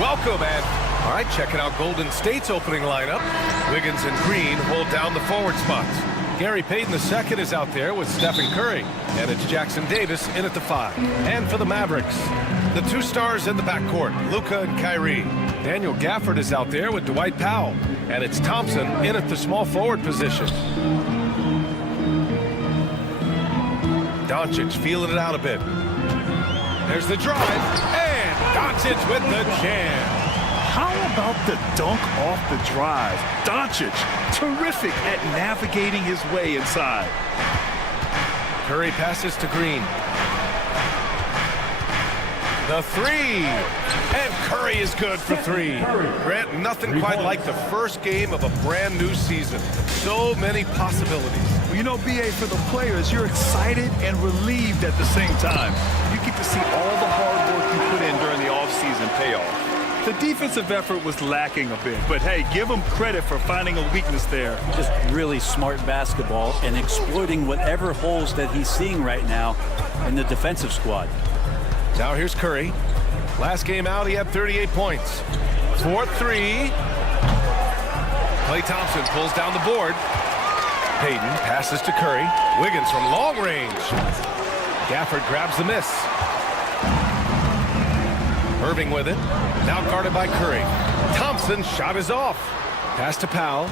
Welcome, and all right, checking out Golden State's opening lineup. Wiggins and Green hold down the forward spots. Gary Payton II is out there with Stephen Curry, and it's Jackson Davis in at the 5. And for the Mavericks, the 2 stars in the backcourt, Luka and Kyrie. Daniel Gafford is out there with Dwight Powell, and it's Thompson in at the small forward position. Doncic feeling it out a bit. There's the drive, and Doncic with the jam. How about the dunk off the drive? Doncic, terrific at navigating his way inside. Curry passes to Green. The 3, and Curry is good for 3. Grant, nothing quite like the first game of a brand new season. So many possibilities. Well, you know, BA, for the players, you're excited and relieved at the same time. You get to see all the hard work you put in during the offseason pay off. The defensive effort was lacking a bit, but hey, give them credit for finding a weakness there. Just really smart basketball and exploiting whatever holes that he's seeing right now in the defensive squad. Now here's Curry. Last game out, he had 38 points. 4-3. Klay Thompson pulls down the board. Payton passes to Curry. Wiggins from long range. Gafford grabs the miss. Irving with it. Now guarded by Curry. Thompson shot is off. Pass to Powell.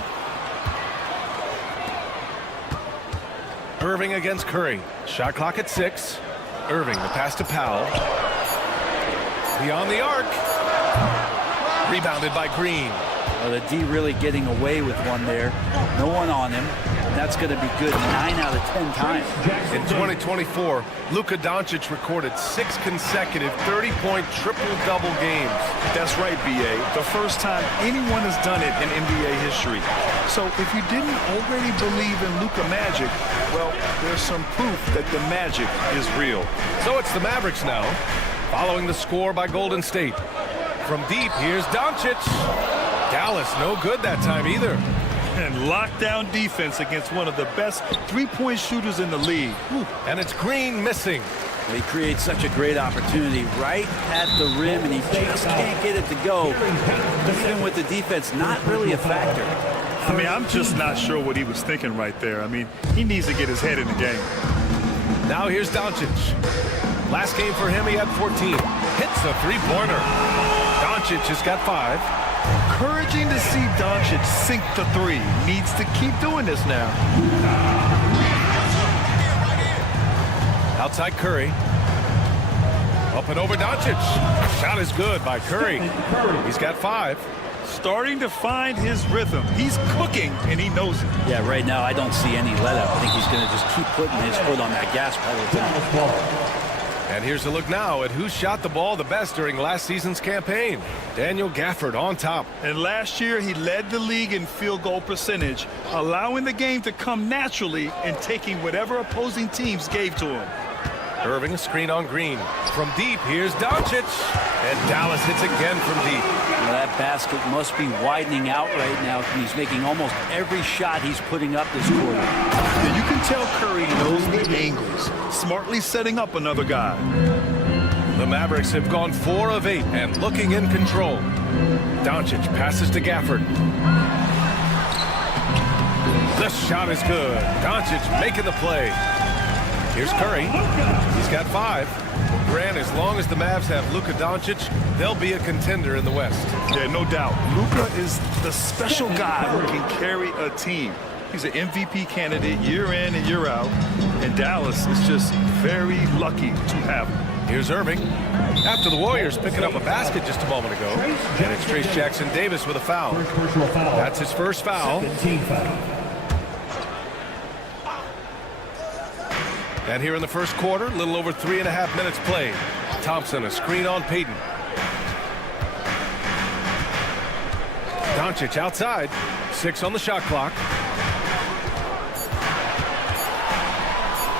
Irving against Curry. Shot clock at 6. Irving, the pass to Powell. Beyond the arc. Rebounded by Green. Well, the D really getting away with one there. No one on him. That's going to be good 9 out of 10 times. In 2024, Luka Doncic recorded 6 consecutive 30-point triple-double games. That's right, BA. The first time anyone has done it in NBA history. So if you didn't already believe in Luka magic, well, there's some proof that the magic is real. So it's the Mavericks now, following the score by Golden State. From deep, here's Doncic. Dallas no good that time either. And lockdown defense against one of the best three-point shooters in the league. And it's Green missing. He creates such a great opportunity right at the rim, and he just can't get it to go. Even with the defense not really a factor. I mean, I'm just not sure what he was thinking right there. I mean, he needs to get his head in the game. Now here's Doncic. Last game for him, he had 14. Hits a three-pointer. Doncic has got 5. Encouraging to see Doncic sink the 3. Needs to keep doing this now. Outside Curry. Up and over Doncic. Shot is good by Curry. He's got 5. Starting to find his rhythm. He's cooking, and he knows it. Yeah, right now I don't see any let-up. I think he's going to just keep putting his foot on that gas pedal tonight. And here's a look now at who shot the ball the best during last season's campaign. Daniel Gafford on top. And last year, he led the league in field goal percentage, allowing the game to come naturally and taking whatever opposing teams gave to him. Irving, a screen on Green. From deep, here's Doncic. And Dallas hits again from deep. Well, that basket must be widening out right now. He's making almost every shot he's putting up this quarter. Yeah, you can tell Curry knows the angles, smartly setting up another guy. The Mavericks have gone 4 of 8 and looking in control. Doncic passes to Gafford. The shot is good. Doncic making the play. Here's Curry. He's got 5. Grant, as long as the Mavs have Luka Doncic, they'll be a contender in the West. Yeah, no doubt. Luka is the special guy who can carry a team. He's an MVP candidate year in and year out. And Dallas is just very lucky to have him. Here's Irving. After the Warriors picking up a basket just a moment ago. And it's Trace Jackson-Davis with a foul. That's his first foul. And here in the first quarter, a little over 3.5 minutes played. Thompson, a screen on Payton. Doncic outside. 6 on the shot clock.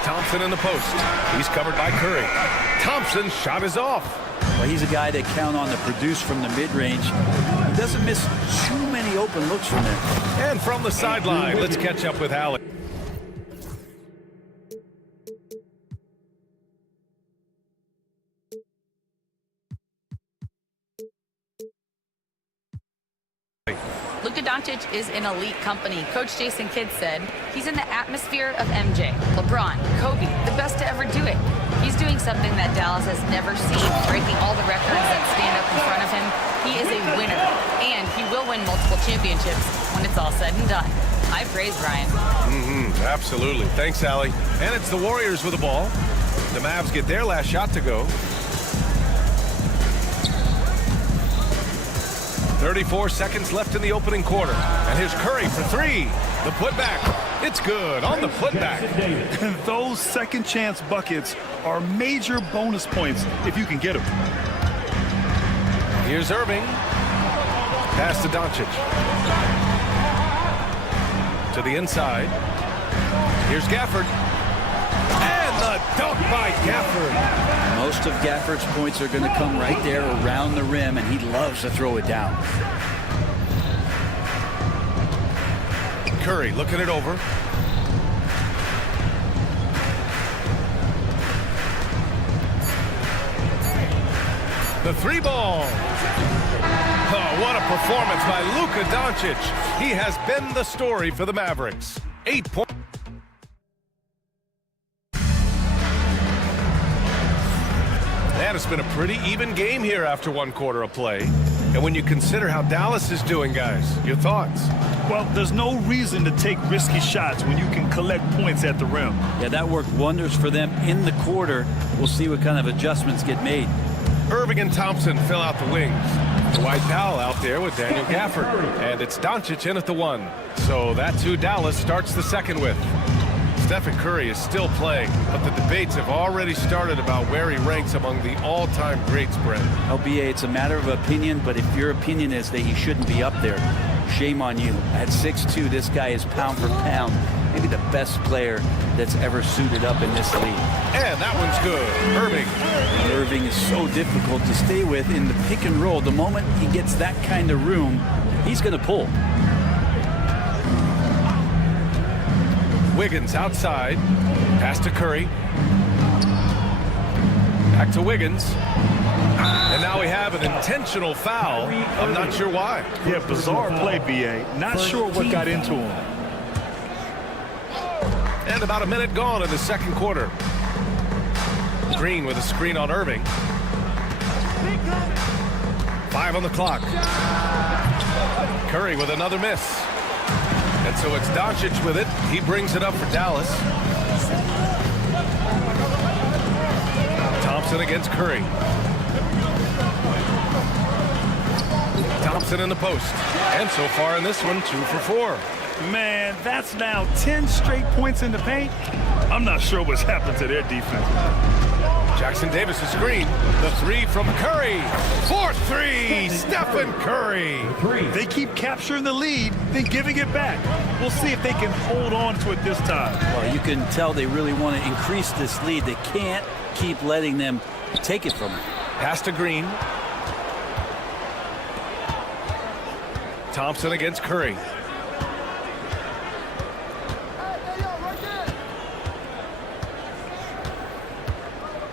Thompson in the post. He's covered by Curry. Thompson's shot is off. Well, he's a guy that count on to produce from the mid-range. He doesn't miss too many open looks from him. And from the sideline, let's catch up with Alec. Luka Doncic is in elite company. Coach Jason Kidd said he's in the atmosphere of MJ, LeBron, Kobe, the best to ever do it. He's doing something that Dallas has never seen, breaking all the records that stand up in front of him. He is a winner, and he will win multiple championships when it's all said and done. High praise, Brian. Absolutely. Thanks, Allie. And it's the Warriors with the ball. The Mavs get their last shot to go. 34 seconds left in the opening quarter. And here's Curry for 3. The putback. It's good on the putback. And those second chance buckets are major bonus points if you can get them. Here's Irving. Pass to Doncic. To the inside. Here's Gafford. And the dunk by Gafford. Most of Gafford's points are going to come right there around the rim, and he loves to throw it down. Curry looking it over. The 3 ball. Oh, what a performance by Luka Doncic. He has been the story for the Mavericks. 8 points. And it's been a pretty even game here after 1 quarter of play. And when you consider how Dallas is doing, guys, your thoughts? Well, there's no reason to take risky shots when you can collect points at the rim. Yeah, that worked wonders for them in the quarter. We'll see what kind of adjustments get made. Irving and Thompson fill out the wings. Dwight Powell out there with Daniel Gafford. And it's Doncic in at the 1. So that's who Dallas starts the second with. Stephen Curry is still playing, but the debates have already started about where he ranks among the all-time greats, Brent. LBA, it's a matter of opinion, but if your opinion is that he shouldn't be up there, shame on you. At 6'2", this guy is pound for pound, maybe the best player that's ever suited up in this league. And that one's good. Irving. Irving is so difficult to stay with in the pick and roll. The moment he gets that kind of room, he's going to pull. Wiggins outside. Pass to Curry. Back to Wiggins. And now we have an intentional foul. I'm not sure why. Yeah, bizarre play, BA. Not sure what got into him. And about a minute gone in the second quarter. Green with a screen on Irving. 5 on the clock. Curry with another miss. And so it's Doncic with it. He brings it up for Dallas. Thompson against Curry. Thompson in the post. And so far in this one, 2 for 4. Man, that's now 10 straight points in the paint. I'm not sure what's happened to their defense. Jackson-Davis' screen. The 3 from Curry. 4-3, Stephen Curry. They keep capturing the lead, then giving it back. We'll see if they can hold on to it this time. Well, you can tell they really want to increase this lead. They can't keep letting them take it from them. Pass to Green. Thompson against Curry.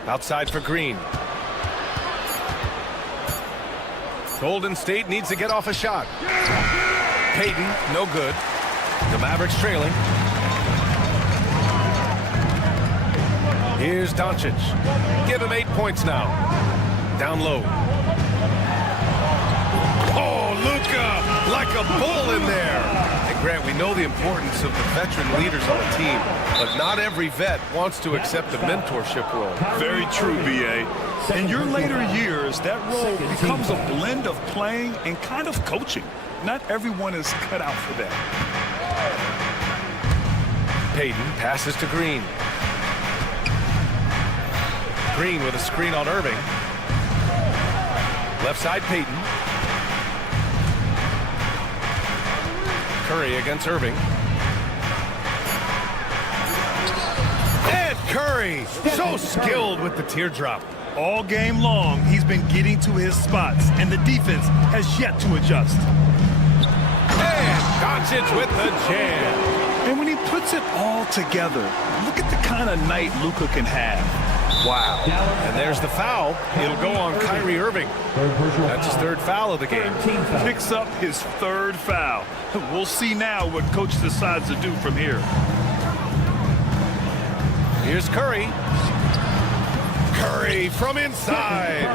Outside for Green. Golden State needs to get off a shot. Payton, no good. The Mavericks trailing. Here's Doncic. Give him 8 points now. Down low. Oh, Luka, like a bull in there. And Grant, we know the importance of the veteran leaders on a team, but not every vet wants to accept a mentorship role. Very true, B.A. In your later years, that role becomes a blend of playing and kind of coaching. Not everyone is cut out for that. Payton passes to Green. Green with a screen on Irving. Left side, Payton. Curry against Irving. And Curry, so skilled with the teardrop. All game long, he's been getting to his spots, and the defense has yet to adjust. And Doncic with the jam. And when he puts it all together, look at the kind of night Luka can have. Wow. And there's the foul. It'll go on Kyrie Irving. That's his third foul of the game. Picks up his third foul. We'll see now what coach decides to do from here. Here's Curry. Curry from inside.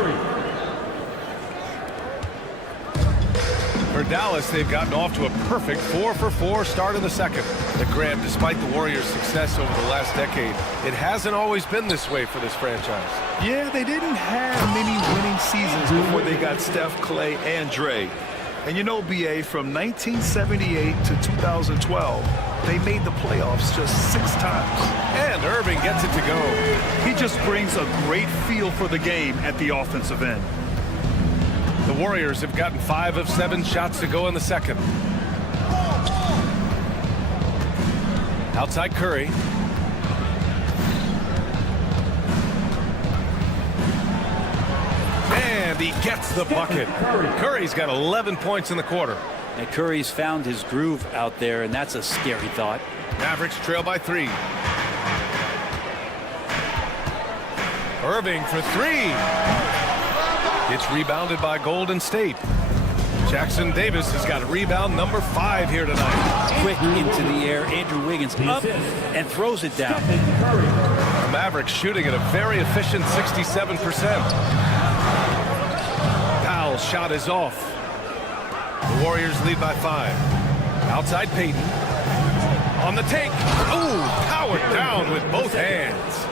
For Dallas, they've gotten off to a perfect 4-for-4 start in the second. But Graham, despite the Warriors' success over the last decade, it hasn't always been this way for this franchise. Yeah, they didn't have many winning seasons before they got Steph, Clay, and Dre. And you know, B.A., from 1978 to 2012, they made the playoffs just 6 times. And Irving gets it to go. He just brings a great feel for the game at the offensive end. The Warriors have gotten 5 of 7 shots to go in the second. Outside Curry. And he gets the bucket. Curry's got 11 points in the quarter. And Curry's found his groove out there, and that's a scary thought. Mavericks trail by 3. Irving for 3. It's rebounded by Golden State. Jackson Davis has got a rebound number 5 here tonight. Quick into the air. Andrew Wiggins up and throws it down. The Mavericks shooting at a very efficient 67%. Powell's shot is off. The Warriors lead by 5. Outside Payton. On the take. Ooh, powered down with both hands.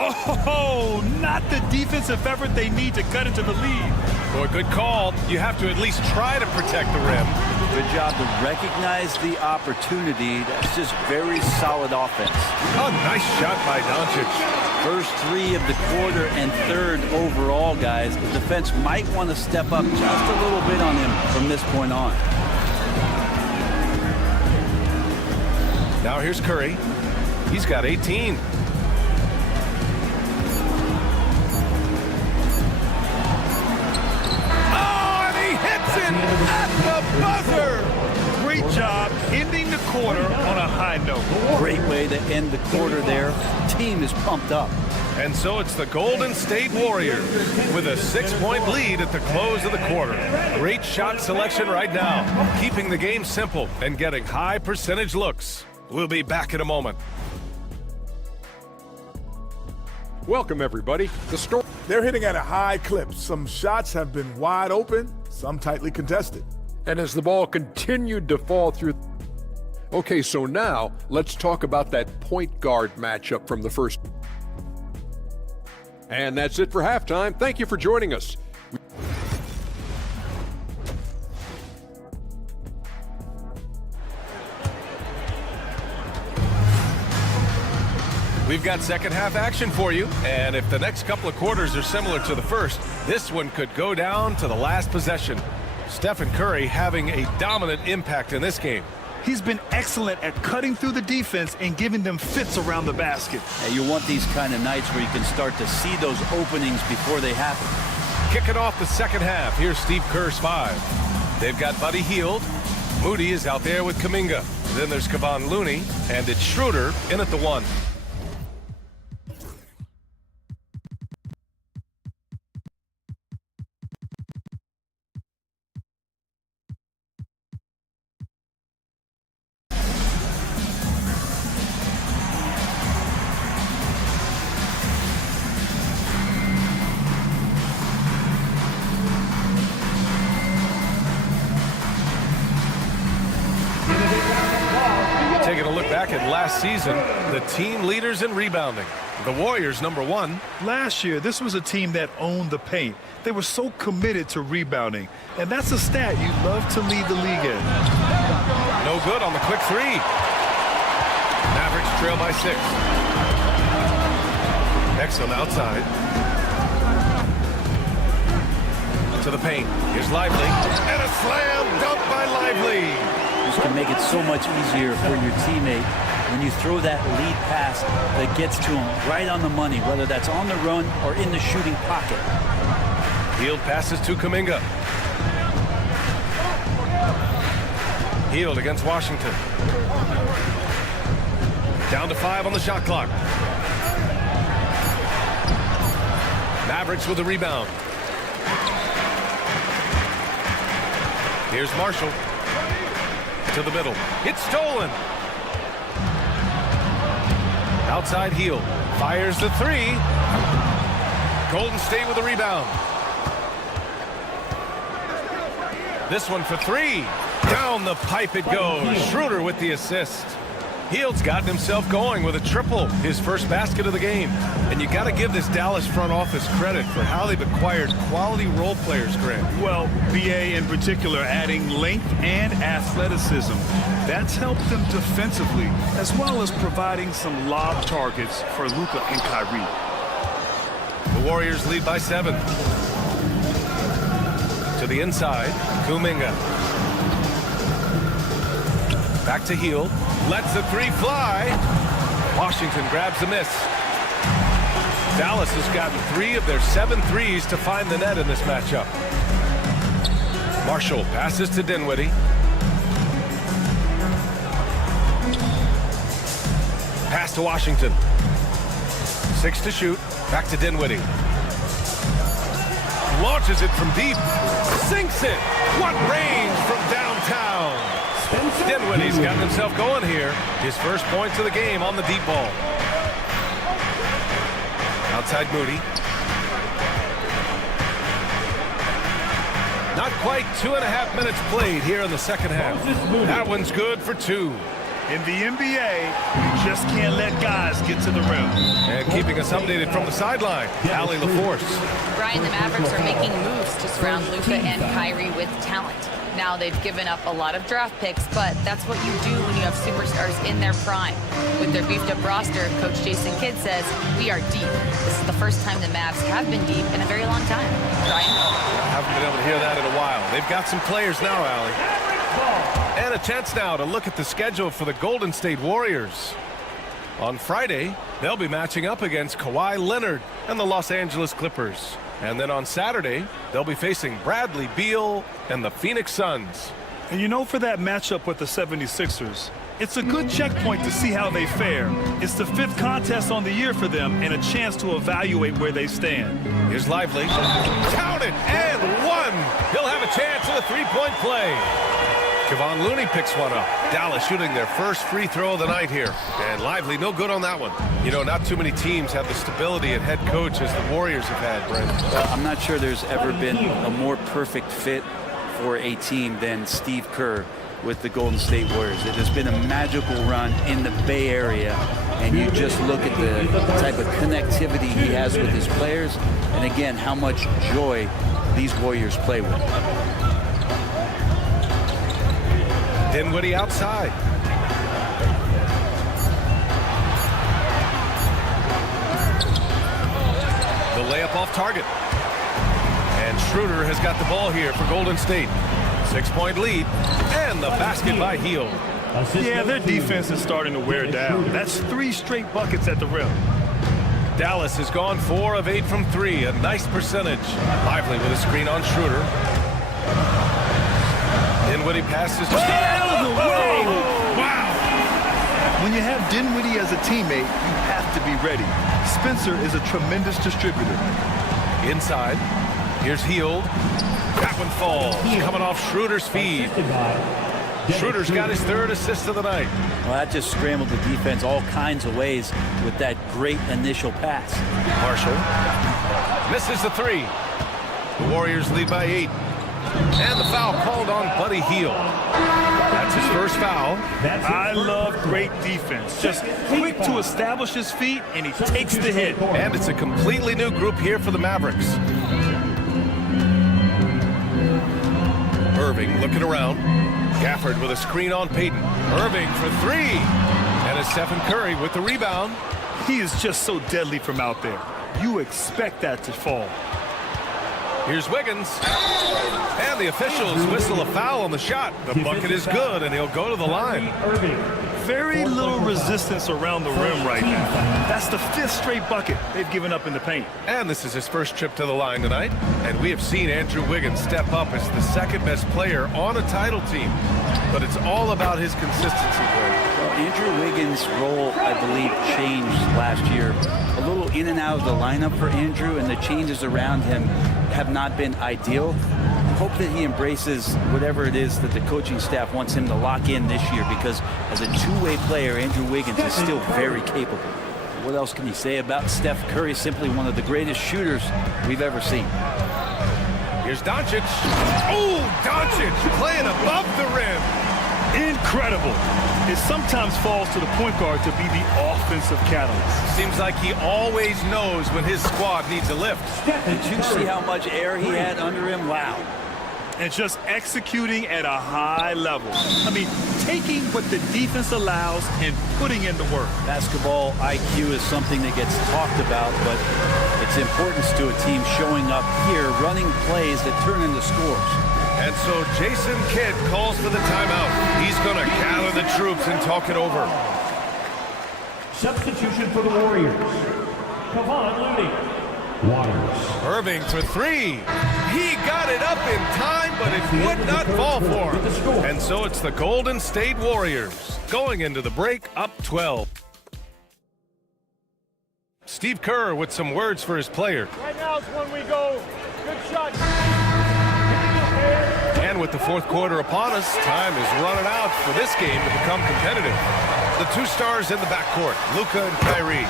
Oh, not the defensive effort they need to cut into the lead. Boy, good call. You have to at least try to protect the rim. Good job to recognize the opportunity. That's just very solid offense. Oh, nice shot by Doncic. First 3 of the quarter and third overall, guys. The defense might want to step up just a little bit on him from this point on. Now here's Curry. He's got 18. At the buzzer! Great job ending the quarter on a high note. Great way to end the quarter there. Team is pumped up. And so it's the Golden State Warriors with a 6-point lead at the close of the quarter. Great shot selection right now, keeping the game simple and getting high percentage looks. We'll be back in a moment. Welcome, everybody. They're hitting at a high clip. Some shots have been wide open, some tightly contested. And as the ball continued to fall through. Okay, so now let's talk about that point guard matchup from the first. And that's it for halftime. Thank you for joining us. We've got second half action for you, and if the next couple of quarters are similar to the first, this one could go down to the last possession. Stephen Curry having a dominant impact in this game. He's been excellent at cutting through the defense and giving them fits around the basket. Yeah, you want these kind of nights where you can start to see those openings before they happen. Kicking off the second half, here's Steve Kerr's 5. They've got Buddy Hield. Moody is out there with Kuminga. Then there's Kevon Looney, and it's Schroeder in at the 1. Taking a look back at last season, the team leaders in rebounding. The Warriors, number 1. Last year, this was a team that owned the paint. They were so committed to rebounding, and that's a stat you love to lead the league in. No good on the quick 3. Mavericks trail by 6. Exum outside. To the paint. Here's Lively. And a slam dunk by Lively. This can make it so much easier for your teammate when you throw that lead pass that gets to him right on the money, whether that's on the run or in the shooting pocket. Hield passes to Kuminga. Hield against Washington. Down to 5 on the shot clock. Mavericks with the rebound. Here's Marshall. To the middle. It's stolen. Outside Hield. Fires the 3. Golden State with the rebound. This one for 3. Down the pipe it goes. Schroeder with the assist. Hield's gotten himself going with a triple, his first basket of the game. And you got to give this Dallas front office credit for how they've acquired quality role players, Grant. Well, BA in particular adding length and athleticism. That's helped them defensively, as well as providing some lob targets for Luka and Kyrie. The Warriors lead by 7. To the inside, Kuminga. Back to Hield. Lets the 3 fly. Washington grabs the miss. Dallas has gotten 3 of their 7 threes to find the net in this matchup. Marshall passes to Dinwiddie. Pass to Washington. 6 to shoot. Back to Dinwiddie. Launches it from deep. Sinks it. What range from downtown. Dinwiddie's gotten himself going here. His first points of the game on the deep ball. Outside Moody. Not quite 2.5 minutes played here in the second half. That one's good for 2. In the NBA, you just can't let guys get to the rim. And keeping us updated from the sideline, Allie LaForce. Brian, the Mavericks are making moves to surround Luka and Kyrie with talent. Now they've given up a lot of draft picks, but that's what you do when you have superstars in their prime. With their beefed up roster, Coach Jason Kidd says, we are deep. This is the first time the Mavs have been deep in a very long time. Brian? I haven't been able to hear that in a while. They've got some players now, Allie. And a chance now to look at the schedule for the Golden State Warriors. On Friday, they'll be matching up against Kawhi Leonard and the Los Angeles Clippers. And then on Saturday, they'll be facing Bradley Beal and the Phoenix Suns. And you know, for that matchup with the 76ers, it's a good checkpoint to see how they fare. It's the 5th contest on the year for them and a chance to evaluate where they stand. Here's Lively. Count it, and 1. He'll have a chance at a 3-point play. Kevon Looney picks one up. Dallas shooting their first free throw of the night here. And Lively, no good on that one. You know, not too many teams have the stability at head coach as the Warriors have had, Brent. I'm not sure there's ever been a more perfect fit for a team than Steve Kerr with the Golden State Warriors. It has been a magical run in the Bay Area, and you just look at the type of connectivity he has with his players, and again, how much joy these Warriors play with. Dinwiddie outside. The layup off target. And Schroeder has got the ball here for Golden State. 6-point lead. And the basket by Hield. Yeah, their defense is starting to wear down. That's 3 straight buckets at the rim. Dallas has gone 4 of 8 from 3. A nice percentage. Lively with a screen on Schroeder. Dinwiddie passes. Get out of the way! Wow! When you have Dinwiddie as a teammate, you have to be ready. Spencer is a tremendous distributor. Inside. Here's Hield. That one falls. Coming off Schroeder's feed. Schroeder's got his 3rd assist of the night. Well, that just scrambled the defense all kinds of ways with that great initial pass. Marshall misses the 3. The Warriors lead by 8. And the foul called on Buddy Hield. That's his first foul. I love great defense. Just quick to establish his feet, and he takes the hit. And it's a completely new group here for the Mavericks. Irving looking around. Gafford with a screen on Payton. Irving for 3. And it's Stephen Curry with the rebound. He is just so deadly from out there. You expect that to fall. Here's Wiggins. And the officials whistle a foul on the shot. The bucket is good, and he'll go to the line. Very little resistance around the rim right now. That's the 5th straight bucket they've given up in the paint. And this is his first trip to the line tonight. And we have seen Andrew Wiggins step up as the 2nd-best player on a title team. But it's all about his consistency. Well, Andrew Wiggins' role, I believe, changed last year. A little in and out of the lineup for Andrew, and the changes around him have not been ideal. Hope that he embraces whatever it is that the coaching staff wants him to lock in this year, because as a two-way player, Andrew Wiggins is still very capable. What else can you say about Steph Curry? Simply one of the greatest shooters we've ever seen. Here's Doncic. Oh, Doncic playing above the rim. Incredible. It sometimes falls to the point guard to be the offensive catalyst. Seems like he always knows when his squad needs a lift. Did you see how much air he had under him? Wow. And just executing at a high level. I mean, taking what the defense allows and putting in the work. Basketball IQ is something that gets talked about, but its importance to a team showing up here, running plays that turn into scores. And so Jason Kidd calls for the timeout. He's going to gather the troops and talk it over. Substitution for the Warriors. Kevon Looney. Waters. Irving for 3. He got it up in time, but it would not fall for him. And so it's the Golden State Warriors going into the break up 12. Steve Kerr with some words for his player. Right now is when we go. Good shot. And with the 4th quarter upon us, time is running out for this game to become competitive. The 2 stars in the backcourt, Luka and Kyrie.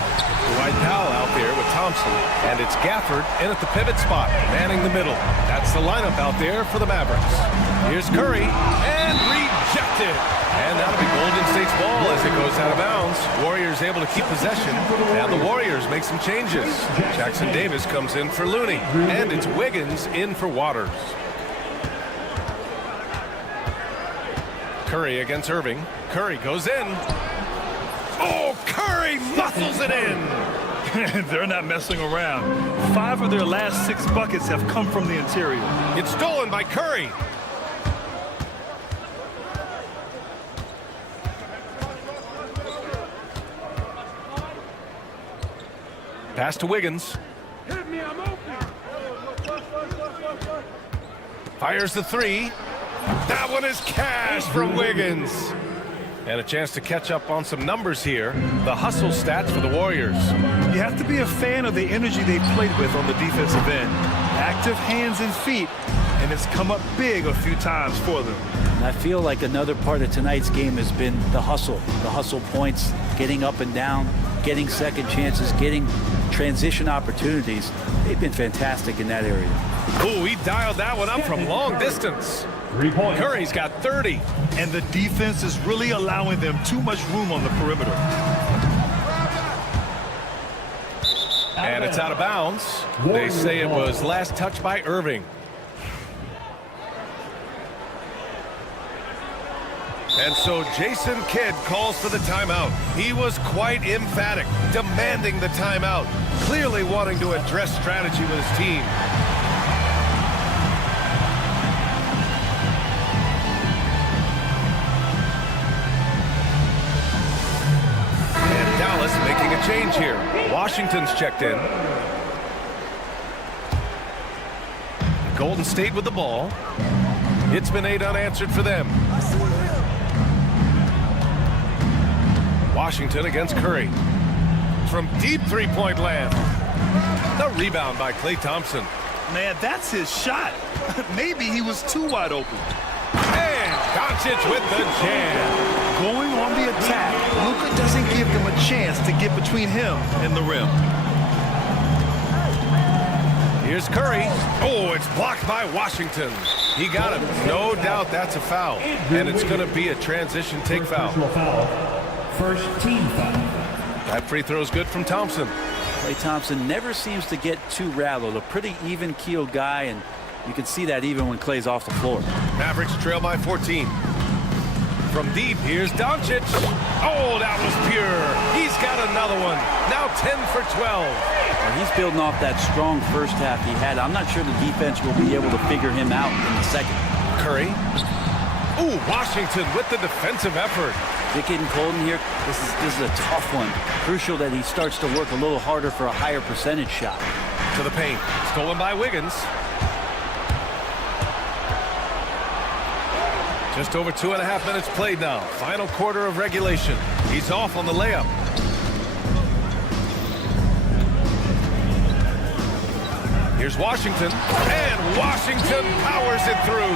Dwight Powell out there with Thompson, and it's Gafford in at the pivot spot, manning the middle. That's the lineup out there for the Mavericks. Here's Curry, and rejected. And that'll be Golden State's ball as it goes out of bounds. Warriors able to keep possession. Now the Warriors make some changes. Jackson Davis comes in for Looney, and it's Wiggins in for Waters. Curry against Irving. Curry goes in. Oh, Curry muscles it in. They're not messing around. 5 of their last 6 buckets have come from the interior. It's stolen by Curry. Pass to Wiggins. Hit me, I'm open. Fires the 3. That one is cash from Wiggins. And a chance to catch up on some numbers here. The hustle stats for the Warriors. You have to be a fan of the energy they played with on the defensive end. Active hands and feet, and it's come up big a few times for them. And I feel like another part of tonight's game has been the hustle points, getting up and down, getting second chances, getting transition opportunities. They've been fantastic in that area. Ooh, he dialed that one up from long distance. 3 points. Curry's got 30. And the defense is really allowing them too much room on the perimeter. And it's out of bounds. They say it was last touched by Irving. And so Jason Kidd calls for the timeout. He was quite emphatic, demanding the timeout, clearly wanting to address strategy with his team. And Dallas making a change here. Washington's checked in. Golden State with the ball. It's been 8 unanswered for them. Washington against Curry. From deep three-point land. The rebound by Klay Thompson. Man, that's his shot. Maybe he was too wide open. And Doncic with the jam. Going on the attack, Luka doesn't give them a chance to get between him and the rim. Here's Curry. Oh, it's blocked by Washington. He got him. No doubt that's a foul. And it's going to be a transition take foul. First team foul. That free throw is good from Thompson. Klay Thompson never seems to get too rattled. A pretty even-keeled guy, and you can see that even when Klay's off the floor. Mavericks trail by 14. From deep, here's Doncic. Oh, that was pure. He's got another one. Now 10 for 12. Well, he's building off that strong first half he had. I'm not sure the defense will be able to figure him out in the second. Curry. Ooh, Washington with the defensive effort. Dick getting cold in here. This is a tough one. Crucial that he starts to work a little harder for a higher percentage shot. To the paint. Stolen by Wiggins. Just over 2.5 minutes played now. Final quarter of regulation. He's off on the layup. Here's Washington. And Washington powers it through.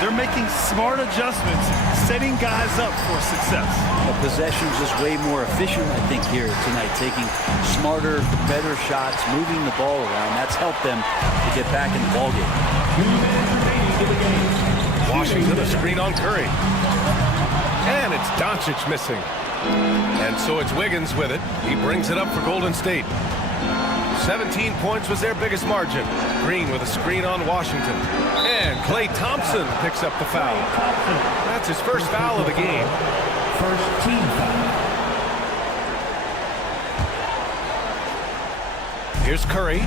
They're making smart adjustments, setting guys up for success. The possession's just way more efficient, I think, here tonight. Taking smarter, better shots, moving the ball around. That's helped them to get back in the ballgame. Washington, a screen on Curry. And it's Doncic missing. And so it's Wiggins with it. He brings it up for Golden State. 17 points was their biggest margin. Green with a screen on Washington. And Klay Thompson picks up the foul. That's his first foul of the game. First team foul. Here's Curry.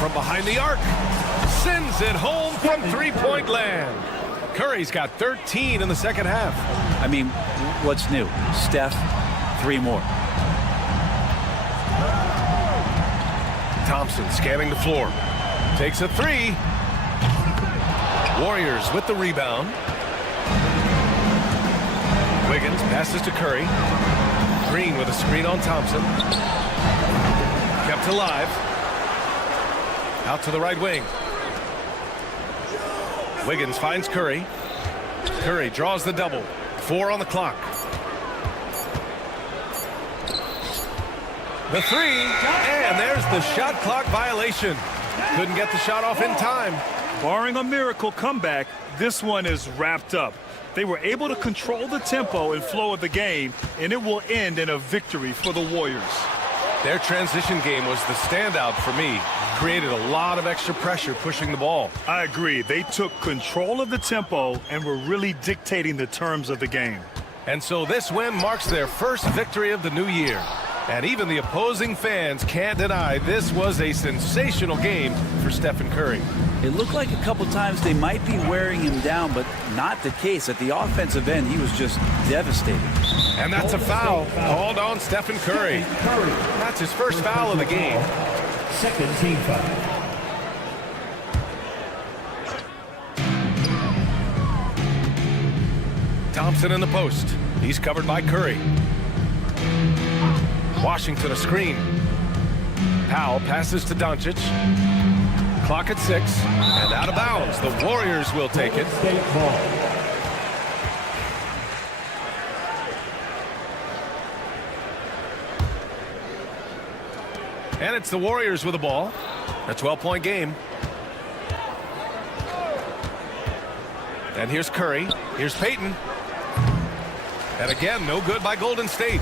From behind the arc. Sends it home from three-point land. Curry's got 13 in the second half. I mean, what's new? Steph, 3 more. Thompson scanning the floor. Takes a 3. Warriors with the rebound. Wiggins passes to Curry. Green with a screen on Thompson. Kept alive. Out to the right wing. Wiggins finds Curry. Curry draws the double. 4 on the clock. The 3, and there's the shot clock violation. Couldn't get the shot off in time. Barring a miracle comeback, this one is wrapped up. They were able to control the tempo and flow of the game, and it will end in a victory for the Warriors. Their transition game was the standout for me. Created a lot of extra pressure pushing the ball. I agree. They took control of the tempo and were really dictating the terms of the game. And so this win marks their first victory of the new year. And even the opposing fans can't deny this was a sensational game for Stephen Curry. It looked like a couple times they might be wearing him down, but not the case. At the offensive end, he was just devastating. And that's a foul called on Stephen Curry. That's his first foul of the game. Second team foul. Thompson in the post. He's covered by Curry. Washington a screen. Powell passes to Doncic. Clock at 6 and out of bounds. The Warriors will take it. And it's the Warriors with the ball. A 12-point game. And here's Curry. Here's Payton. And again, no good by Golden State.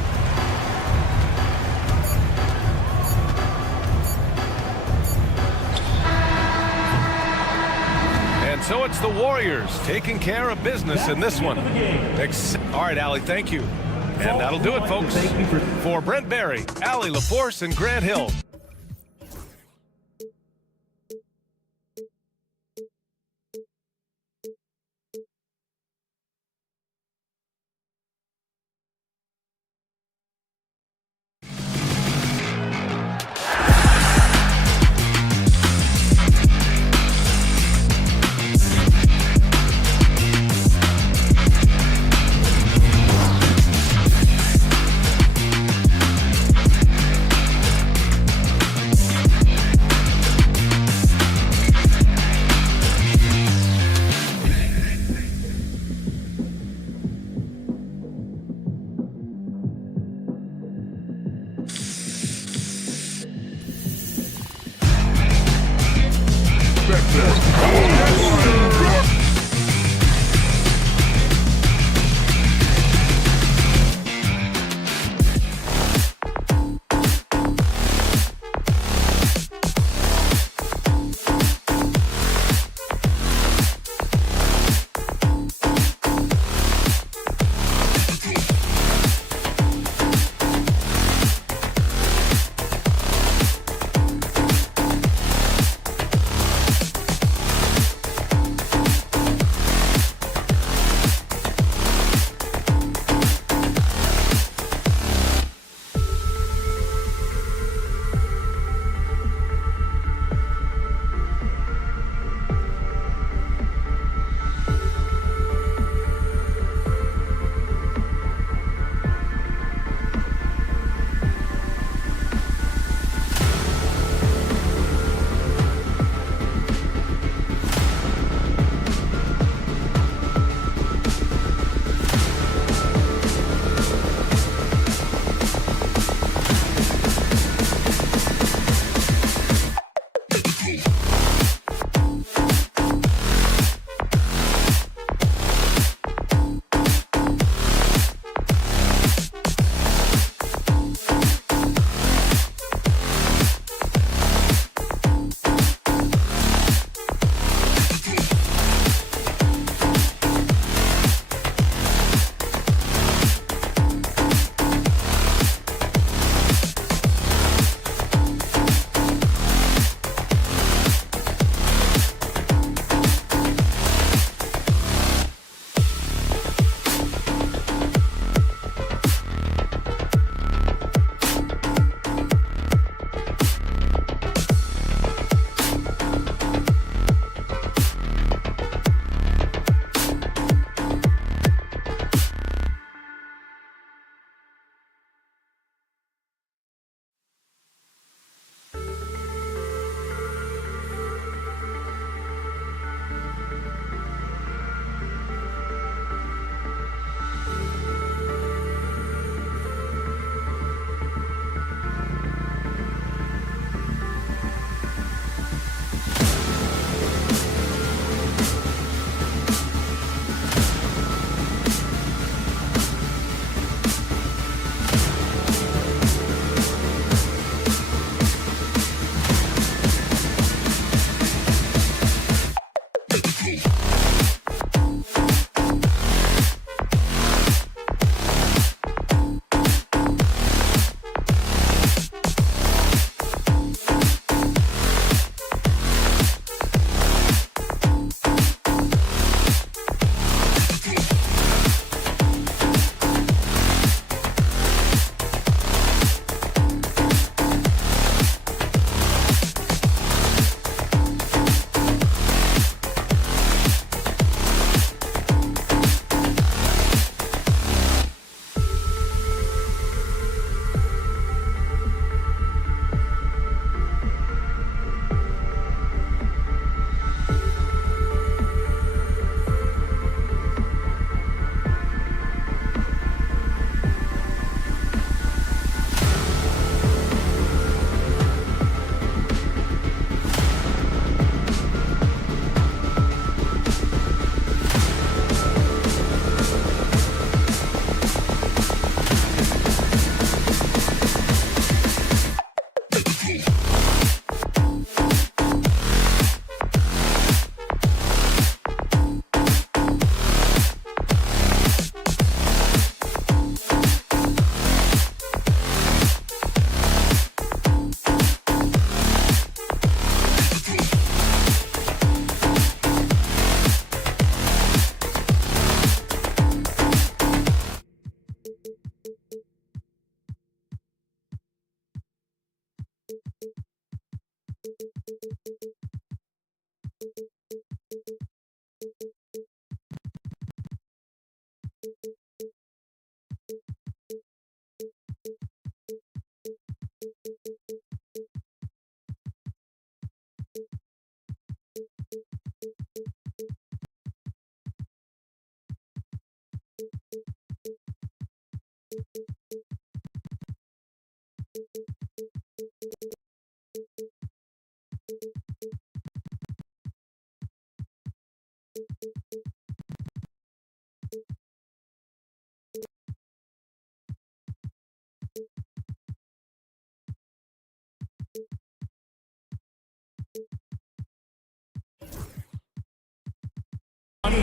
And so it's the Warriors taking care of business in this one. All right, Allie, thank you. And that'll do it, folks. For Brent Barry, Allie LaForce, and Grant Hill.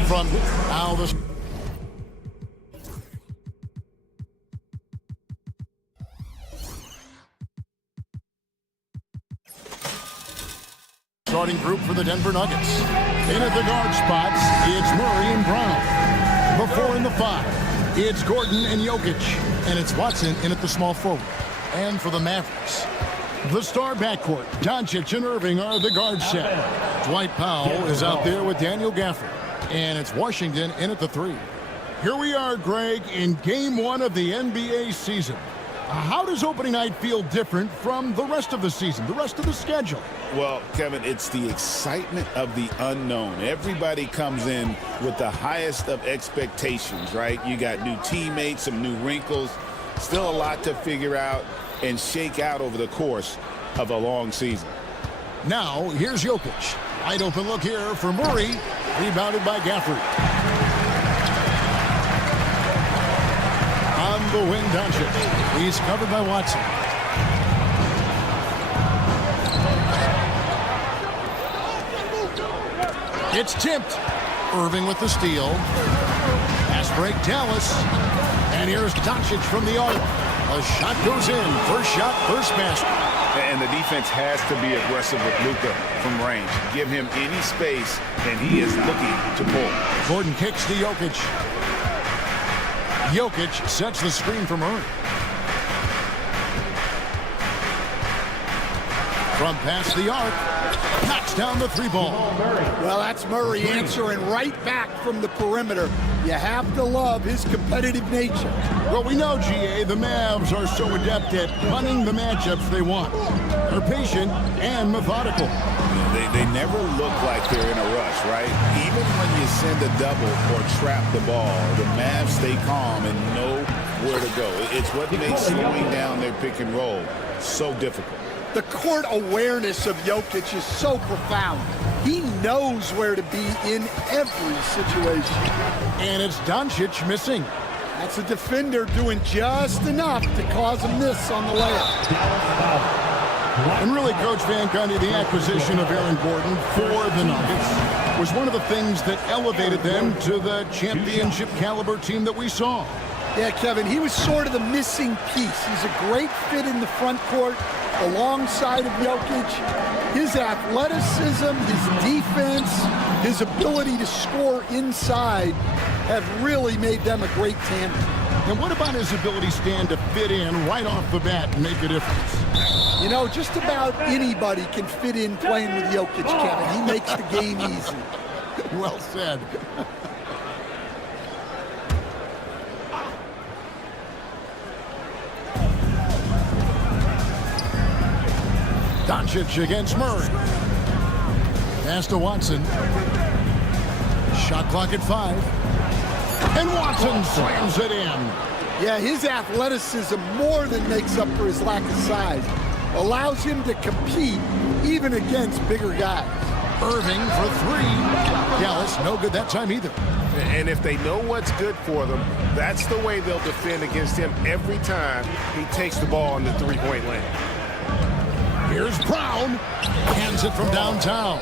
From now the starting group for the Denver Nuggets. In at the guard spots, it's Murray and Brown. The 4 and the 5, it's Gordon and Jokic. And it's Watson in at the small forward. And for the Mavericks, the star backcourt, Doncic and Irving are the guard set. Dwight Powell is out there with Daniel Gafford. And it's Washington in at the 3. Here we are, Greg, in Game 1 of the NBA season. How does opening night feel different from the rest of the season, the rest of the schedule? Well, Kevin, it's the excitement of the unknown. Everybody comes in with the highest of expectations, right? You got new teammates, some new wrinkles, still a lot to figure out and shake out over the course of a long season. Now, here's Jokic. Wide open look here for Murray. Rebounded by Gafford. On the wing, Doncic. He's covered by Watson. It's tipped. Irving with the steal. Pass break, Dallas. And here's Doncic from the arc. A shot goes in. First shot, first basket. And the defense has to be aggressive with Luka from range. Give him any space, and he is looking to pull. Gordon kicks to Jokic. Jokic sets the screen for Murray. From past the arc, knocks down the 3-ball. Well, that's Murray answering right back from the perimeter. You have to love his competitive nature. Well, we know, GA, the Mavs are so adept at running the matchups they want. They're patient and methodical. They never look like they're in a rush, right? Even when you send a double or trap the ball, the Mavs stay calm and know where to go. It's what makes slowing down their pick and roll so difficult. The court awareness of Jokic is so profound. He knows where to be in every situation. And it's Doncic missing. That's a defender doing just enough to cause a miss on the layup. And really, Coach Van Gundy, the acquisition of Aaron Gordon for the Nuggets was one of the things that elevated them to the championship caliber team that we saw. Yeah, Kevin, he was sort of the missing piece. He's a great fit in the front court alongside of Jokic. His athleticism, his defense, his ability to score inside have really made them a great tandem. And what about his ability, Stan, to fit in right off the bat and make a difference? You know, just about anybody can fit in playing with Jokic, Kevin. He makes the game easy. Well said. Doncic against Murray. Pass to Watson. Shot clock at 5. And Watson slams it in. Yeah, his athleticism more than makes up for his lack of size. Allows him to compete even against bigger guys. Irving for 3. Dallas, no good that time either. And if they know what's good for them, that's the way they'll defend against him every time he takes the ball in the three-point lane. Here's Brown. Hands it from downtown.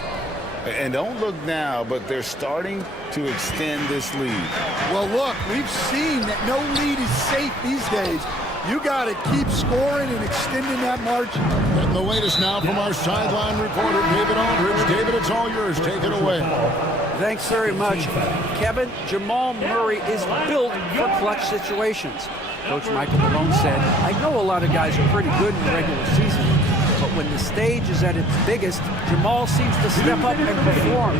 And don't look now, but they're starting to extend this lead. Well, look, we've seen that no lead is safe these days. You got to keep scoring and extending that margin. Getting the latest now from our sideline reporter, David Aldridge. David, it's all yours. Take it away. Thanks very much. Kevin, Jamal Murray is built for clutch situations. Coach Michael Malone said, I know a lot of guys are pretty good in the regular season, but when the stage is at its biggest, Jamal seems to step up and perform.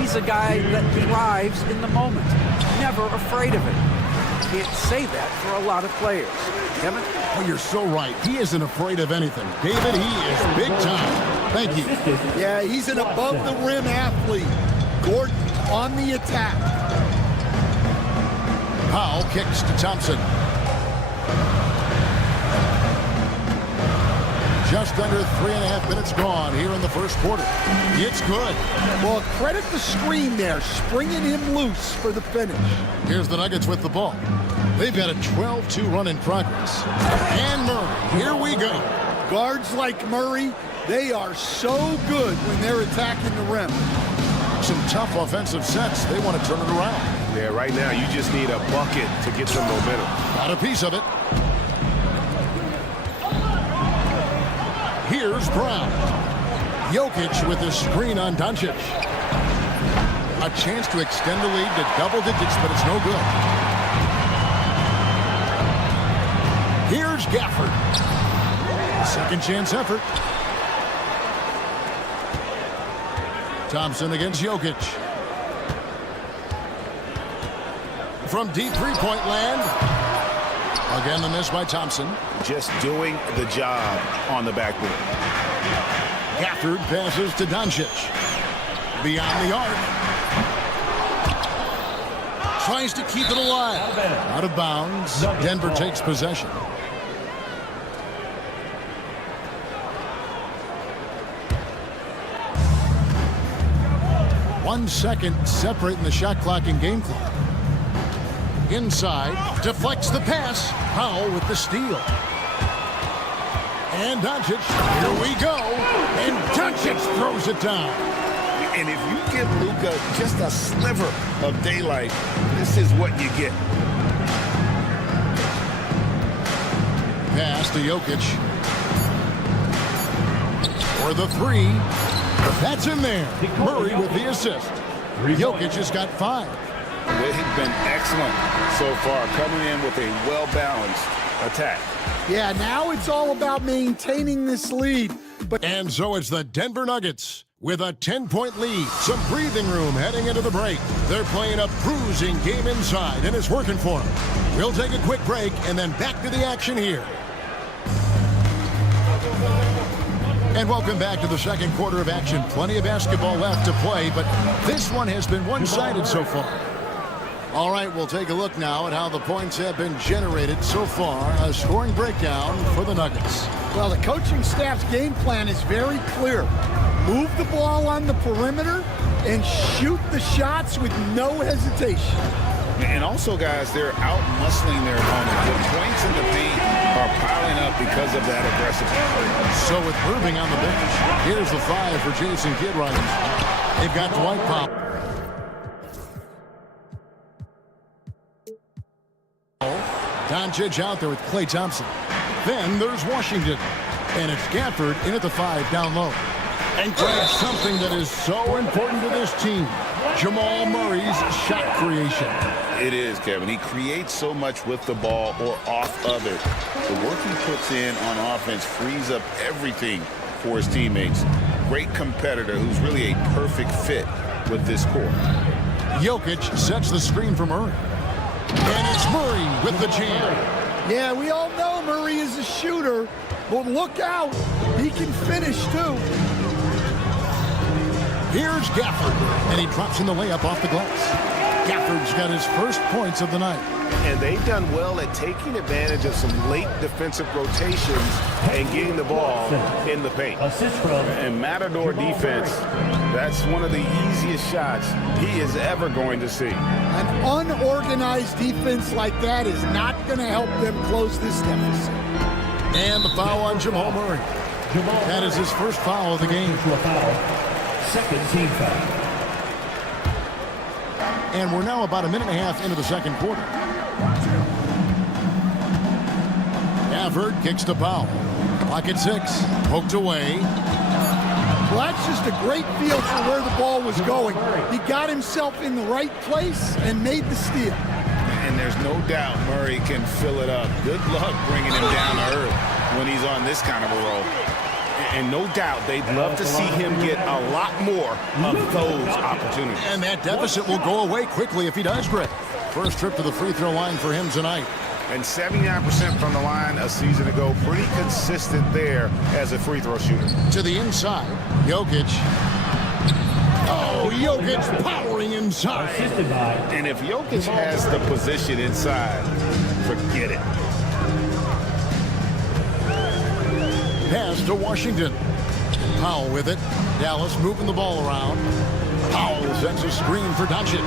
He's a guy that thrives in the moment, never afraid of it. Can't say that for a lot of players. Kevin? Oh, you're so right. He isn't afraid of anything. David, he is big time. Thank you. Yeah, he's an above-the-rim athlete. Gordon on the attack. Powell kicks to Thompson. Just under 3.5 minutes gone here in the first quarter. It's good. Well, credit the screen there, springing him loose for the finish. Here's the Nuggets with the ball. They've got a 12-2 run in progress. And Murray, here we go. Guards like Murray, they are so good when they're attacking the rim. some tough offensive sets. They want to turn it around. Yeah, right now you just need a bucket to get some momentum. Got a piece of it. Here's Brown. Jokic with the screen on Doncic. A chance to extend the lead to double digits, but it's no good. Here's Gafford. Second chance effort. Thompson against Jokic. From deep three-point land. Again, the miss by Thompson. Just doing the job on the backboard. Gafford passes to Doncic. Beyond the arc. Tries to keep it alive. Out of bounds. Denver takes possession. One second separating the shot clock and game clock. Inside, deflects the pass. Powell with the steal. And Doncic, here we go. And Doncic throws it down. And if you give Luka just a sliver of daylight, this is what you get. Pass to Jokic. For the three. That's in there. Murray with the assist. Jokic has got 5. They've been excellent so far, coming in with a well-balanced attack. Yeah, now it's all about maintaining this lead. And so it's the Denver Nuggets with a 10-point lead. Some breathing room heading into the break. They're playing a bruising game inside, and it's working for them. We'll take a quick break and then back to the action here. And welcome back to the second quarter of action. Plenty of basketball left to play, but this one has been one-sided so far. All right, we'll take a look now at how the points have been generated so far. A scoring breakdown for the Nuggets. Well, the coaching staff's game plan is very clear. Move the ball on the perimeter and shoot the shots with no hesitation. And also, guys, they're out-muscling their opponent. The points in the paint are piling up because of that aggressiveness. So with Irving on the bench, here's the 5 for Jason Kidd Riders. They've got Dwight Powell. Doncic out there with Klay Thompson. Then there's Washington. And it's Gafford in at the 5 down low. And grabs something that is so important to this team. Jamal Murray's shot creation. It is, Kevin. He creates so much with the ball or off of it. The work he puts in on offense frees up everything for his teammates. Great competitor who's really a perfect fit with this core. Jokic sets the screen for Murray. And it's Murray with the jam. Yeah, we all know Murray is a shooter, but look out. He can finish, too. Here's Gafford, and he drops in the layup off the glass. Gafford's got his first points of the night. And they've done well at taking advantage of some late defensive rotations and getting the ball in the paint. And Matador defense, that's one of the easiest shots he is ever going to see. An unorganized defense like that is not going to help them close this deficit. And the foul on Jamal Murray. That is his first foul of the game. Second team foul. And we're now about a minute and a half into the second quarter. Gafford kicks to Powell. Clock at 6. Poked away. Well, that's just a great feel for where the ball was going. He got himself in the right place and made the steal. And there's no doubt Murray can fill it up. Good luck bringing him down to earth when he's on this kind of a roll. And no doubt they'd love to see him get a lot more of those opportunities. And that deficit will go away quickly if he does, Greg. First trip to the free throw line for him tonight. And 79% from the line a season ago. Pretty consistent there as a free throw shooter. To the inside, Jokic. Oh, Jokic powering inside. And if Jokic has the position inside, forget it. Pass to Washington. Powell with it. Dallas moving the ball around. Powell sets a screen for Doncic.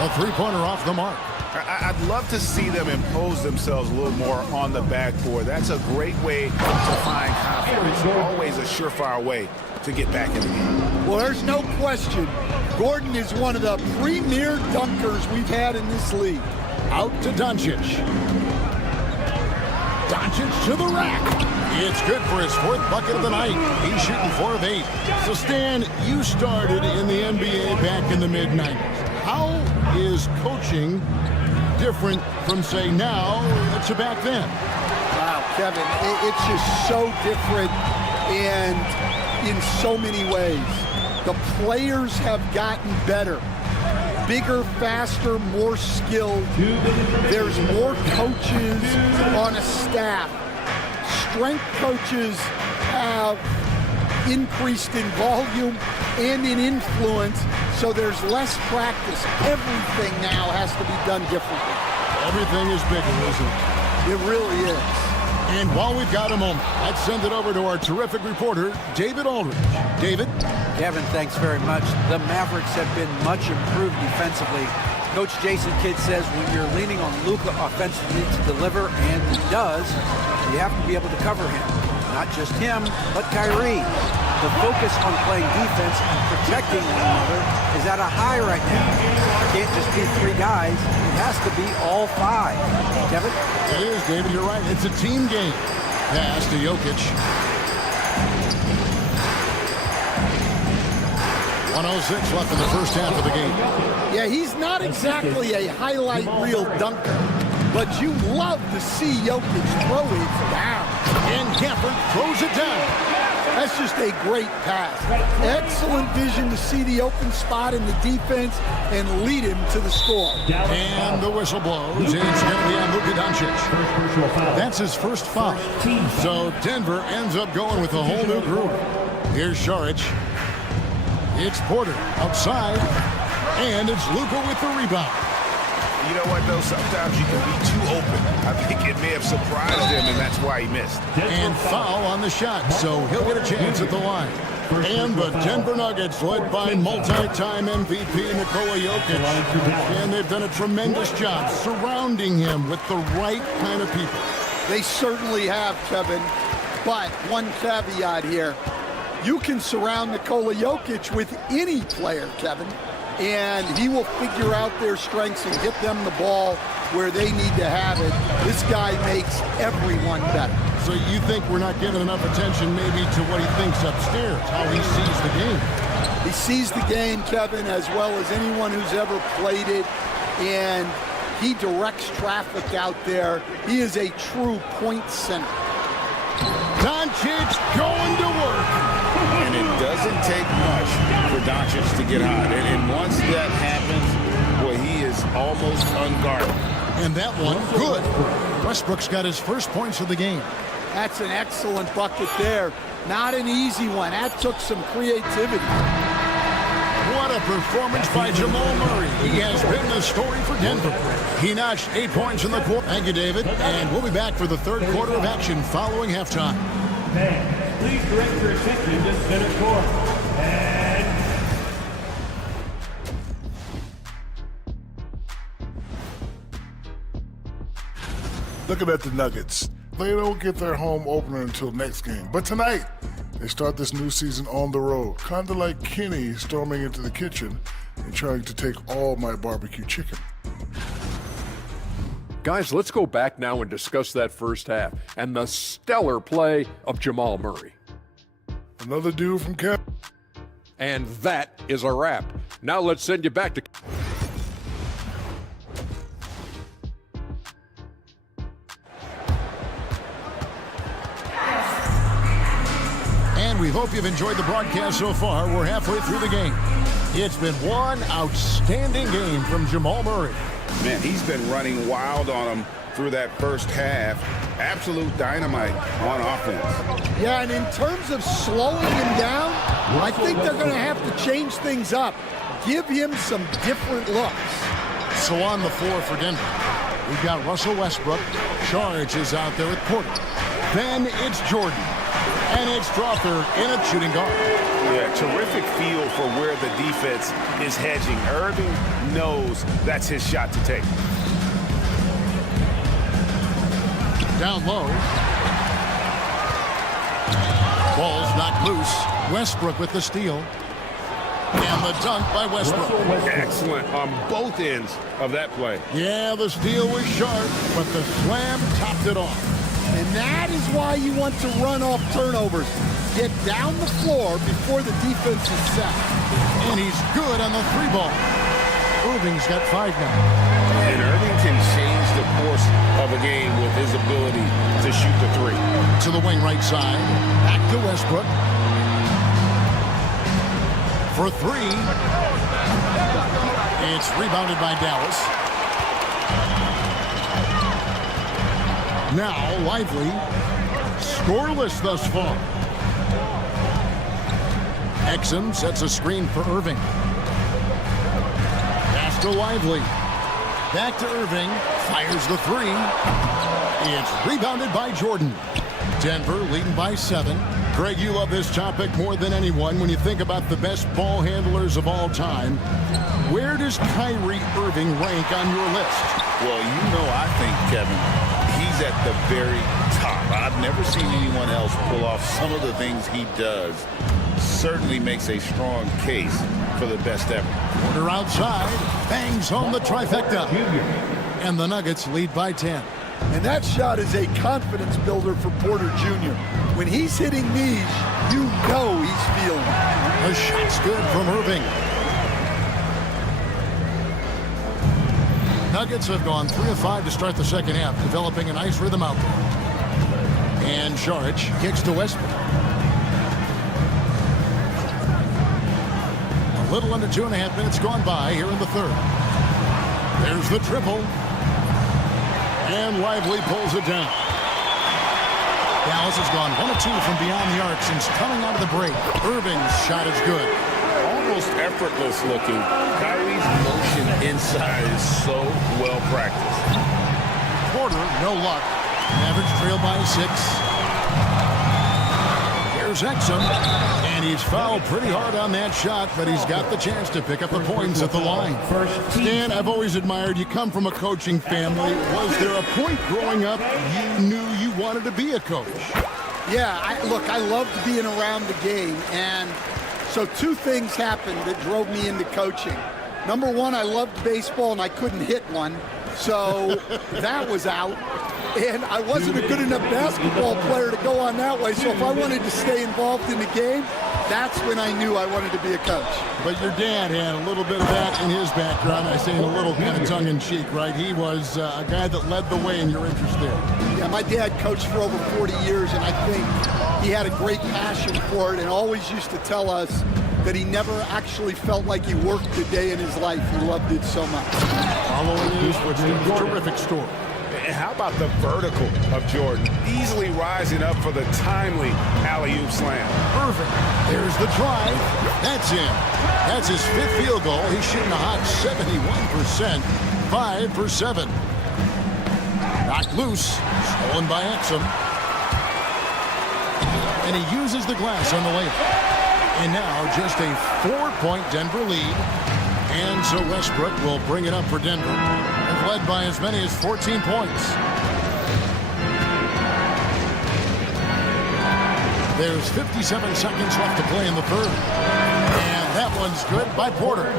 A three-pointer off the mark. I'd love to see them impose themselves a little more on the backboard. That's a great way to find confidence. Always a surefire way to get back in the game. Well, there's no question. Gordon is one of the premier dunkers we've had in this league. Out to Doncic. Doncic to the rack. It's good for his 4th bucket of the night. He's shooting 4 of 8. So, Stan, you started in the NBA back in the mid-90s. How is coaching different from, say, now to back then? Wow, Kevin, it's just so different and in so many ways. The players have gotten better. Bigger, faster, more skilled. There's more coaches on a staff. Strength coaches have increased in volume and in influence, so there's less practice. Everything now has to be done differently. Everything is bigger, isn't it? It really is. And while we've got a moment, let's send it over to our terrific reporter, David Aldridge. David? Kevin, thanks very much. The Mavericks have been much improved defensively. Coach Jason Kidd says when you're leaning on Luka offensively to deliver, and he does, you have to be able to cover him. Not just him, but Kyrie. The focus on playing defense and protecting one another is at a high right now. It can't just be 3 guys. It has to be all 5. Kevin? It is, David. You're right. It's a team game. Pass to Jokic. 1:06 left in the first half of the game. Yeah, he's not exactly a highlight reel dunker, but you love to see Jokic throw it down. And Gafford throws it down. That's just a great pass. Excellent vision to see the open spot in the defense and lead him to the score. And the whistle blows. It's going to be on Luka Doncic. That's his first foul. So Denver ends up going with a whole new group. Here's Saric. It's Porter outside. And it's Luka with the rebound. You know what, though? Sometimes you can be too open. I think it may have surprised him, and that's why he missed. And foul on the shot, so he'll get a chance at the line. And the Denver Nuggets, led by multi-time MVP Nikola Jokic. And they've done a tremendous job surrounding him with the right kind of people. They certainly have, Kevin. But one caveat here. You can surround Nikola Jokic with any player, Kevin, and he will figure out their strengths and get them the ball where they need to have it. This guy makes everyone better. So you think we're not giving enough attention maybe to what he thinks upstairs, how he sees the game? He sees the game, Kevin, as well as anyone who's ever played it, and he directs traffic out there. He is a true point center. Doncic going to work. And it doesn't take much for Doncic to get hot. And once that happens, boy, he is almost unguarded. And that one, good. Westbrook's got his first points of the game. That's an excellent bucket there. Not an easy one. That took some creativity. What a performance by Jamal Murray. He has been the story for Denver. He notched 8 points in the quarter. Thank you, David. And we'll be back for the third quarter of action following halftime. Please direct your attention to center court. And looking at the Nuggets, they don't get their home opener until next game. But tonight, they start this new season on the road, kind of like Kenny storming into the kitchen and trying to take all my barbecue chicken. Guys, let's go back now and discuss that first half and the stellar play of Jamal Murray. Another dude from Kevin. And that is a wrap. Now let's send you back to... And we hope you've enjoyed the broadcast so far. We're halfway through the game. It's been one outstanding game from Jamal Murray. Man, he's been running wild on him through that first half. Absolute dynamite on offense. Yeah, and in terms of slowing him down, I think they're going to have to change things up. Give him some different looks. So on the floor for Denver, we've got Russell Westbrook. Charge is out there with Porter. Then it's Jordan. And it's Strawther in a shooting guard. Yeah, terrific feel for where the defense is hedging. Irving knows that's his shot to take. Down low. Ball's knocked loose. Westbrook with the steal. And the dunk by Westbrook. Excellent on both ends of that play. Yeah, the steal was sharp, but the slam topped it off. And that is why you want to run off turnovers. Get down the floor before the defense is set. And he's good on the three ball. Irving's got 5 now. And Irving can change the course of a game with his ability to shoot the three. To the wing right side. Back to Westbrook. For 3. It's rebounded by Dallas. Now Lively. Scoreless thus far. Exum sets a screen for Irving. Pass to Lively. Back to Irving. Fires the 3. It's rebounded by Jordan. Denver leading by 7. Greg, you love this topic more than anyone when you think about the best ball handlers of all time. Where does Kyrie Irving rank on your list? Well, I think, Kevin, he's at the very top. I've never seen anyone else pull off some of the things he does. Certainly makes a strong case for the best ever. Porter outside, bangs home the trifecta. And the Nuggets lead by 10. And that shot is a confidence builder for Porter Jr. When he's hitting these, you know he's feeling it. The shot's good from Irving. Nuggets have gone 3 of 5 to start the second half, developing a nice rhythm out there. And Saric kicks to Westbrook. A little under 2.5 minutes gone by here in the third. There's the triple. And Lively pulls it down. Dallas has gone 1 of 2 from beyond the arc since coming out of the break. Irving's shot is good. Almost effortless looking. Kyrie's motion inside is so well practiced. Porter, no luck. Mavericks trail by 6. Here's Exum. And he's fouled pretty hard on that shot, but he's got the chance to pick up the points at the line. Stan, I've always admired you come from a coaching family. Was there a point growing up you knew you wanted to be a coach? Yeah, I loved being around the game. And so 2 things happened that drove me into coaching. Number 1, I loved baseball and I couldn't hit one. So that was out. And I wasn't a good enough basketball player to go on that way. So if I wanted to stay involved in the game, that's when I knew I wanted to be a coach. But your dad had a little bit of that in his background. I say in a little kind of tongue-in-cheek, right? He was a guy that led the way in your interest there. Yeah, my dad coached for over 40 years, and I think he had a great passion for it and always used to tell us that he never actually felt like he worked a day in his life. He loved it so much. Following his footsteps, a terrific story. And how about the vertical of Jordan? Easily rising up for the timely alley-oop slam. Irving, there's the drive. That's in. That's his 5th field goal. He's shooting a hot 71%. 5 for 7. Knocked loose. Stolen by Exum. And he uses the glass on the layup. And now just a 4-point Denver lead. And so Westbrook will bring it up for Denver. They've led by as many as 14 points. There's 57 seconds left to play in the third. And that one's good by Porter.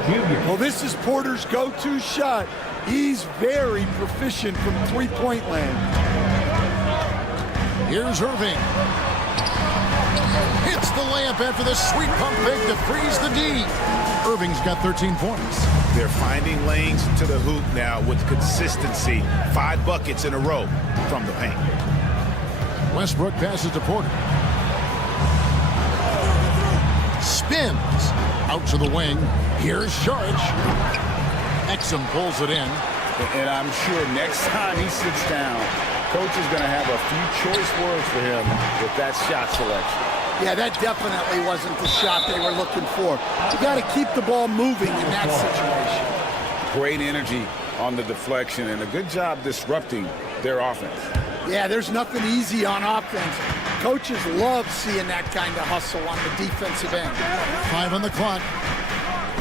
Well, this is Porter's go-to shot. He's very proficient from three-point land. Here's Irving. Hits the layup after the sweet pump fake to freeze the D. Irving's got 13 points. They're finding lanes to the hoop now with consistency. 5 buckets in a row from the paint. Westbrook passes to Porter. Spins out to the wing. Here's Saric. Exum pulls it in. And I'm sure next time he sits down, coach is going to have a few choice words for him with that shot selection. Yeah, that definitely wasn't the shot they were looking for. You got to keep the ball moving in that situation. Great energy on the deflection and a good job disrupting their offense. Yeah, there's nothing easy on offense. Coaches love seeing that kind of hustle on the defensive end. 5 on the clock.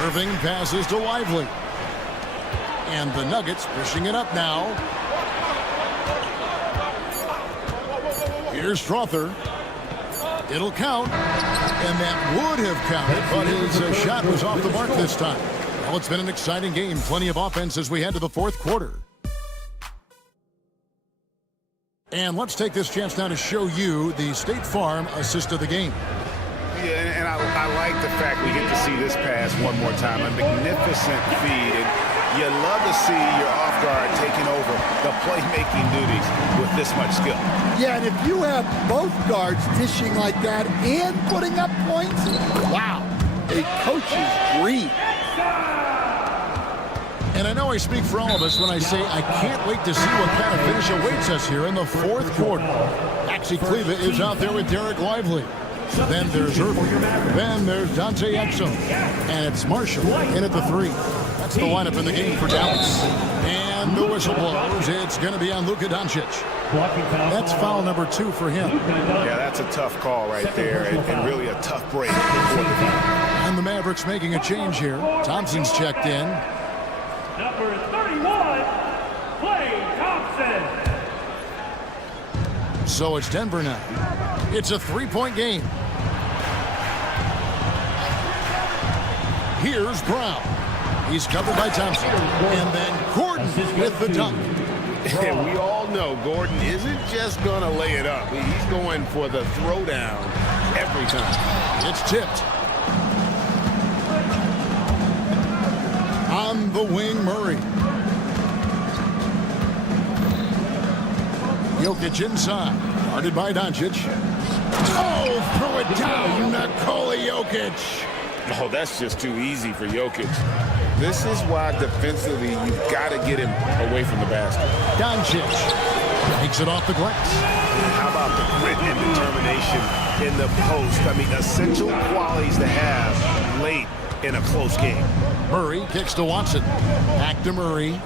Irving passes to Lively. And the Nuggets pushing it up now. Here's Strother. It'll count, and that would have counted, but his shot was off the mark this time. Well, it's been an exciting game. Plenty of offense as we head to the fourth quarter. And let's take this chance now to show you the State Farm assist of the game. Yeah, and I like the fact we get to see this pass one more time. A magnificent feed, and you love to see your off guard taking over the playmaking duties with this much skill. Yeah, and if you have both guards dishing like that and putting up points, wow, a coach's dream. And I know I speak for all of us when I say I can't wait to see what kind of finish awaits us here in the fourth quarter. Maxi Kleba is out there with Derek Lively. Then there's Irving. Then there's Dante Exum. And it's Marshall in at the 3. That's the lineup in the game for Dallas. And the whistle blows. It's going to be on Luka Doncic. That's foul number 2 for him. Yeah, that's a tough call right there, and really a tough break. And the Mavericks making a change here. Thompson's checked in. Number 31, Klay Thompson. So it's Denver now. It's a 3-point game. Here's Brown. He's covered by Thompson. And then Gordon with the dunk. And we all know Gordon isn't just going to lay it up. He's going for the throwdown every time. It's tipped. On the wing, Murray. Jokic inside. Guarded by Doncic. Oh, throw it down, Nikola Jokic. Oh, that's just too easy for Jokic. This is why defensively you've got to get him away from the basket. Doncic takes it off the glass. How about the grit and determination in the post? I mean, essential qualities to have late in a close game. Murray kicks to Watson. Back to Murray.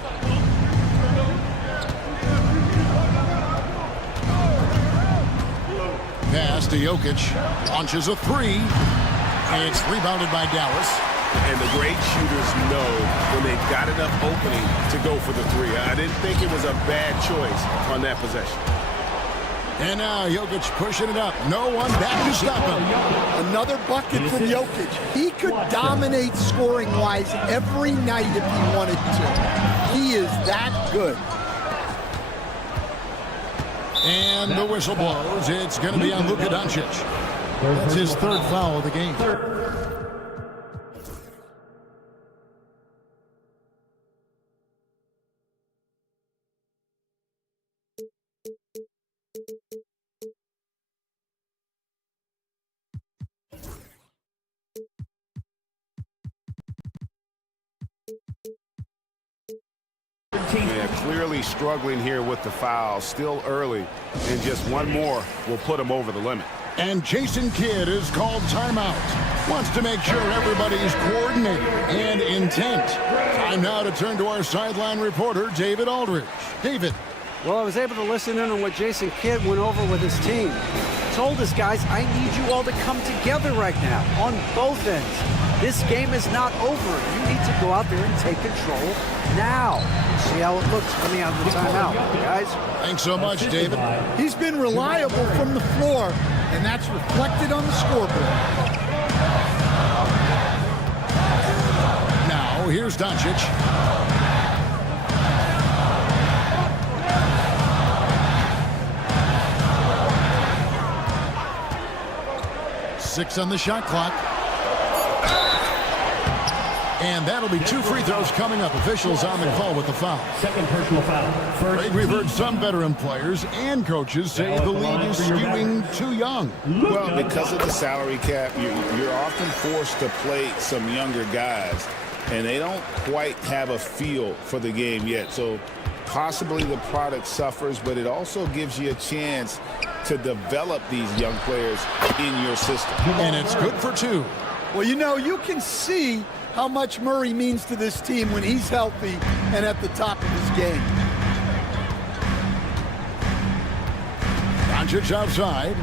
Pass to Jokic. Launches a 3. And it's rebounded by Dallas. And the great shooters know when they've got enough opening to go for the 3. I didn't think it was a bad choice on that possession. And now Jokic pushing it up. No one back to stop him. Another bucket from Jokic. He could dominate scoring-wise every night if he wanted to. He is that good. And the whistle blows. It's going to be on Luka Doncic. That's his 3rd foul of the game. Yeah, clearly struggling here with the foul. Still early, and just one more will put him over the limit. And Jason Kidd is called timeout. Wants to make sure everybody's coordinated and intent. Time now to turn to our sideline reporter, David Aldridge. David. Well, I was able to listen in on what Jason Kidd went over with his team. He told us, guys, I need you all to come together right now on both ends. This game is not over. You need to go out there and take control now. See how it looks coming out of the timeout, guys. Thanks so much, David. He's been reliable from the floor, and that's reflected on the scoreboard. Now, here's Doncic. Six on the shot clock. And that'll be 2 free throws coming up. Officials on the call with the foul. Second personal foul. Greg, we've heard some veteran players and coaches say the league is skewing too young. Well, because of the salary cap, you're often forced to play some younger guys, and they don't quite have a feel for the game yet. So possibly the product suffers, but it also gives you a chance to develop these young players in your system. And it's good for 2. Well, you know, you can see how much Murray means to this team when he's healthy and at the top of his game. Doncic outside.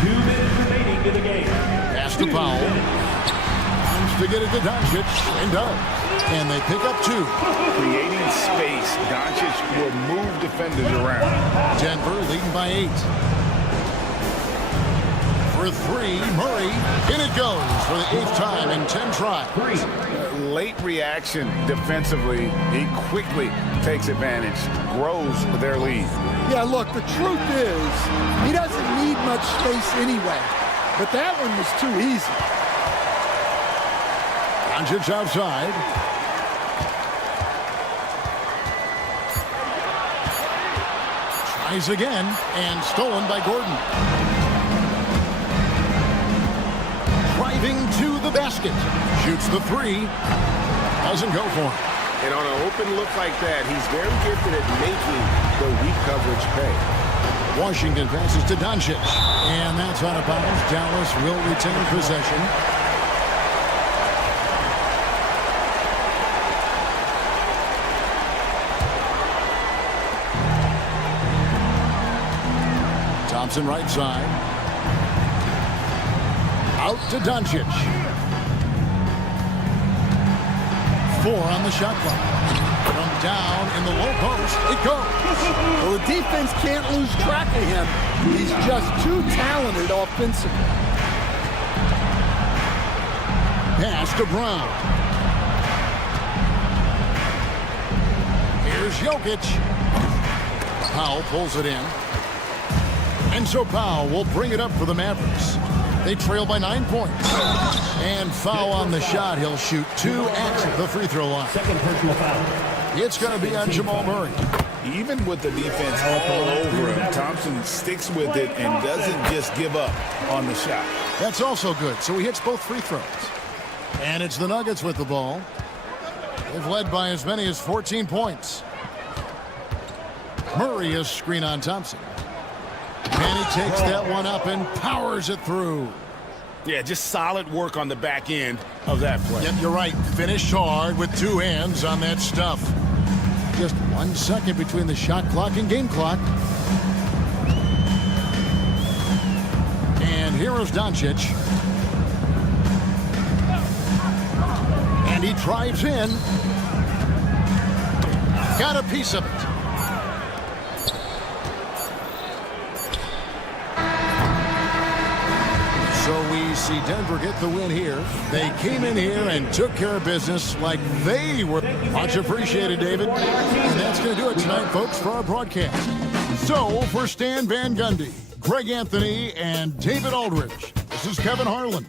Two minutes remaining in the game. Pass to Powell. to get it to Doncic, and does. And they pick up 2. Creating space, Doncic will move defenders around. Denver leading by 8. For 3, Murray. In it goes for the 8th time in 10 tries. Late reaction defensively. He quickly takes advantage, grows their lead. Yeah, look, the truth is, he doesn't need much space anyway. But that one was too easy. Doncic outside. Tries again, and stolen by Gordon. Driving to the basket. Shoots the 3. Doesn't go for it. And on an open look like that, he's very gifted at making the weak coverage pay. Washington passes to Doncic. And that's out of bounds. Dallas will retain possession. Thompson right side. Out to Doncic. 4 on the shot clock. From down in the low post, it goes. Well, the defense can't lose track of him. He's just too talented offensively. Pass to Brown. Here's Jokic. Powell pulls it in. And so Powell will bring it up for the Mavericks. They trail by 9 points. And foul on the shot. He'll shoot 2 at the free throw line. Second personal foul. It's going to be on Jamal Murray. Even with the defense all over him, Thompson sticks with it and doesn't just give up on the shot. That's also good. So he hits both free throws. And it's the Nuggets with the ball. They've led by as many as 14 points. Murray is screen on Thompson. And he takes that one up and powers it through. Yeah, just solid work on the back end of that play. Yep, you're right. Finished hard with 2 hands on that stuff. Just 1 second between the shot clock and game clock. And here is Doncic. And he drives in. Got a piece of it. So we see Denver get the win here. They came in here and took care of business like they were. Much appreciated, David. And that's going to do it tonight, folks, for our broadcast. So for Stan Van Gundy, Greg Anthony, and David Aldridge, this is Kevin Harlan.